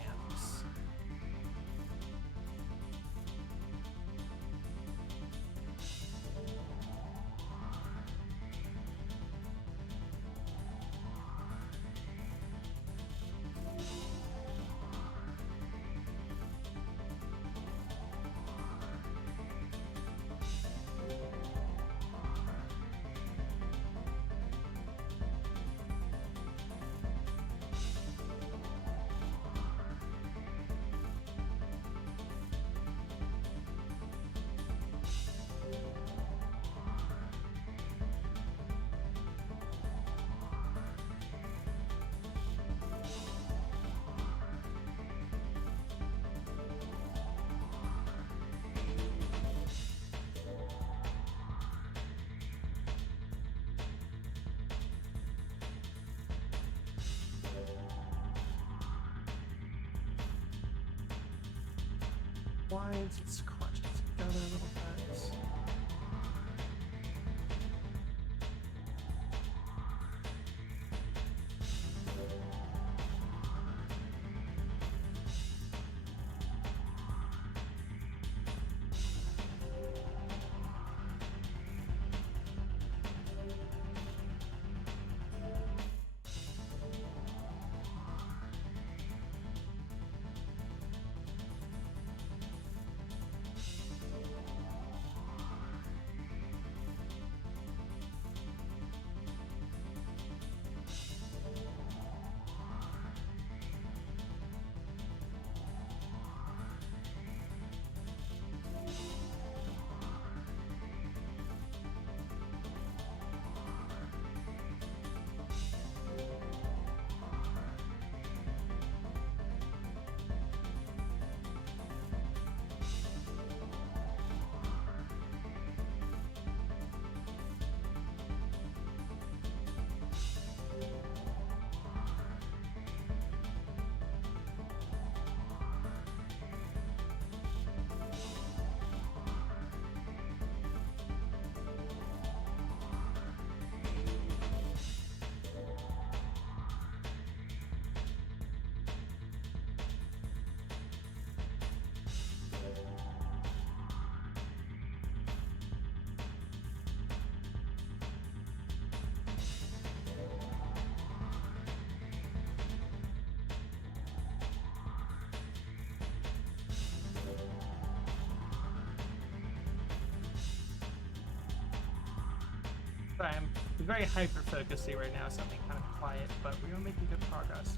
Lines, let's crunch it together a little bit. I'm very hyper-focusy right now, so I'm being kind of quiet, but we are making good progress.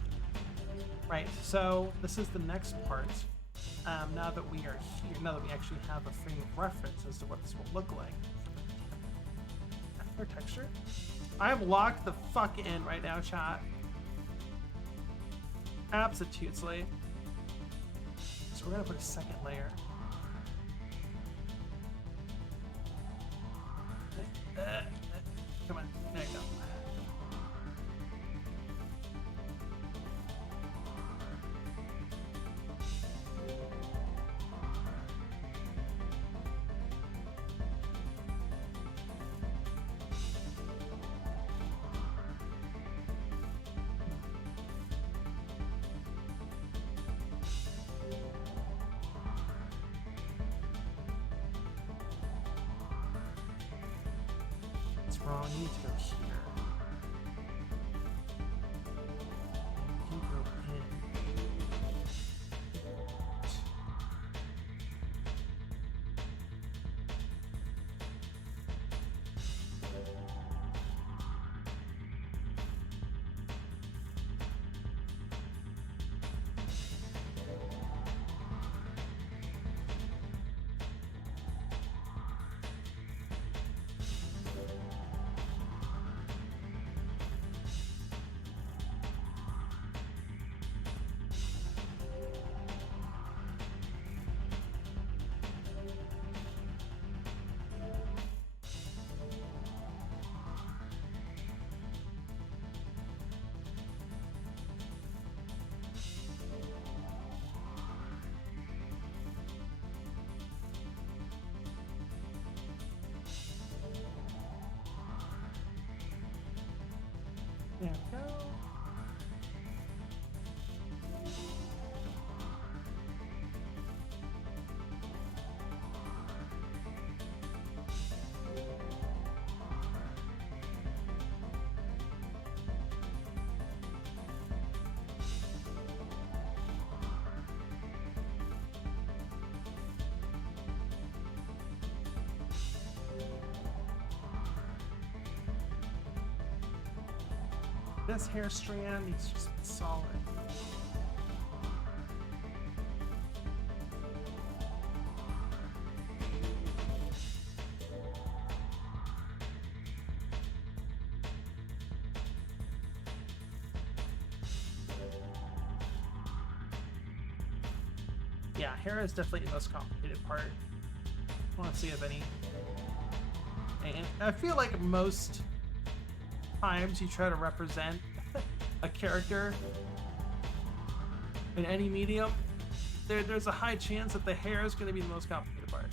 Right, so this is the next part. Now that we are here, now that we actually have a frame of reference as to what this will look like. After texture? I am locked the fuck in right now, chat. Absolutely. So we're gonna put a second layer. Come on, there you go. Wrong, you need to go here. You go in. There we go. This hair strand needs to just be solid. Yeah, hair is definitely the most complicated part. I want to see if any. And I feel like most times you try to represent a character in any medium, there's a high chance that the hair is going to be the most complicated part.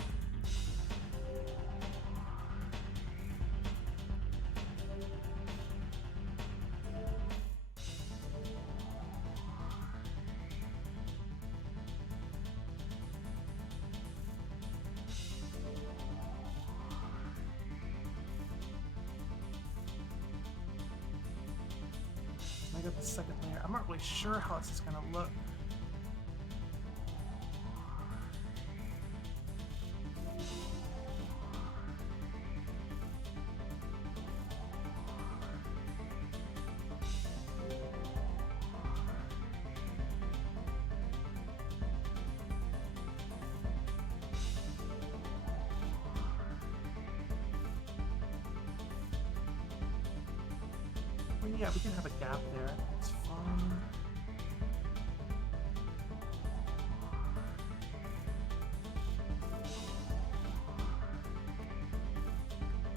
I got the second layer. I'm not really sure how this is gonna look. Well, yeah, we can have a gap there. It's fine.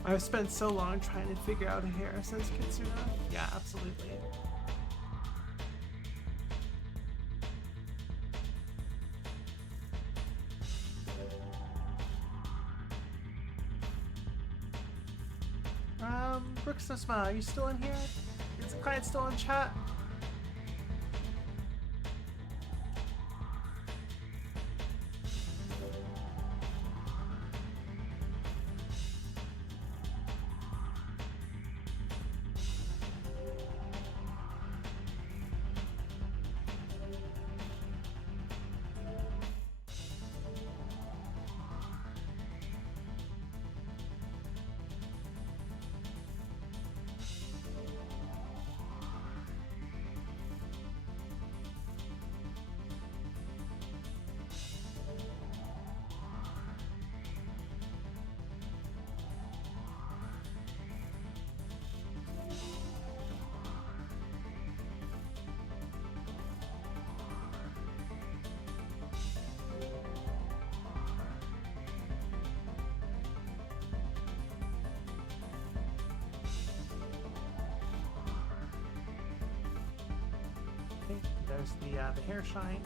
I've spent so long trying to figure out a hair, says Kitsuna. Yeah, absolutely. Brooks Nosma, are you still in here? Is the client still in chat? Okay, there's the hair shine.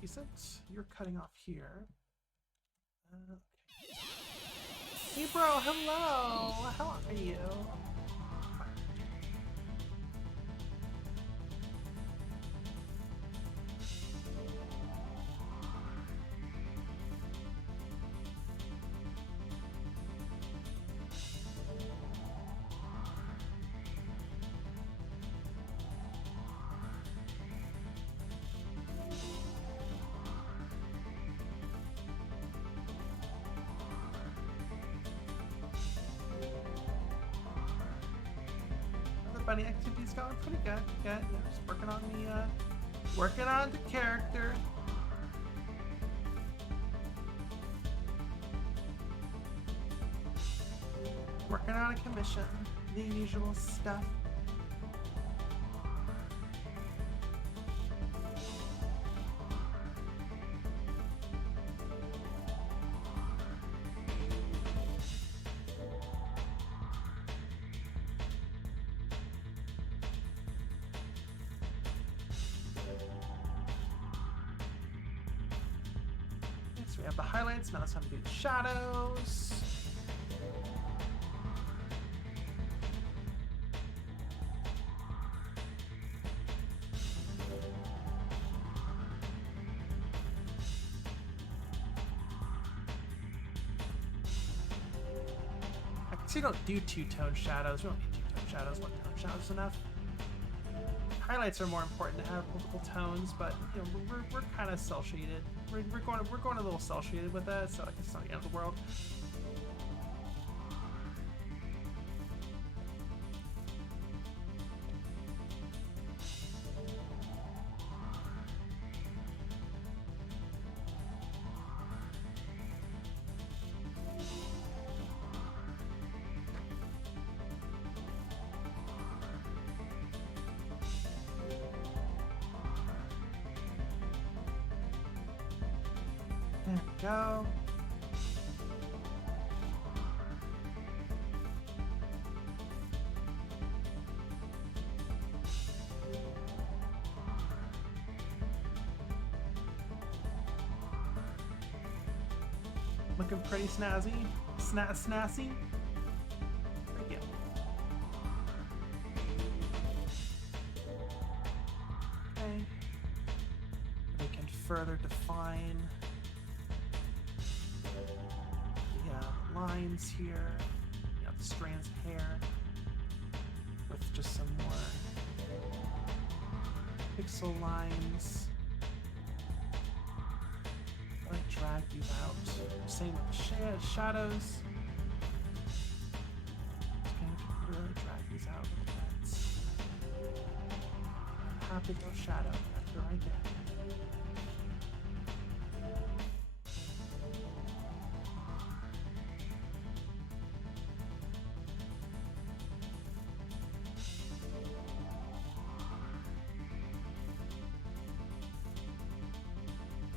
Decent. You're cutting off here. Okay. Hey bro, hello! How are you? bunny activity's going pretty good. Yeah, just working on the character. Working on a commission, the usual stuff. So we have the highlights, now it's time to do the shadows. I can see you don't do two-tone shadows. We don't need two-tone shadows. One-tone shadows is enough. Highlights are more important to have multiple tones, but you know, we're kind of cel shaded. We're going a little cel shaded with that, so like it's not the end of the world. There we go. Looking pretty snazzy. Snazzy. Thank you. Okay. We can further define the lines here. You know, the strands of hair with just some more pixel lines. Really drag these out. Same with the shadows. Really drag these out a little bit. Happy little shadow right there.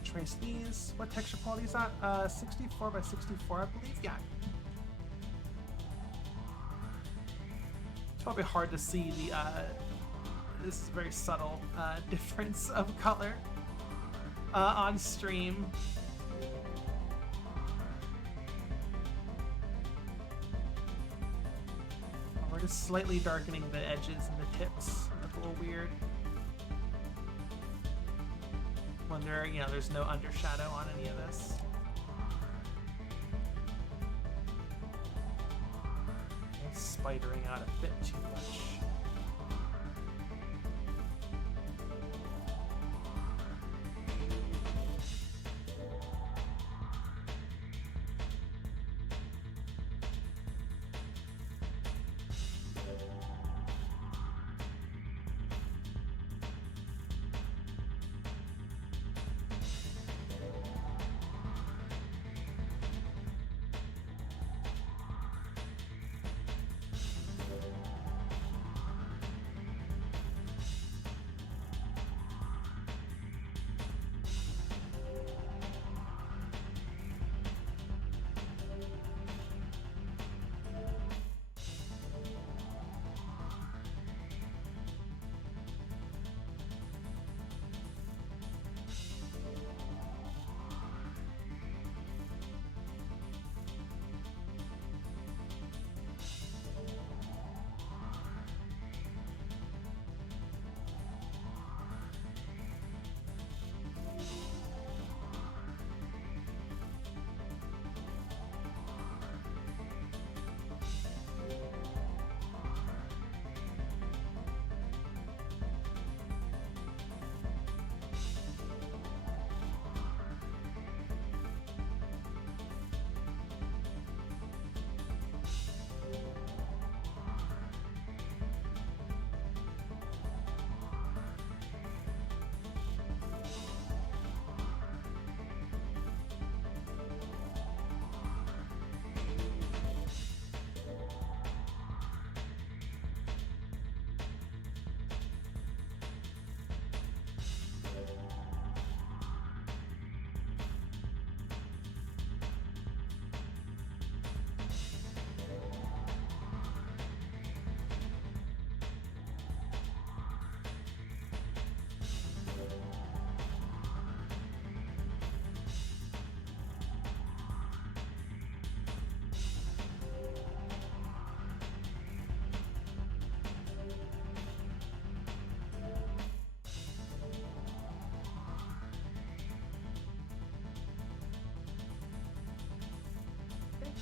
Trace these. What texture quality is that? 64 by 64, I believe. Yeah. It's probably hard to see the. This is a very subtle difference of color on stream. We're just slightly darkening the edges and the tips. It looks a little weird. When there's no undershadow on any of this. It's spidering out a bit too much.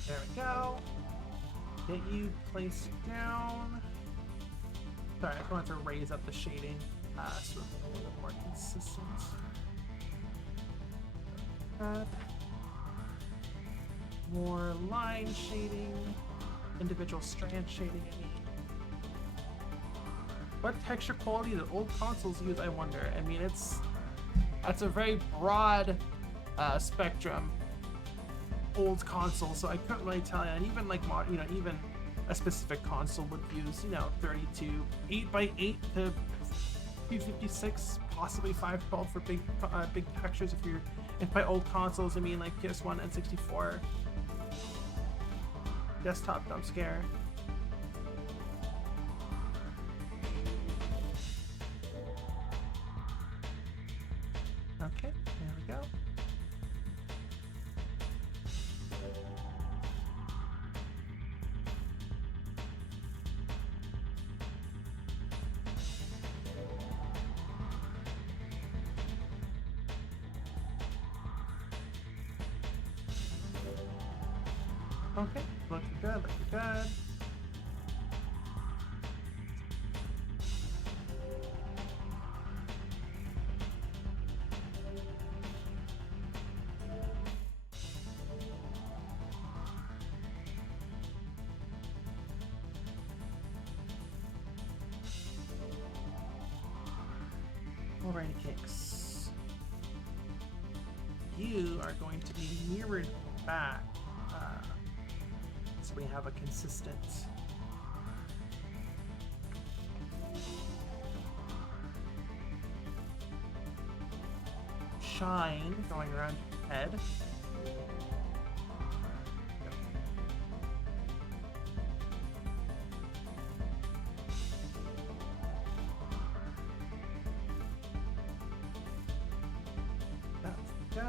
There we go. Get you placed down. Sorry, I'm going to raise up the shading so it's a little bit more consistent. More line shading, individual strand shading, I mean. What texture quality do old consoles use, I wonder? I mean, that's a very broad spectrum. Old console, so I couldn't really tell you. And even like even a specific console would use 32 8x8 to 256, possibly 512 for big textures. If by old consoles I mean like PS1 and 64. Desktop jump scare. Okay, there we go. Okay, looking good, looking good. Alrighty, cakes. You are going to be mirrored back. So we have a consistent shine going around your head. That's good.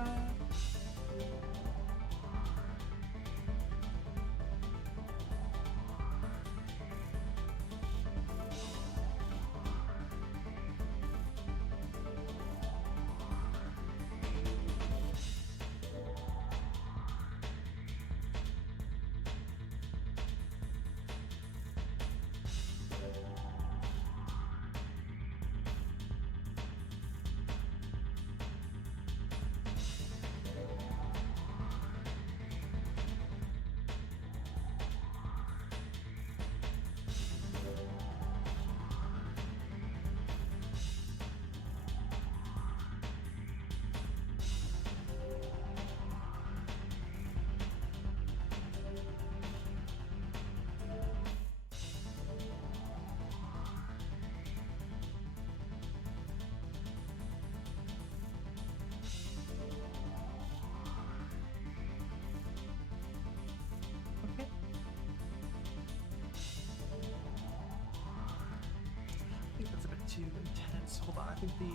Too intense. Hold on, I think the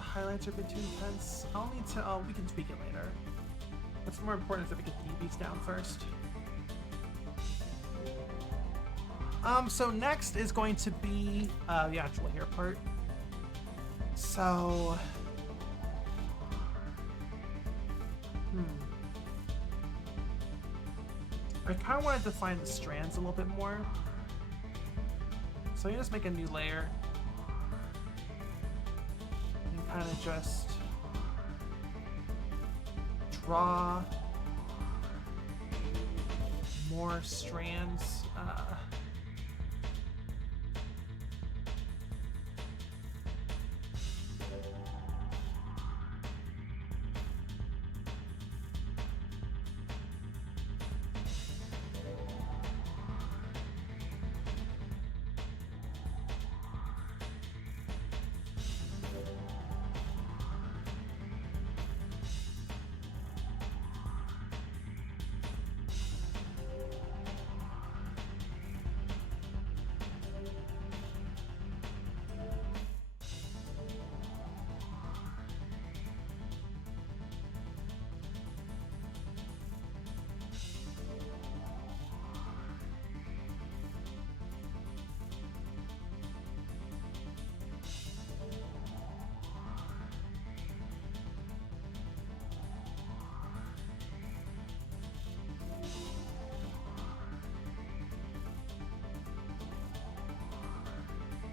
highlights are a bit too intense. I'll need to. We can tweak it later. What's more important is that we get the UVs down first. So next is going to be the actual hair part. So, I kind of want to define the strands a little bit more. So you just make a new layer and kind of just draw more strands.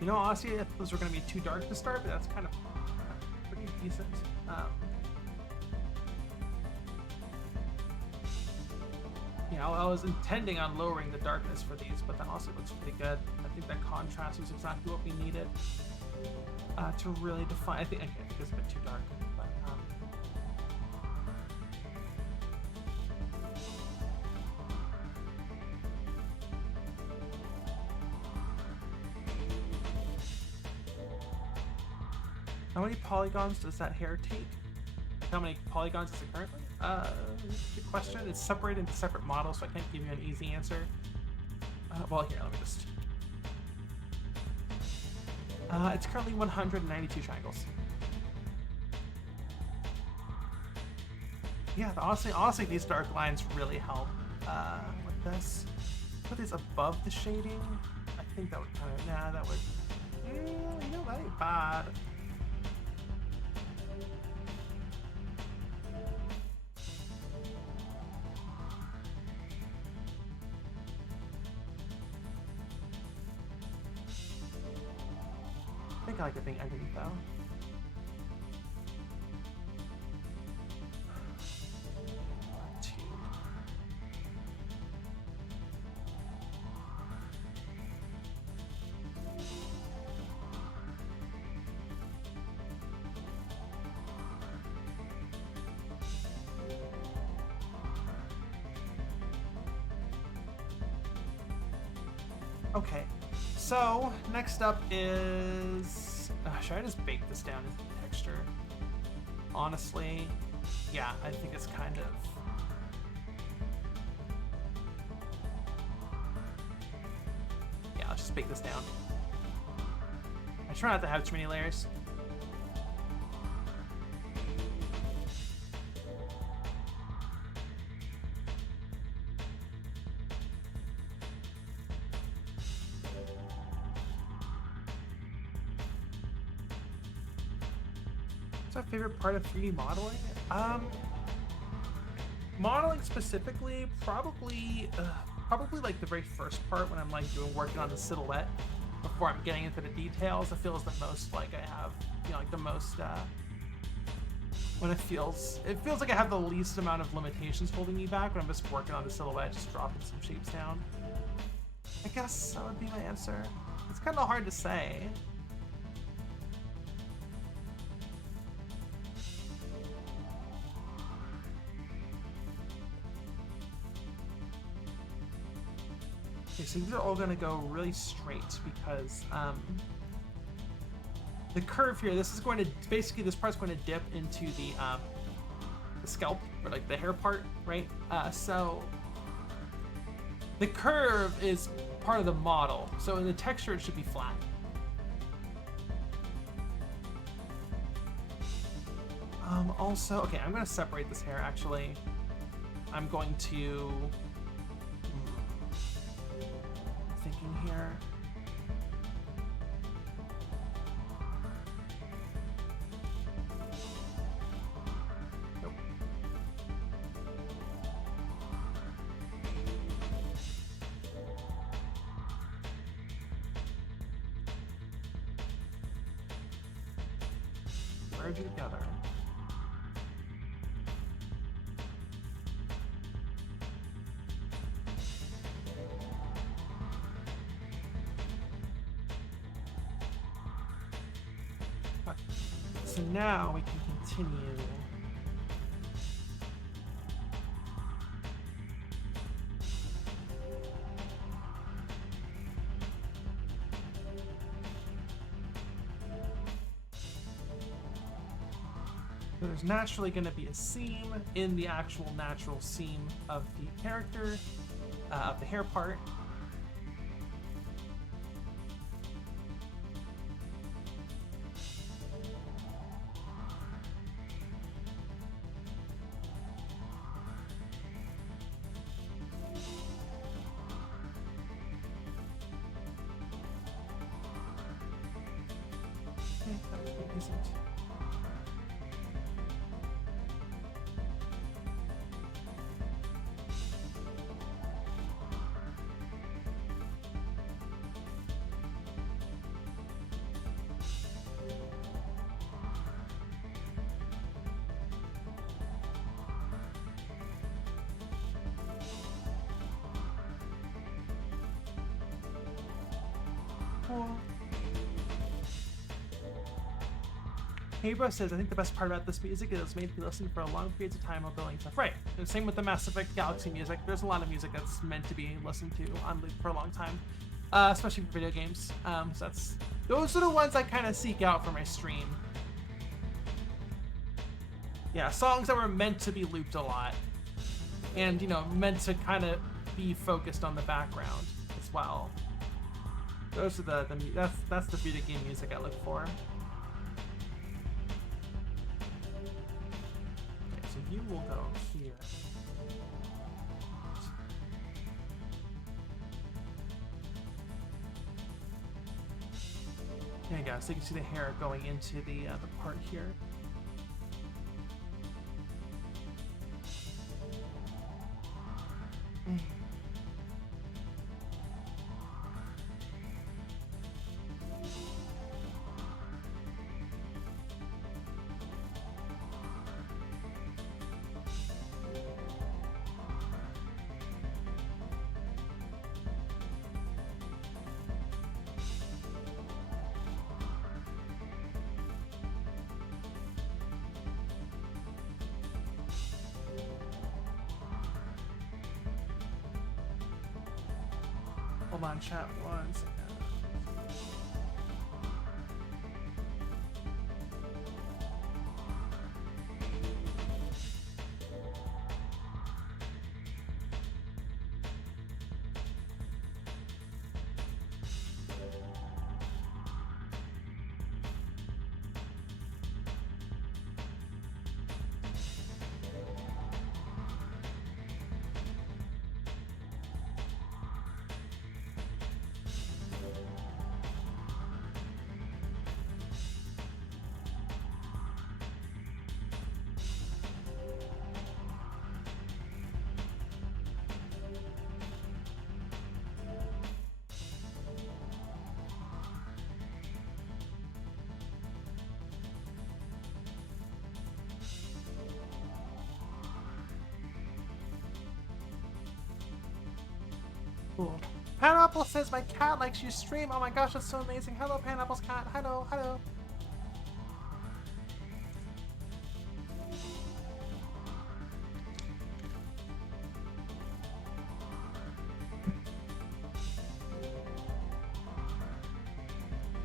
You know, honestly, if those were going to be too dark to start, but that's kind of pretty decent. You know, I was intending on lowering the darkness for these, but that also looks pretty good. I think that contrast was exactly what we needed to really define. I think it's a bit too dark, but how many polygons does that hair take? How many polygons is it currently? Good question. It's separated into separate models, so I can't give you an easy answer. Well, here, let me just... it's currently 192 triangles. Yeah, honestly, these dark lines really help with this. Put these above the shading. I think that would kind of... Nah, that would... you know, that ain't bad. I think I like the thing underneath though. Okay, so next up is... should I just bake this down into the texture? Honestly, yeah, I think it's kind of... Yeah, let's just bake this down. I try not to have too many layers. What's my favorite part of 3D modeling? Modeling specifically, probably like the very first part when I'm like working on the silhouette before I'm getting into the details. It feels the most like I have, you know, like the most when it feels like I have the least amount of limitations holding me back when I'm just working on the silhouette, just dropping some shapes down. I guess that would be my answer. It's kind of hard to say. Okay, so these are all gonna go really straight because the curve here, this is going to basically, this part's going to dip into the scalp, or like the hair part, right? So the curve is part of the model, so in the texture it should be flat. Also, okay, I'm gonna separate this hair actually. I'm going to thinking here. Nope. Merge it together. So now we can continue. So there's naturally going to be a seam in the actual natural seam of the character, of the hair part. Isn't. Cool. Hebro says, I think the best part about this music is it's made to be listened for a long periods of time while building stuff. Right. And same with the Mass Effect Galaxy music. There's a lot of music that's meant to be listened to on loop for a long time, especially for video games. So those are the ones I kind of seek out for my stream. Yeah, songs that were meant to be looped a lot, and you know, meant to kind of be focused on the background as well. Those are that's the video game music I look for. Okay, so you will go here. There you go. So you can see the hair going into the part here. Hold on, chat, 1 second. Cool. Pineapple says my cat likes your stream. Oh my gosh, that's so amazing. Hello, Pineapple's cat. Hello, hello.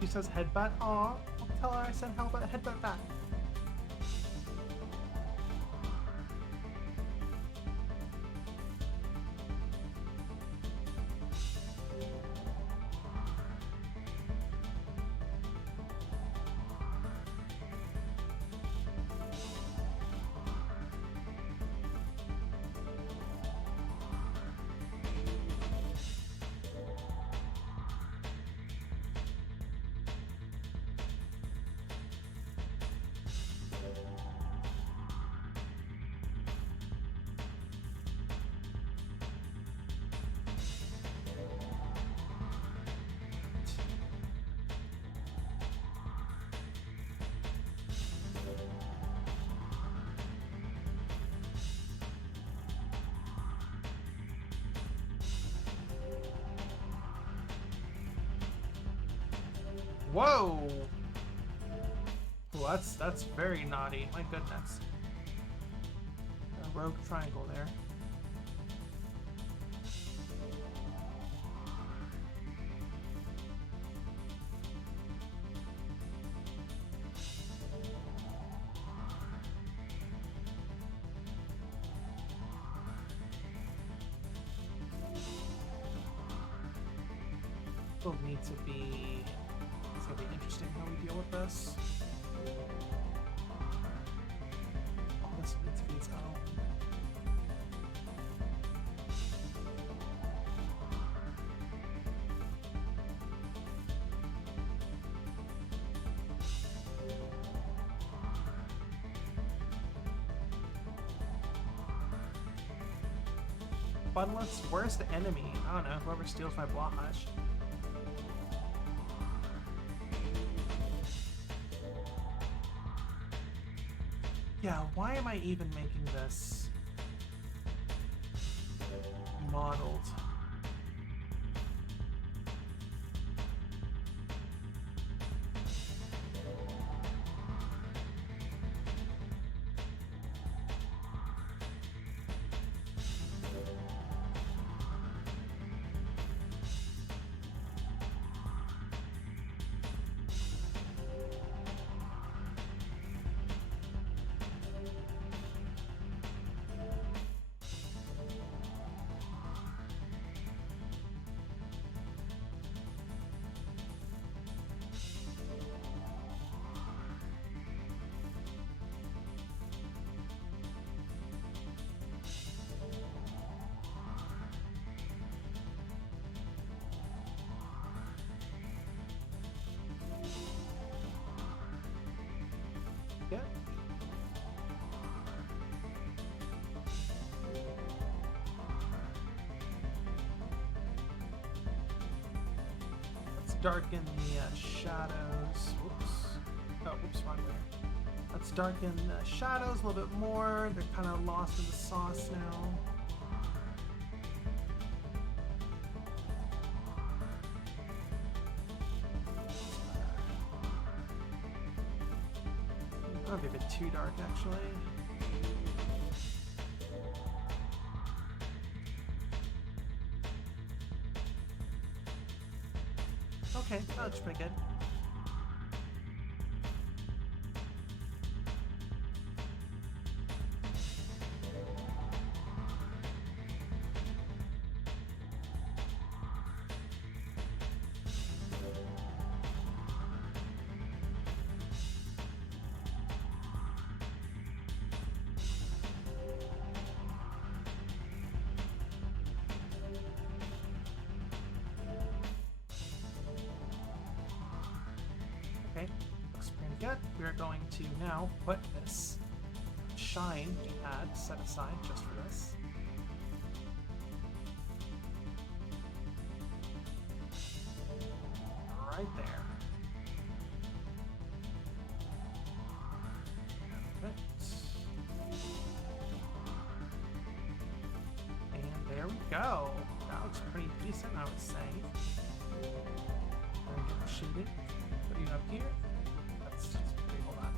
She says headbutt. Aw, I'll tell her I said headbutt back. Whoa! Well, that's very naughty. My goodness. A rogue triangle there. Will need to be. It's gonna be interesting how we deal with this. All this needs to be its own. Bunless worst enemy. I don't know, whoever steals my Blahash. Yeah, why am I even making this modeled? darken the shadows. Whoops. Oh, whoops, wrong way. Let's darken the shadows a little bit more. They're kind of lost in the sauce now. That might be a bit too dark, actually. Okay, that looks pretty good. Okay, looks pretty good. We're going to now put this shine we had set aside just for this. Right there. Perfect. And there we go. That looks pretty decent, I would say. Get the shading. Put you up here. That's just pretty hold on.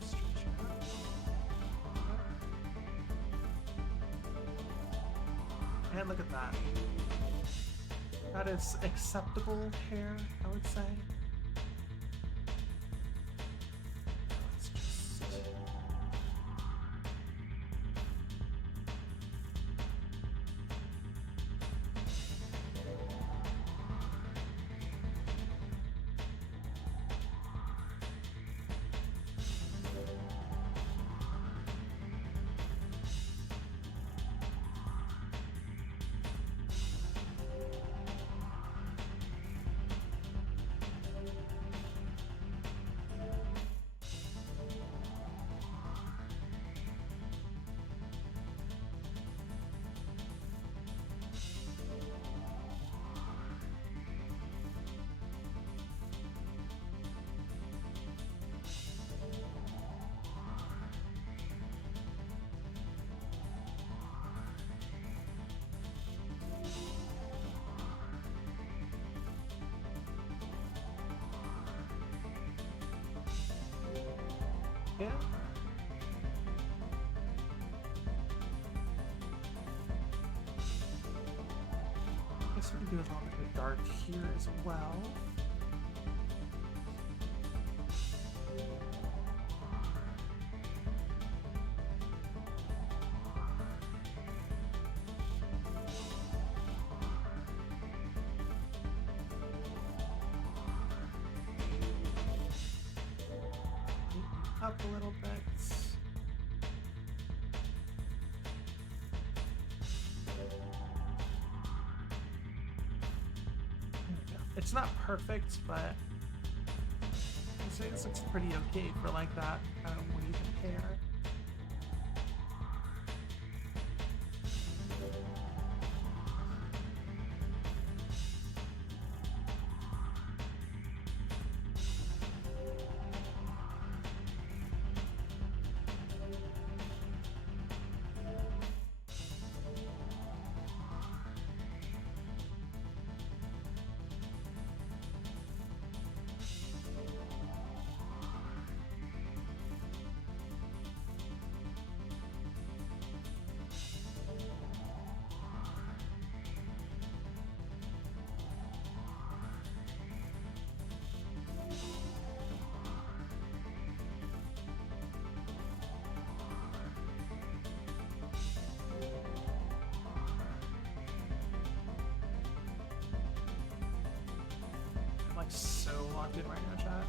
Stretch it out. And look at that. That is acceptable hair, I would say. Let's just... Yeah. Guess we can do a little bit of dark here as well. Up a little bit. It's not perfect, but I'd say this looks pretty okay for like that kind of wave of hair. I'm like so locked in right now, chat.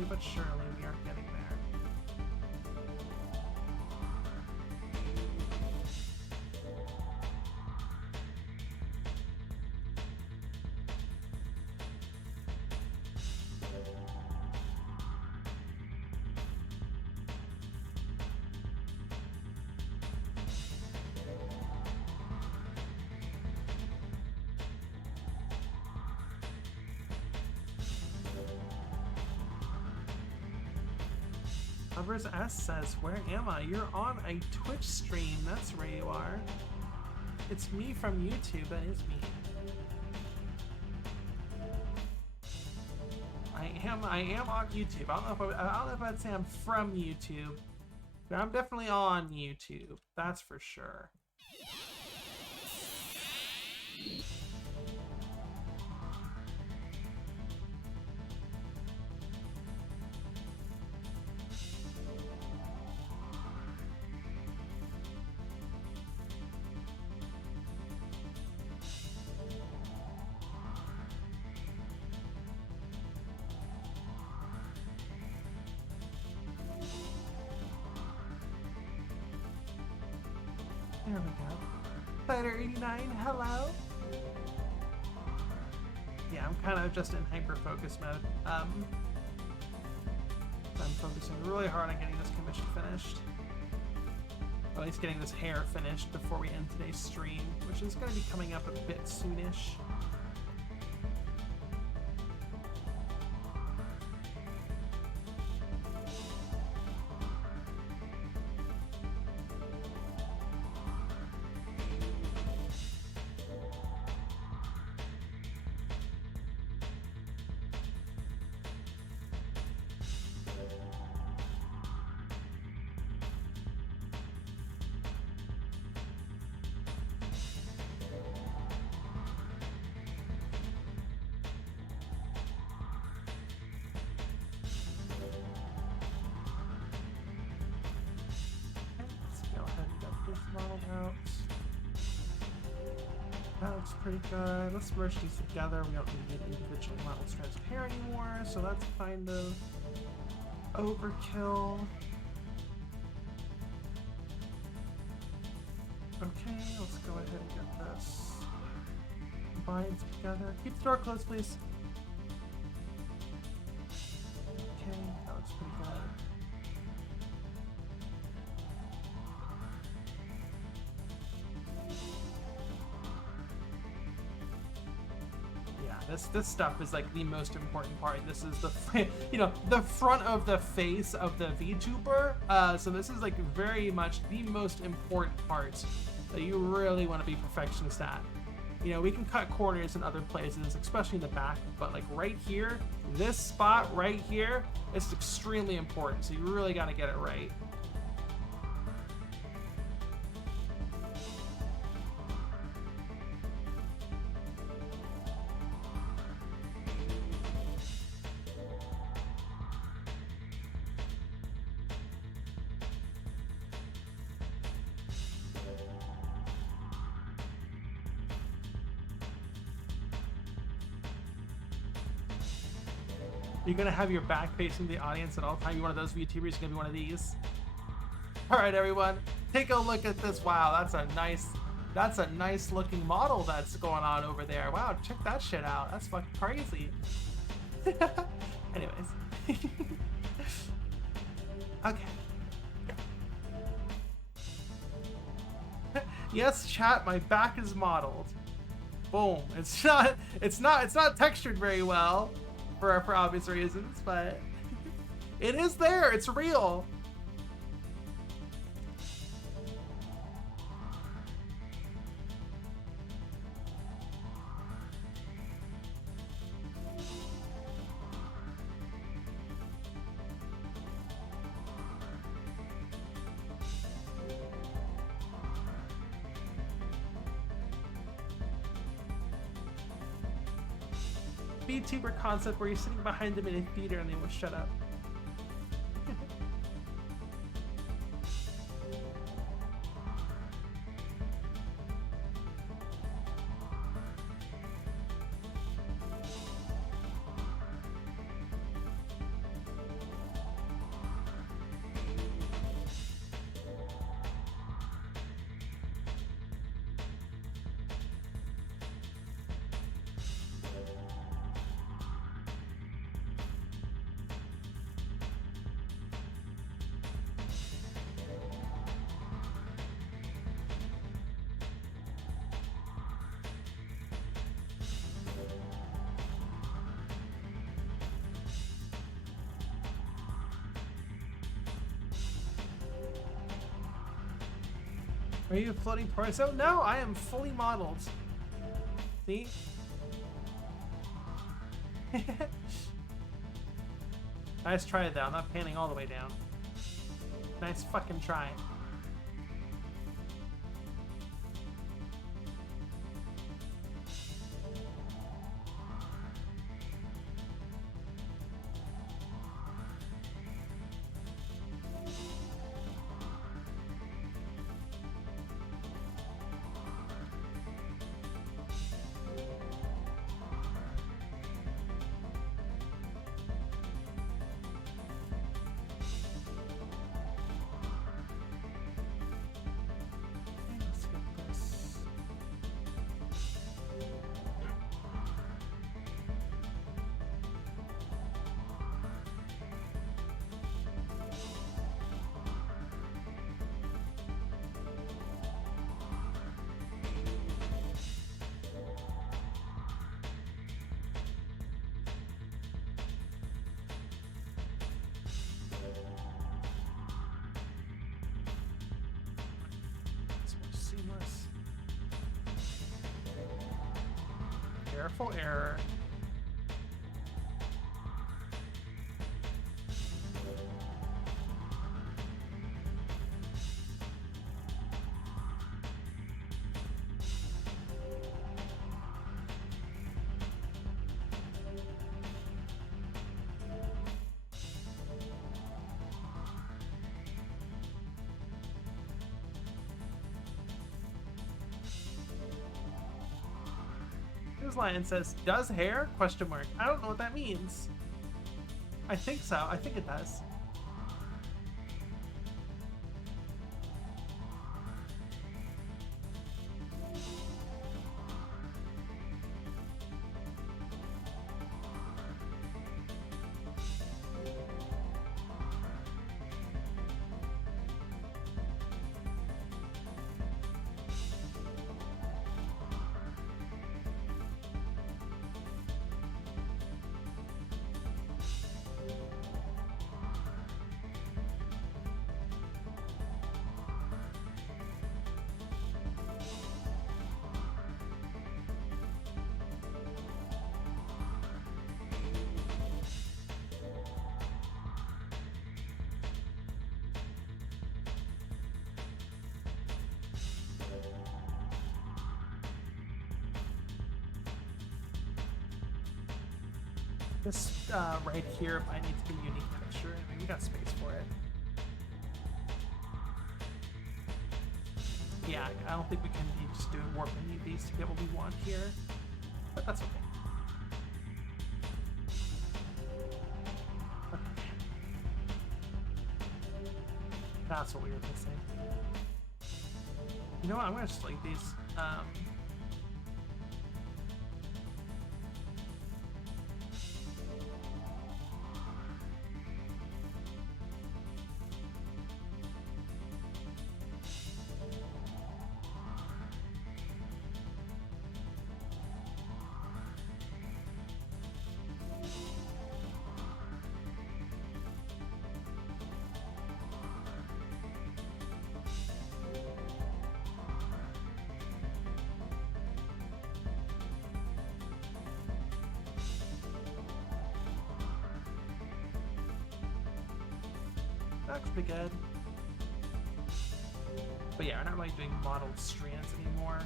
slowly but surely we are getting there. Lovers S says, where am I? You're on a Twitch stream. That's where you are. It's me from YouTube. That is me. I am on YouTube. I don't know if I'd say I'm from YouTube, but I'm definitely on YouTube. That's for sure. There we go. Fighter89, hello. Yeah, I'm kind of just in hyper-focus mode. So I'm focusing really hard on getting this commission finished. Or at least getting this hair finished before we end today's stream, which is going to be coming up a bit soonish. That looks pretty good. Let's merge these together. We don't need individual models transparent anymore, so that's kind of overkill. Okay, let's go ahead and get this combined together. Keep the door closed, please. Okay, that looks pretty good. This stuff is like the most important part. This is the, you know, the front of the face of the VTuber. So this is like very much the most important part that you really want to be perfectionist at. You know, we can cut corners in other places, especially in the back, but like right here, this spot right here, it's extremely important. So you really got to get it right. You're gonna have your back facing the audience at all time. You're one of those VTubers, gonna be one of these. All right, everyone, take a look at this. Wow, that's a nice looking model that's going on over there. Wow, check that shit out. That's fucking crazy. Anyways. Okay. Yes, chat, my back is modeled. Boom. It's not textured very well. For obvious reasons, but it is there. It's real. VTuber concept where you're sitting behind them in a theater and they will shut up. Are you a floating torso? No, I am fully modeled. See? Nice try though, I'm not panning all the way down. Nice fucking try. Let's get this. It's more seamless. Careful error. This lion says, "Does hair?" Question mark. I don't know what that means. I think so. I think it does. This right here, I need to be unique texture. I mean, we got space for it. Yeah, I don't think we can be just doing warp and UVs to get what we want here, but that's okay. Okay. That's what we were missing. You know what? I'm gonna just like these. That looks pretty good. But yeah, we're not really doing modeled strands anymore.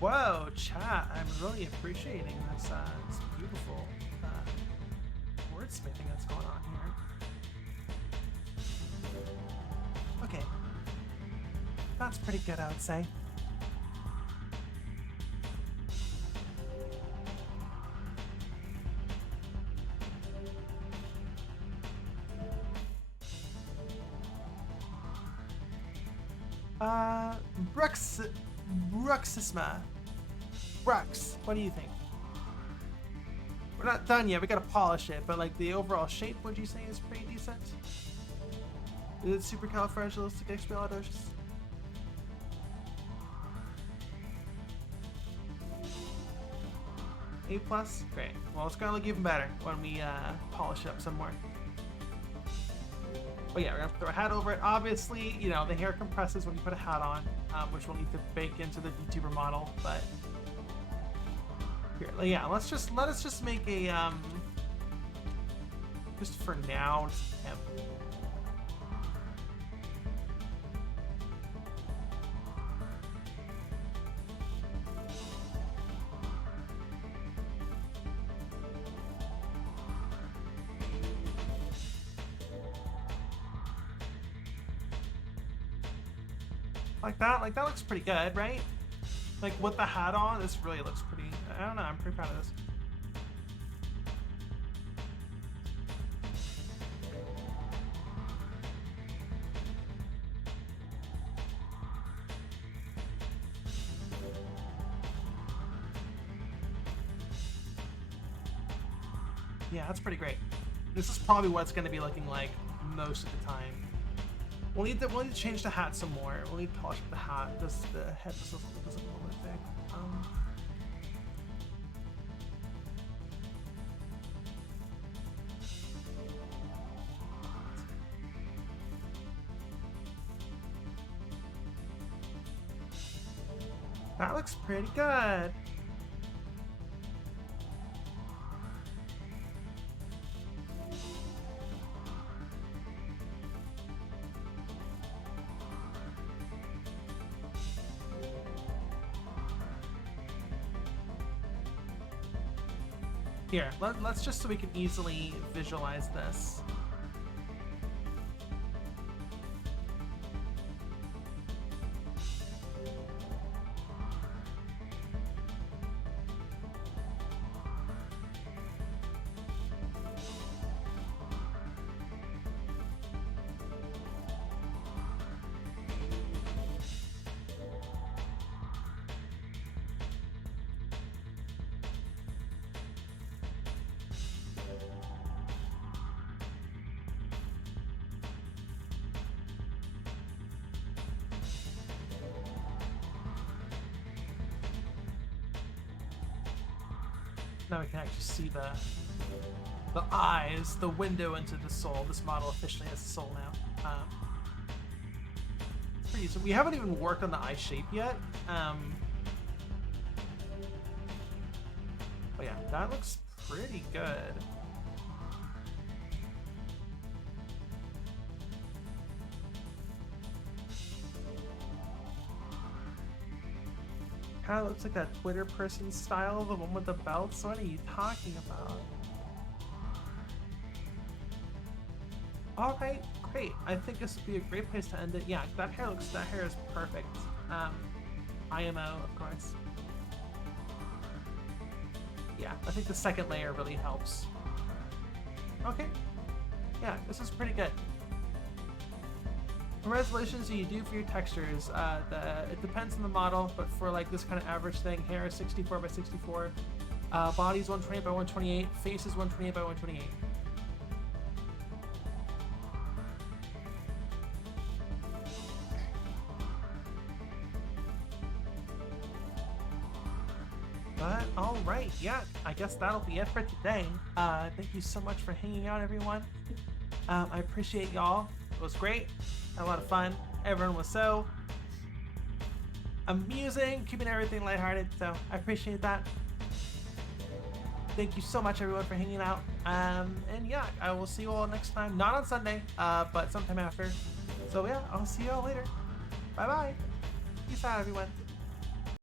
Whoa, chat! I'm really appreciating this. This beautiful wordsmithing that's going on here. Okay, that's pretty good, I would say. Bruxisma. Brux, what do you think? We're not done yet. We gotta polish it, but like the overall shape, would you say is pretty decent? Is it supercalifragilisticexpialidocious? A plus? Great. Well, it's gonna look even better when we polish it up some more. But yeah, we're gonna throw a hat over it. Obviously, you know, the hair compresses when you put a hat on, which we'll need to bake into the VTuber model, but here, yeah, let us just make a just for now, just him. Like that looks pretty good, right? Like with the hat on, this really looks pretty, I don't know, I'm pretty proud of this. Yeah, that's pretty great. This is probably what it's going to be looking like most of the time. We'll need to change the hat some more. We'll need to polish up the hat. The head just looks a little bit big. That looks pretty good. Here, let's just so we can easily visualize this. Now we can actually see the eyes, the window into the soul. This model officially has a soul now. It's pretty easy. We haven't even worked on the eye shape yet. But yeah, that looks pretty good. Kind of looks like that Twitter person style, the one with the belts. What are you talking about? All right, great. I think this would be a great place to end it. Yeah, that hair is perfect. IMO, of course. Yeah, I think the second layer really helps. Okay. Yeah, this is pretty good. The resolutions that you do for your textures, it depends on the model, but for like this kind of average thing, hair is 64 by 64, body's 128 by 128, face is 128 by 128. But all right, yeah, I guess that'll be it for today. Thank you so much for hanging out, everyone. I appreciate y'all. It was great. Had a lot of fun. Everyone was so amusing, keeping everything lighthearted, so I appreciate that. Thank you so much, everyone, for hanging out. And yeah, I will see you all next time. Not on Sunday, but sometime after. So yeah, I'll see you all later. Bye-bye. Peace out, everyone.